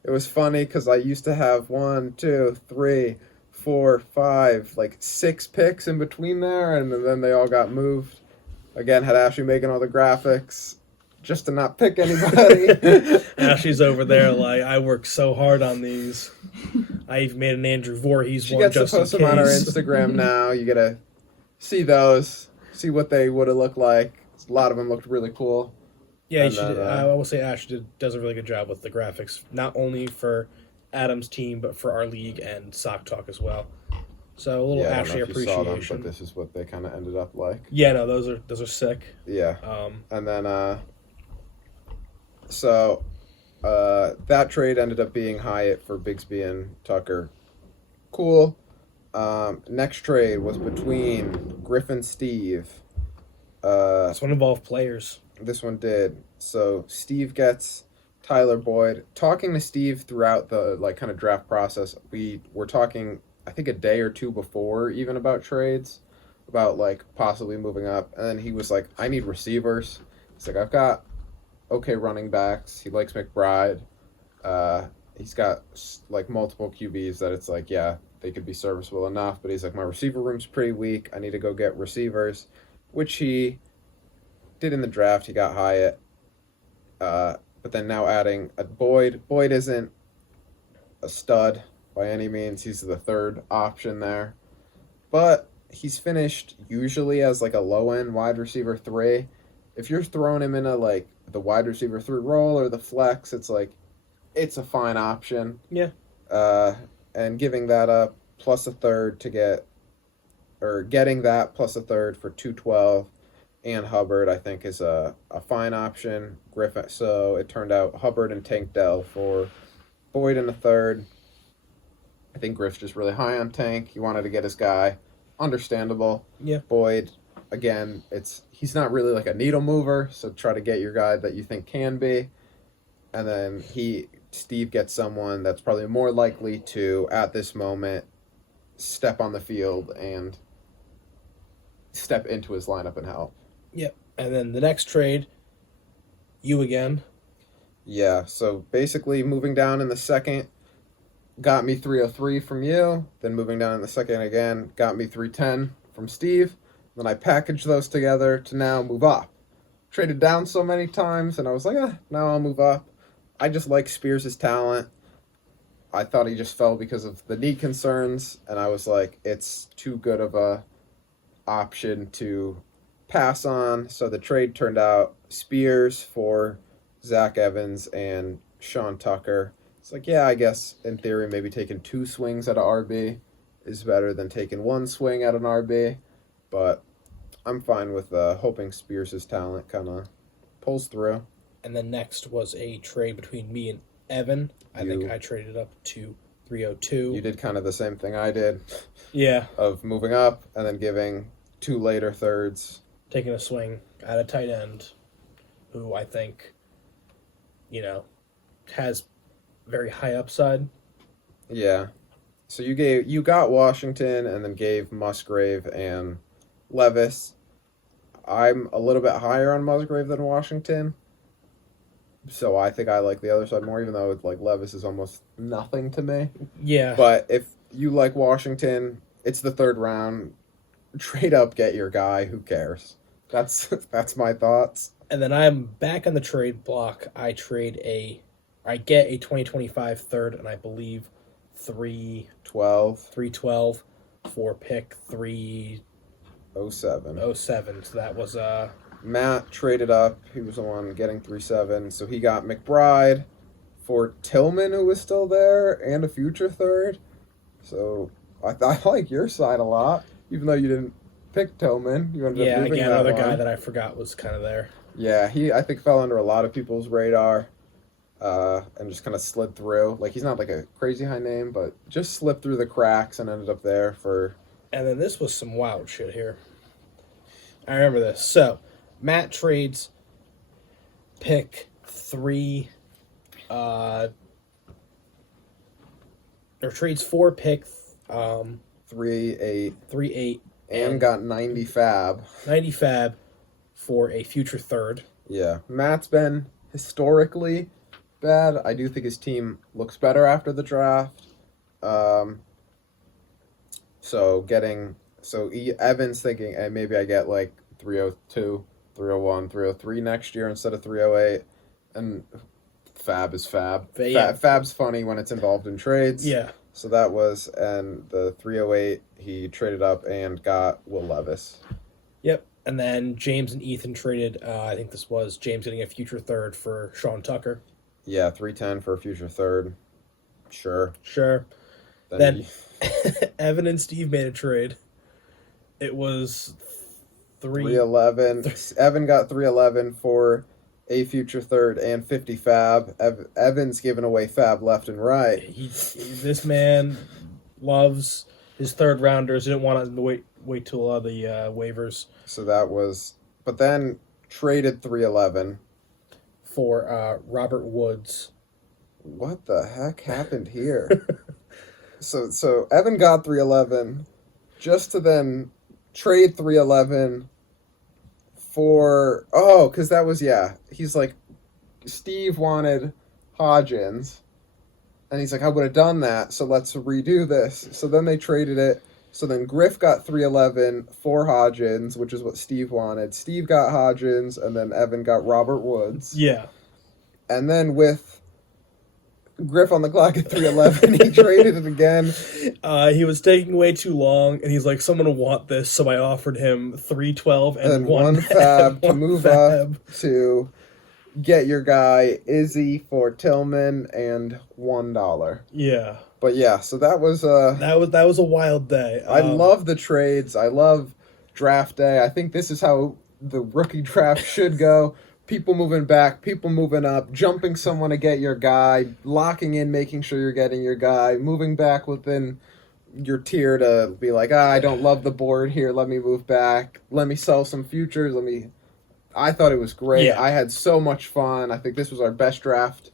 It was funny because I used to have 1, 2, 3, 4, 5, like 6 picks in between there, and then they all got moved. Again, had Ashley making all the graphics just to not pick anybody. Ashley's over there like, I work so hard on these. I even made an Andrew Voorhees she one gets to post them on our Instagram now. You get to see those, see what they would have looked like. A lot of them looked really cool. Yeah, I will say Ashley does a really good job with the graphics, not only for Adam's team, but for our league and Sock Talk as well. So a little Ashley appreciation. Saw them, but this is what they kind of ended up like. Yeah, no, those are sick. Yeah. And then that trade ended up being Hyatt for Bigsby and Tucker. Cool. Next trade was between Griff and Steve. This one involved players. This one did. So Steve gets Tyler Boyd. Talking to Steve throughout the kind of draft process, we were talking, I think, a day or two before even about trades, about possibly moving up. And then he was like, I need receivers. He's like, I've got okay running backs. He likes McBride. He's got multiple QBs that it's they could be serviceable enough. But he's like, my receiver room's pretty weak. I need to go get receivers, which he did in the draft. He got Hyatt. But then now adding a Boyd. Boyd isn't a stud by any means. He's the third option there. But he's finished usually as a low-end wide receiver 3. If you're throwing him in the wide receiver 3 role or the flex, it's a fine option. Yeah. And giving that up plus a third getting that plus a third for 212 and Hubbard, I think, is a fine option. Griffin. So it turned out Hubbard and Tank Dell for Boyd in the third. I think Griff's just really high on Tank. He wanted to get his guy. Understandable. Yeah. Boyd again, he's not really like a needle mover, so try to get your guy that you think can be. And then Steve gets someone that's probably more likely to, at this moment, step on the field and step into his lineup and help. Yep. And then the next trade, you again. Yeah, so basically moving down in the second got me 303 from you. Then moving down in the second again got me 310 from Steve. Then I packaged those together to now move up. Traded down so many times, and I was like, now I'll move up. I just like Spears' talent. I thought he just fell because of the knee concerns, and I was like, it's too good of a option to pass on. So the trade turned out Spears for Zach Evans and Sean Tucker. It's like, yeah, I guess in theory maybe taking 2 swings at an RB is better than taking 1 swing at an RB, but I'm fine with hoping Spears' talent kind of pulls through. And then next was a trade between me and Evan. I think I traded up to 302. You did kind of the same thing I did. Yeah. Of moving up and then giving 2 later thirds. Taking a swing at a tight end who I think, has very high upside. Yeah. So you got Washington and then gave Musgrave and Levis. I'm a little bit higher on Musgrave than Washington. So I think I like the other side more, even though it's like Levis is almost nothing to me. Yeah. But if you like Washington, it's the 3rd round. Trade up, get your guy. Who cares? That's my thoughts. And then I'm back on the trade block. I get a 2025 third, and I believe 312 for pick 307. So that was Matt traded up. He was the one getting 3-7. So he got McBride for Tillman, who was still there, and a future third. So I like your side a lot, even though you didn't pick Tillman. You ended up moving again, that another one. guy that I forgot was kind of there. Yeah, he I think fell under a lot of people's radar, and just kind of slid through. Like, he's not like a crazy high name, but just slipped through the cracks and ended up there for. And then this was some wild shit here. I remember this. So Matt trades pick 3, or trades 4 pick 3-8, 3-8, and got 90 fab. 90 fab for a future third. Yeah, Matt's been historically bad. I do think his team looks better after the draft. Evan's thinking, hey, maybe I get like 302, 301, 303 next year instead of 308. And fab is fab. Fab's funny when it's involved in trades. Yeah. So that was, and the 308, he traded up and got Will Levis. Yep. And then James and Ethan traded, I think this was James getting a future third for Sean Tucker. Yeah, 310 for a future third. Sure. Then Evan and Steve made a trade. It was 311. Evan got 311 for a future third and 50 fab. Evan's giving away fab left and right. This man loves his third rounders. He didn't want to wait till the waivers. So that was, but then traded 311 for Robert Woods. What the heck happened here? So Evan got 311 just to then trade 311 for, because that was, he's like, Steve wanted Hodgins, and he's like, I would have done that, so let's redo this. So then they traded it. So then Griff got 311 for Hodgins, which is what Steve wanted. Steve got Hodgins, and then Evan got Robert Woods. Yeah. And then with Griff on the clock at 311, he traded it again. He was taking way too long, and he's like, someone will want this, so I offered him 312 and then one fab to move up to get your guy Izzy for Tillman and $1. Yeah. But yeah, so that was a wild day. I love the trades. I love draft day. I think this is how the rookie draft should go. People moving back, people moving up, jumping someone to get your guy, locking in, making sure you're getting your guy, moving back within your tier to be like, I don't love the board here. Let me move back. Let me sell some futures. I thought it was great. Yeah. I had so much fun. I think this was our best draft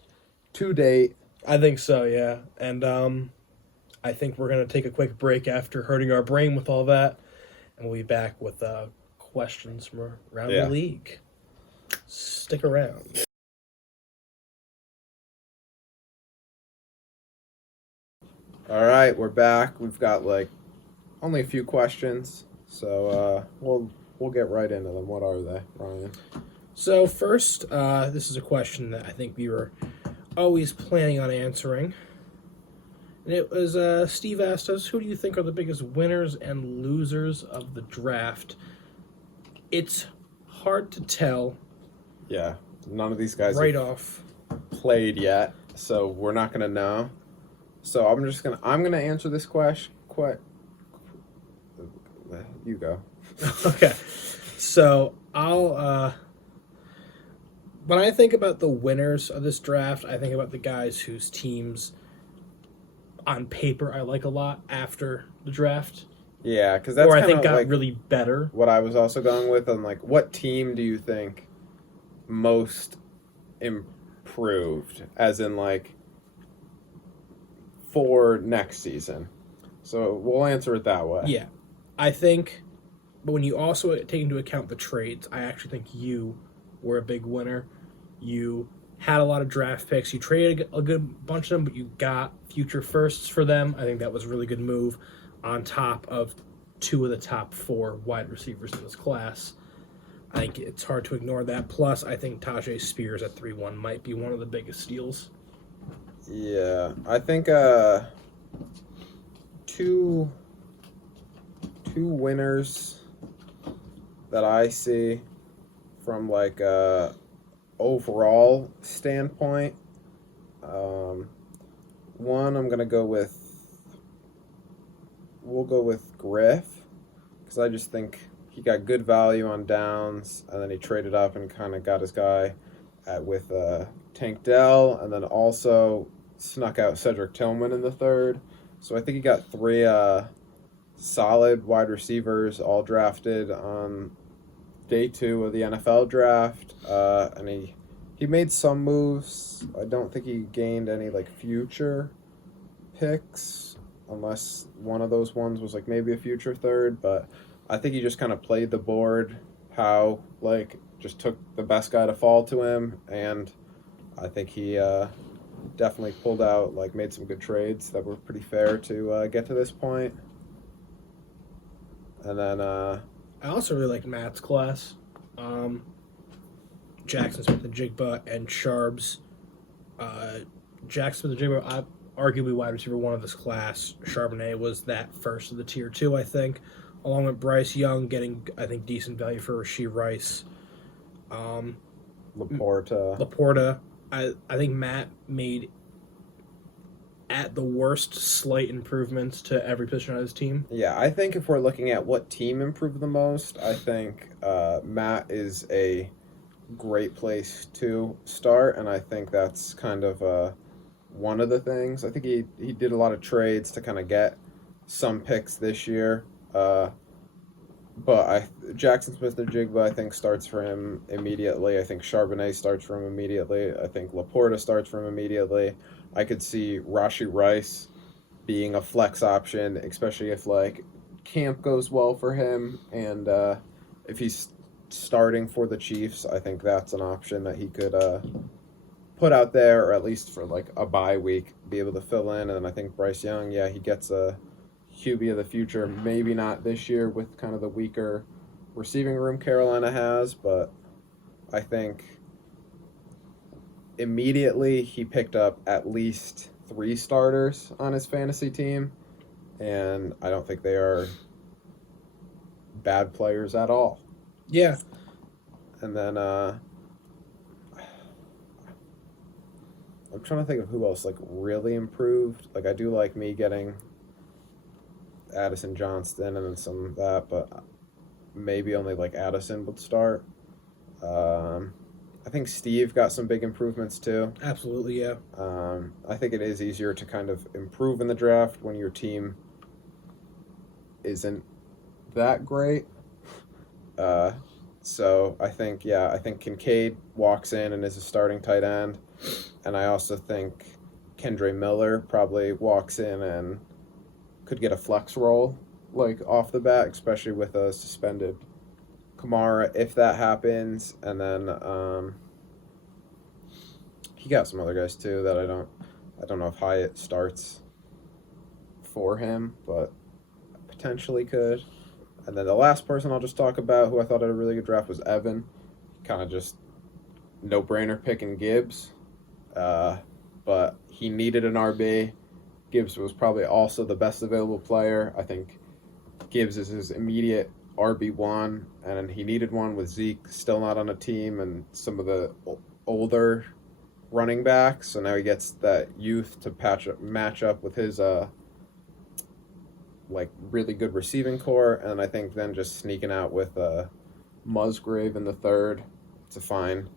to date. I think so, yeah. And I think we're going to take a quick break after hurting our brain with all that. And we'll be back with questions from around the league. Stick around. All right, we're back. We've got only a few questions, so we'll get right into them. What are they, Ryan? So first, this is a question that I think we were always planning on answering. And it was Steve asked us, who do you think are the biggest winners and losers of the draft? It's hard to tell. Yeah, none of these guys right have off played yet, so we're not gonna know. So I'm gonna answer this question. You go. Okay, so I'll when I think about the winners of this draft, I think about the guys whose teams on paper I like a lot after the draft. Yeah, because that's or I kind think of got really better. What I was also going with on what team do you think most improved, as in for next season? So we'll answer it that way. Yeah, I think, but when you also take into account the trades, I actually think you were a big winner. You had a lot of draft picks. You traded a good bunch of them, but you got future firsts for them. I think that was a really good move on top of 2 of the top 4 wide receivers in this class. I think it's hard to ignore that. Plus, I think Tajay Spears at 3-1 might be one of the biggest steals. Yeah, I think two winners that I see from overall standpoint. One, we'll go with Griff, because I just think he got good value on downs, and then he traded up and kind of got his guy with Tank Dell, and then also snuck out Cedric Tillman in the 3rd. So I think he got 3 solid wide receivers all drafted on day 2 of the NFL draft, and he made some moves. I don't think he gained any future picks, unless one of those ones was maybe a future 3rd, but I think he just kind of played the board how just took the best guy to fall to him, and I think he definitely pulled out made some good trades that were pretty fair to get to this point. And then I also really liked Matt's class. Jackson Smith-Njigba and Sharbs. Jackson Smith-Njigba, arguably wide receiver 1 of this class. Charbonnet was that first of the tier 2, I think, along with Bryce Young getting, I think, decent value for Rashee Rice. Laporta. I think Matt made, at the worst, slight improvements to every position on his team. Yeah, I think if we're looking at what team improved the most, I think Matt is a great place to start, and I think that's kind of one of the things. I think he did a lot of trades to kind of get some picks this year, but Jackson Smith-Njigba, I think, starts for him immediately. I think Charbonnet starts for him immediately. I think Laporta starts for him immediately. I could see Rashee Rice being a flex option, especially if camp goes well for him, and if he's starting for the Chiefs, I think that's an option that he could put out there, or at least for a bye week, be able to fill in. And then I think Bryce Young, he gets a QB of the future. Maybe not this year with kind of the weaker receiving room Carolina has, but I think immediately he picked up at least 3 starters on his fantasy team, and I don't think they are bad players at all. Yeah. And then I'm trying to think of who else really improved. I do like me getting Addison Johnston and then some of that, but maybe only Addison would start. I think Steve got some big improvements too. Absolutely, yeah. I think it is easier to kind of improve in the draft when your team isn't that great. So I think Kincaid walks in and is a starting tight end, and I also think Kendre Miller probably walks in and could get a flex role like off the bat, especially with a suspended Kamara if that happens, and then he got some other guys too that I don't know if Hyatt starts for him, but potentially could. And then the last person I'll just talk about who I thought had a really good draft was Evan. Kind of just no-brainer picking Gibbs. But he needed an RB. Gibbs was probably also the best available player. I think Gibbs is his immediate RB1, and he needed one with Zeke still not on a team and some of the older running backs. So now he gets that youth to match up with his really good receiving core, and I think then just sneaking out with Musgrave in the third. It's a fine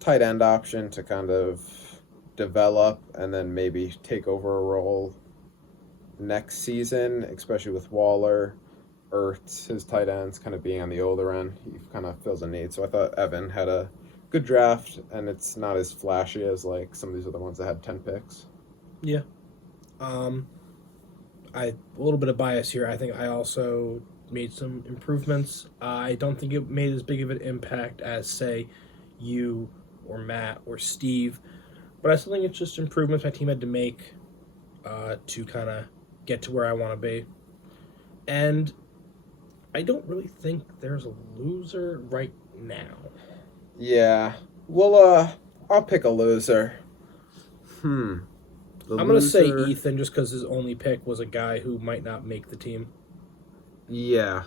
tight end option to kind of develop and then maybe take over a role next season, especially with Waller, Ertz, his tight ends kind of being on the older end. He kind of fills a need. So I thought Evan had a good draft, and it's not as flashy as like some of these other ones that had 10 picks. Yeah. A little bit of bias here. I think I also made some improvements. I don't think it made as big of an impact as, say, you or Matt or Steve, but I still think it's just improvements my team had to make to kind of get to where I want to be. And I don't really think there's a loser right now. Yeah. Well, I'll pick a loser. I'm going to say Ethan just because his only pick was a guy who might not make the team. Yeah.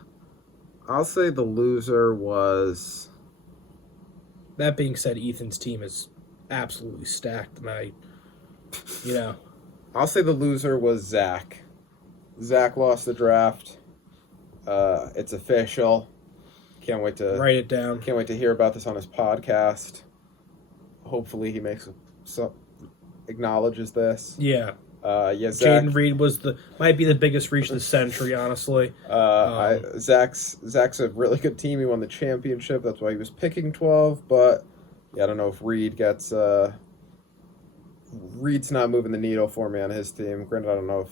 I'll say the loser was... That being said, Ethan's team is absolutely stacked, and I'll say the loser was Zach. Zach lost the draft. It's official. Can't wait to... Write it down. Can't wait to hear about this on his podcast. Hopefully he acknowledges this. Yeah. Zach. Jaden Reed might be the biggest reach of the century, honestly. Zach's a really good team. He won the championship. That's why he was picking 12. But yeah, I don't know if Reed gets. Reed's not moving the needle for me on his team. Granted, I don't know if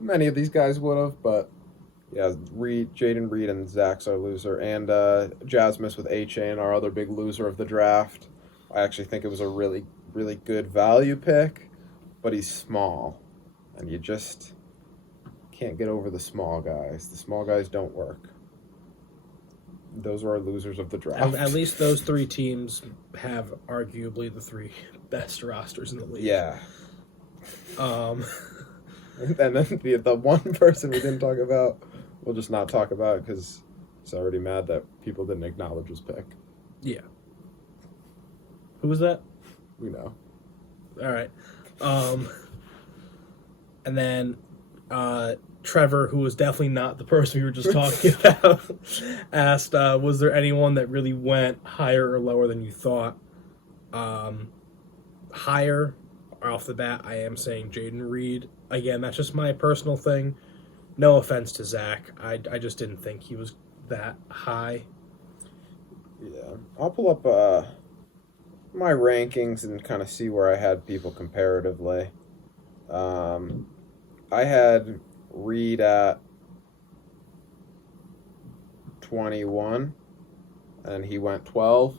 many of these guys would have, but yeah, Jaden Reed, and Zach's our loser, and Jasmus with A-Chain, our other big loser of the draft. I actually think it was a really, really good value pick, but he's small, and you just can't get over the small guys. The small guys don't work. Those are our losers of the draft. At least those three teams have arguably the three best rosters in the league. Yeah. And then the one person we didn't talk about, we'll just not talk about because he's already mad that people didn't acknowledge his pick. Yeah. Who was that? We know. All right. And then Trevor, who was definitely not the person we were just talking about, asked, was there anyone that really went higher or lower than you thought? Higher, off the bat, I am saying Jaden Reed. Again, that's just my personal thing. No offense to Zach. I just didn't think he was that high. Yeah. I'll pull up my rankings and kind of see where I had people comparatively. I had Reed at 21, and he went 12.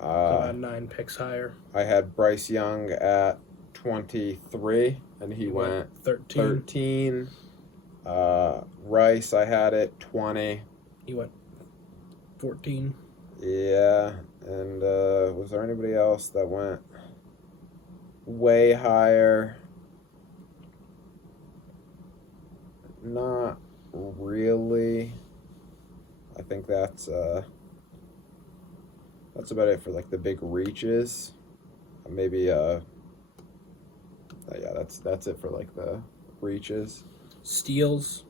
9 picks higher. I had Bryce Young at 23, and he went 13. Rice, I had it 20. He went 14. Yeah, and was there anybody else that went way higher? Not really. I think that's about it for like the big reaches. Maybe yeah, that's it for like the reaches. Steals,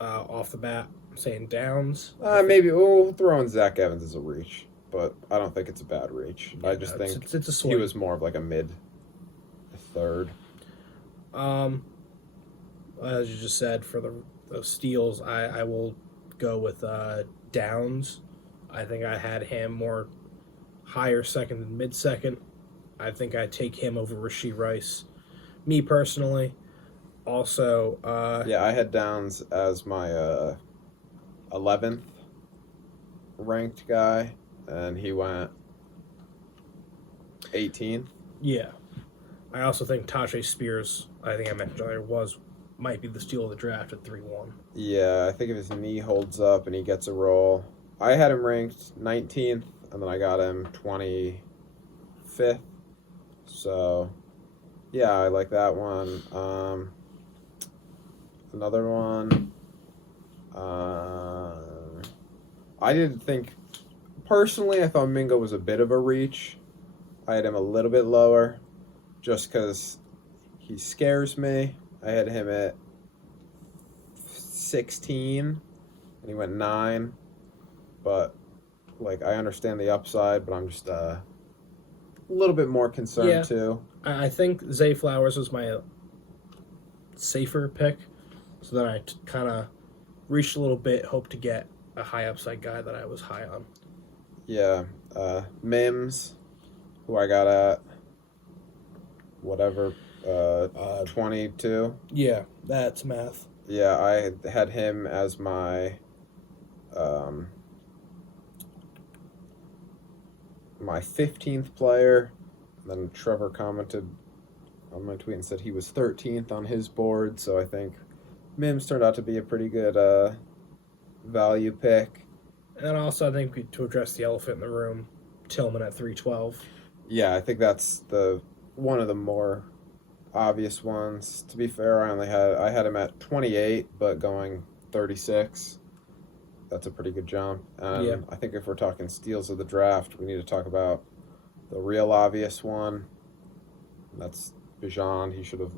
off the bat, I'm saying downs. Maybe we'll throw in Zach Evans as a reach, but I don't think it's a bad reach. Yeah, I just think it's a swing. He was more of like a third. As you just said, for the Those steals, I will go with Downs. I think I had him more higher second than mid second. I think I take him over Rashee Rice. Me personally. Also, I had Downs as my 11th ranked guy, and he went 18th. Yeah. I also think Tajay Spears, I think I mentioned earlier, might be the steal of the draft at 3-1. Yeah, I think if his knee holds up and he gets a roll. I had him ranked 19th, and then I got him 25th. So, yeah, I like that one. Another one. I didn't think... Personally, I thought Mingo was a bit of a reach. I had him a little bit lower, just because he scares me. I had him at 16, and he went 9. But, I understand the upside, but I'm just a little bit more concerned, too. I think Zay Flowers was my safer pick, so then I kind of reached a little bit, hoped to get a high upside guy that I was high on. Yeah, Mims, who I got at, 22. Yeah, that's math. Yeah, I had him as my my 15th player. Then Trevor commented on my tweet and said he was 13th on his board, so I think Mims turned out to be a pretty good value pick. And also, I think to address the elephant in the room, Tillman at 312. Yeah, I think that's one of the more obvious ones. To be fair, I had him at 28, but going 36. That's a pretty good jump. And yeah. I think if we're talking steals of the draft, we need to talk about the real obvious one. That's Bijan. He should have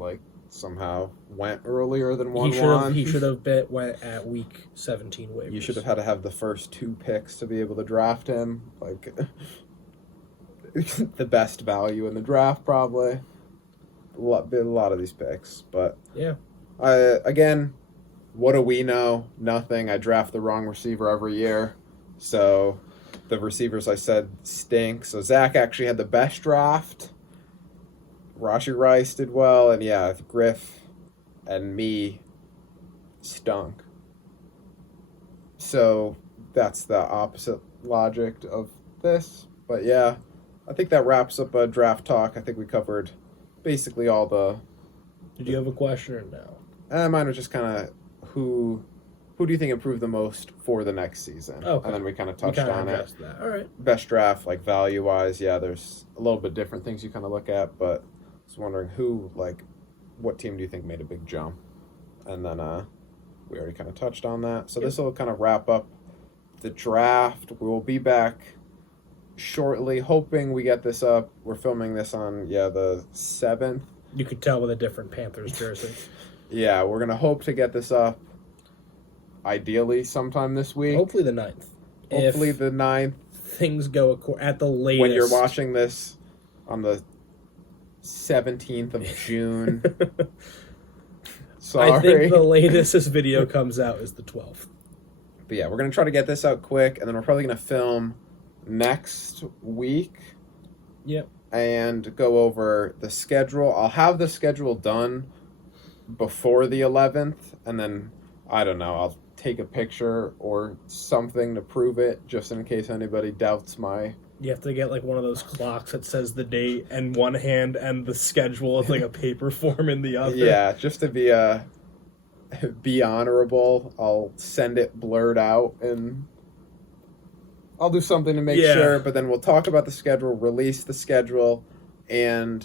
somehow went earlier than 1-1. He should have went at week 17 waivers. You should have had to have the first 2 picks to be able to draft him. The best value in the draft, probably. A lot of these picks, but yeah. Again, what do we know? Nothing. I draft the wrong receiver every year, so the receivers I said stink. So Zach actually had the best draft. Rashee Rice did well, and yeah, Griff and me stunk. So that's the opposite logic of this. But yeah, I think that wraps up draft talk. I think we covered basically all the... Did you have a question or no? Mine was just kind of who do you think improved the most for the next season? Okay. And then we kind of touched on it. That. All right. Best draft, value-wise, yeah, there's a little bit different things you kind of look at, but I was wondering what team do you think made a big jump? And then we already kind of touched on that. So this will kind of wrap up the draft. We will be back shortly, hoping we get this up. We're filming this on, the 7th. You could tell with a different Panthers jersey. Yeah, we're going to hope to get this up ideally sometime this week. Hopefully the 9th. Hopefully the 9th. Things go at the latest. When you're watching this on the 17th of June. Sorry. I think the latest this video comes out is the 12th. But yeah, we're going to try to get this out quick, and then we're probably going to film next week. Yep. And go over the schedule. I'll have the schedule done before the 11th, and then, I don't know, I'll take a picture or something to prove it, just in case anybody doubts my... You have to get one of those clocks that says the date in one hand and the schedule is a paper form in the other. Yeah, just to be honorable, I'll send it blurred out, and I'll do something to make sure, but then we'll talk about the schedule, release the schedule, and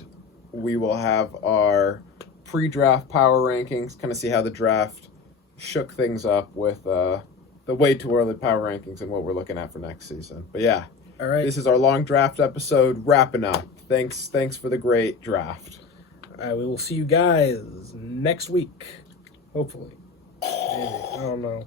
we will have our pre-draft power rankings, kind of see how the draft shook things up with the way too early power rankings and what we're looking at for next season. But yeah, all right. This is our long draft episode wrapping up. Thanks for the great draft. All right, we will see you guys next week, hopefully. Maybe. I don't know.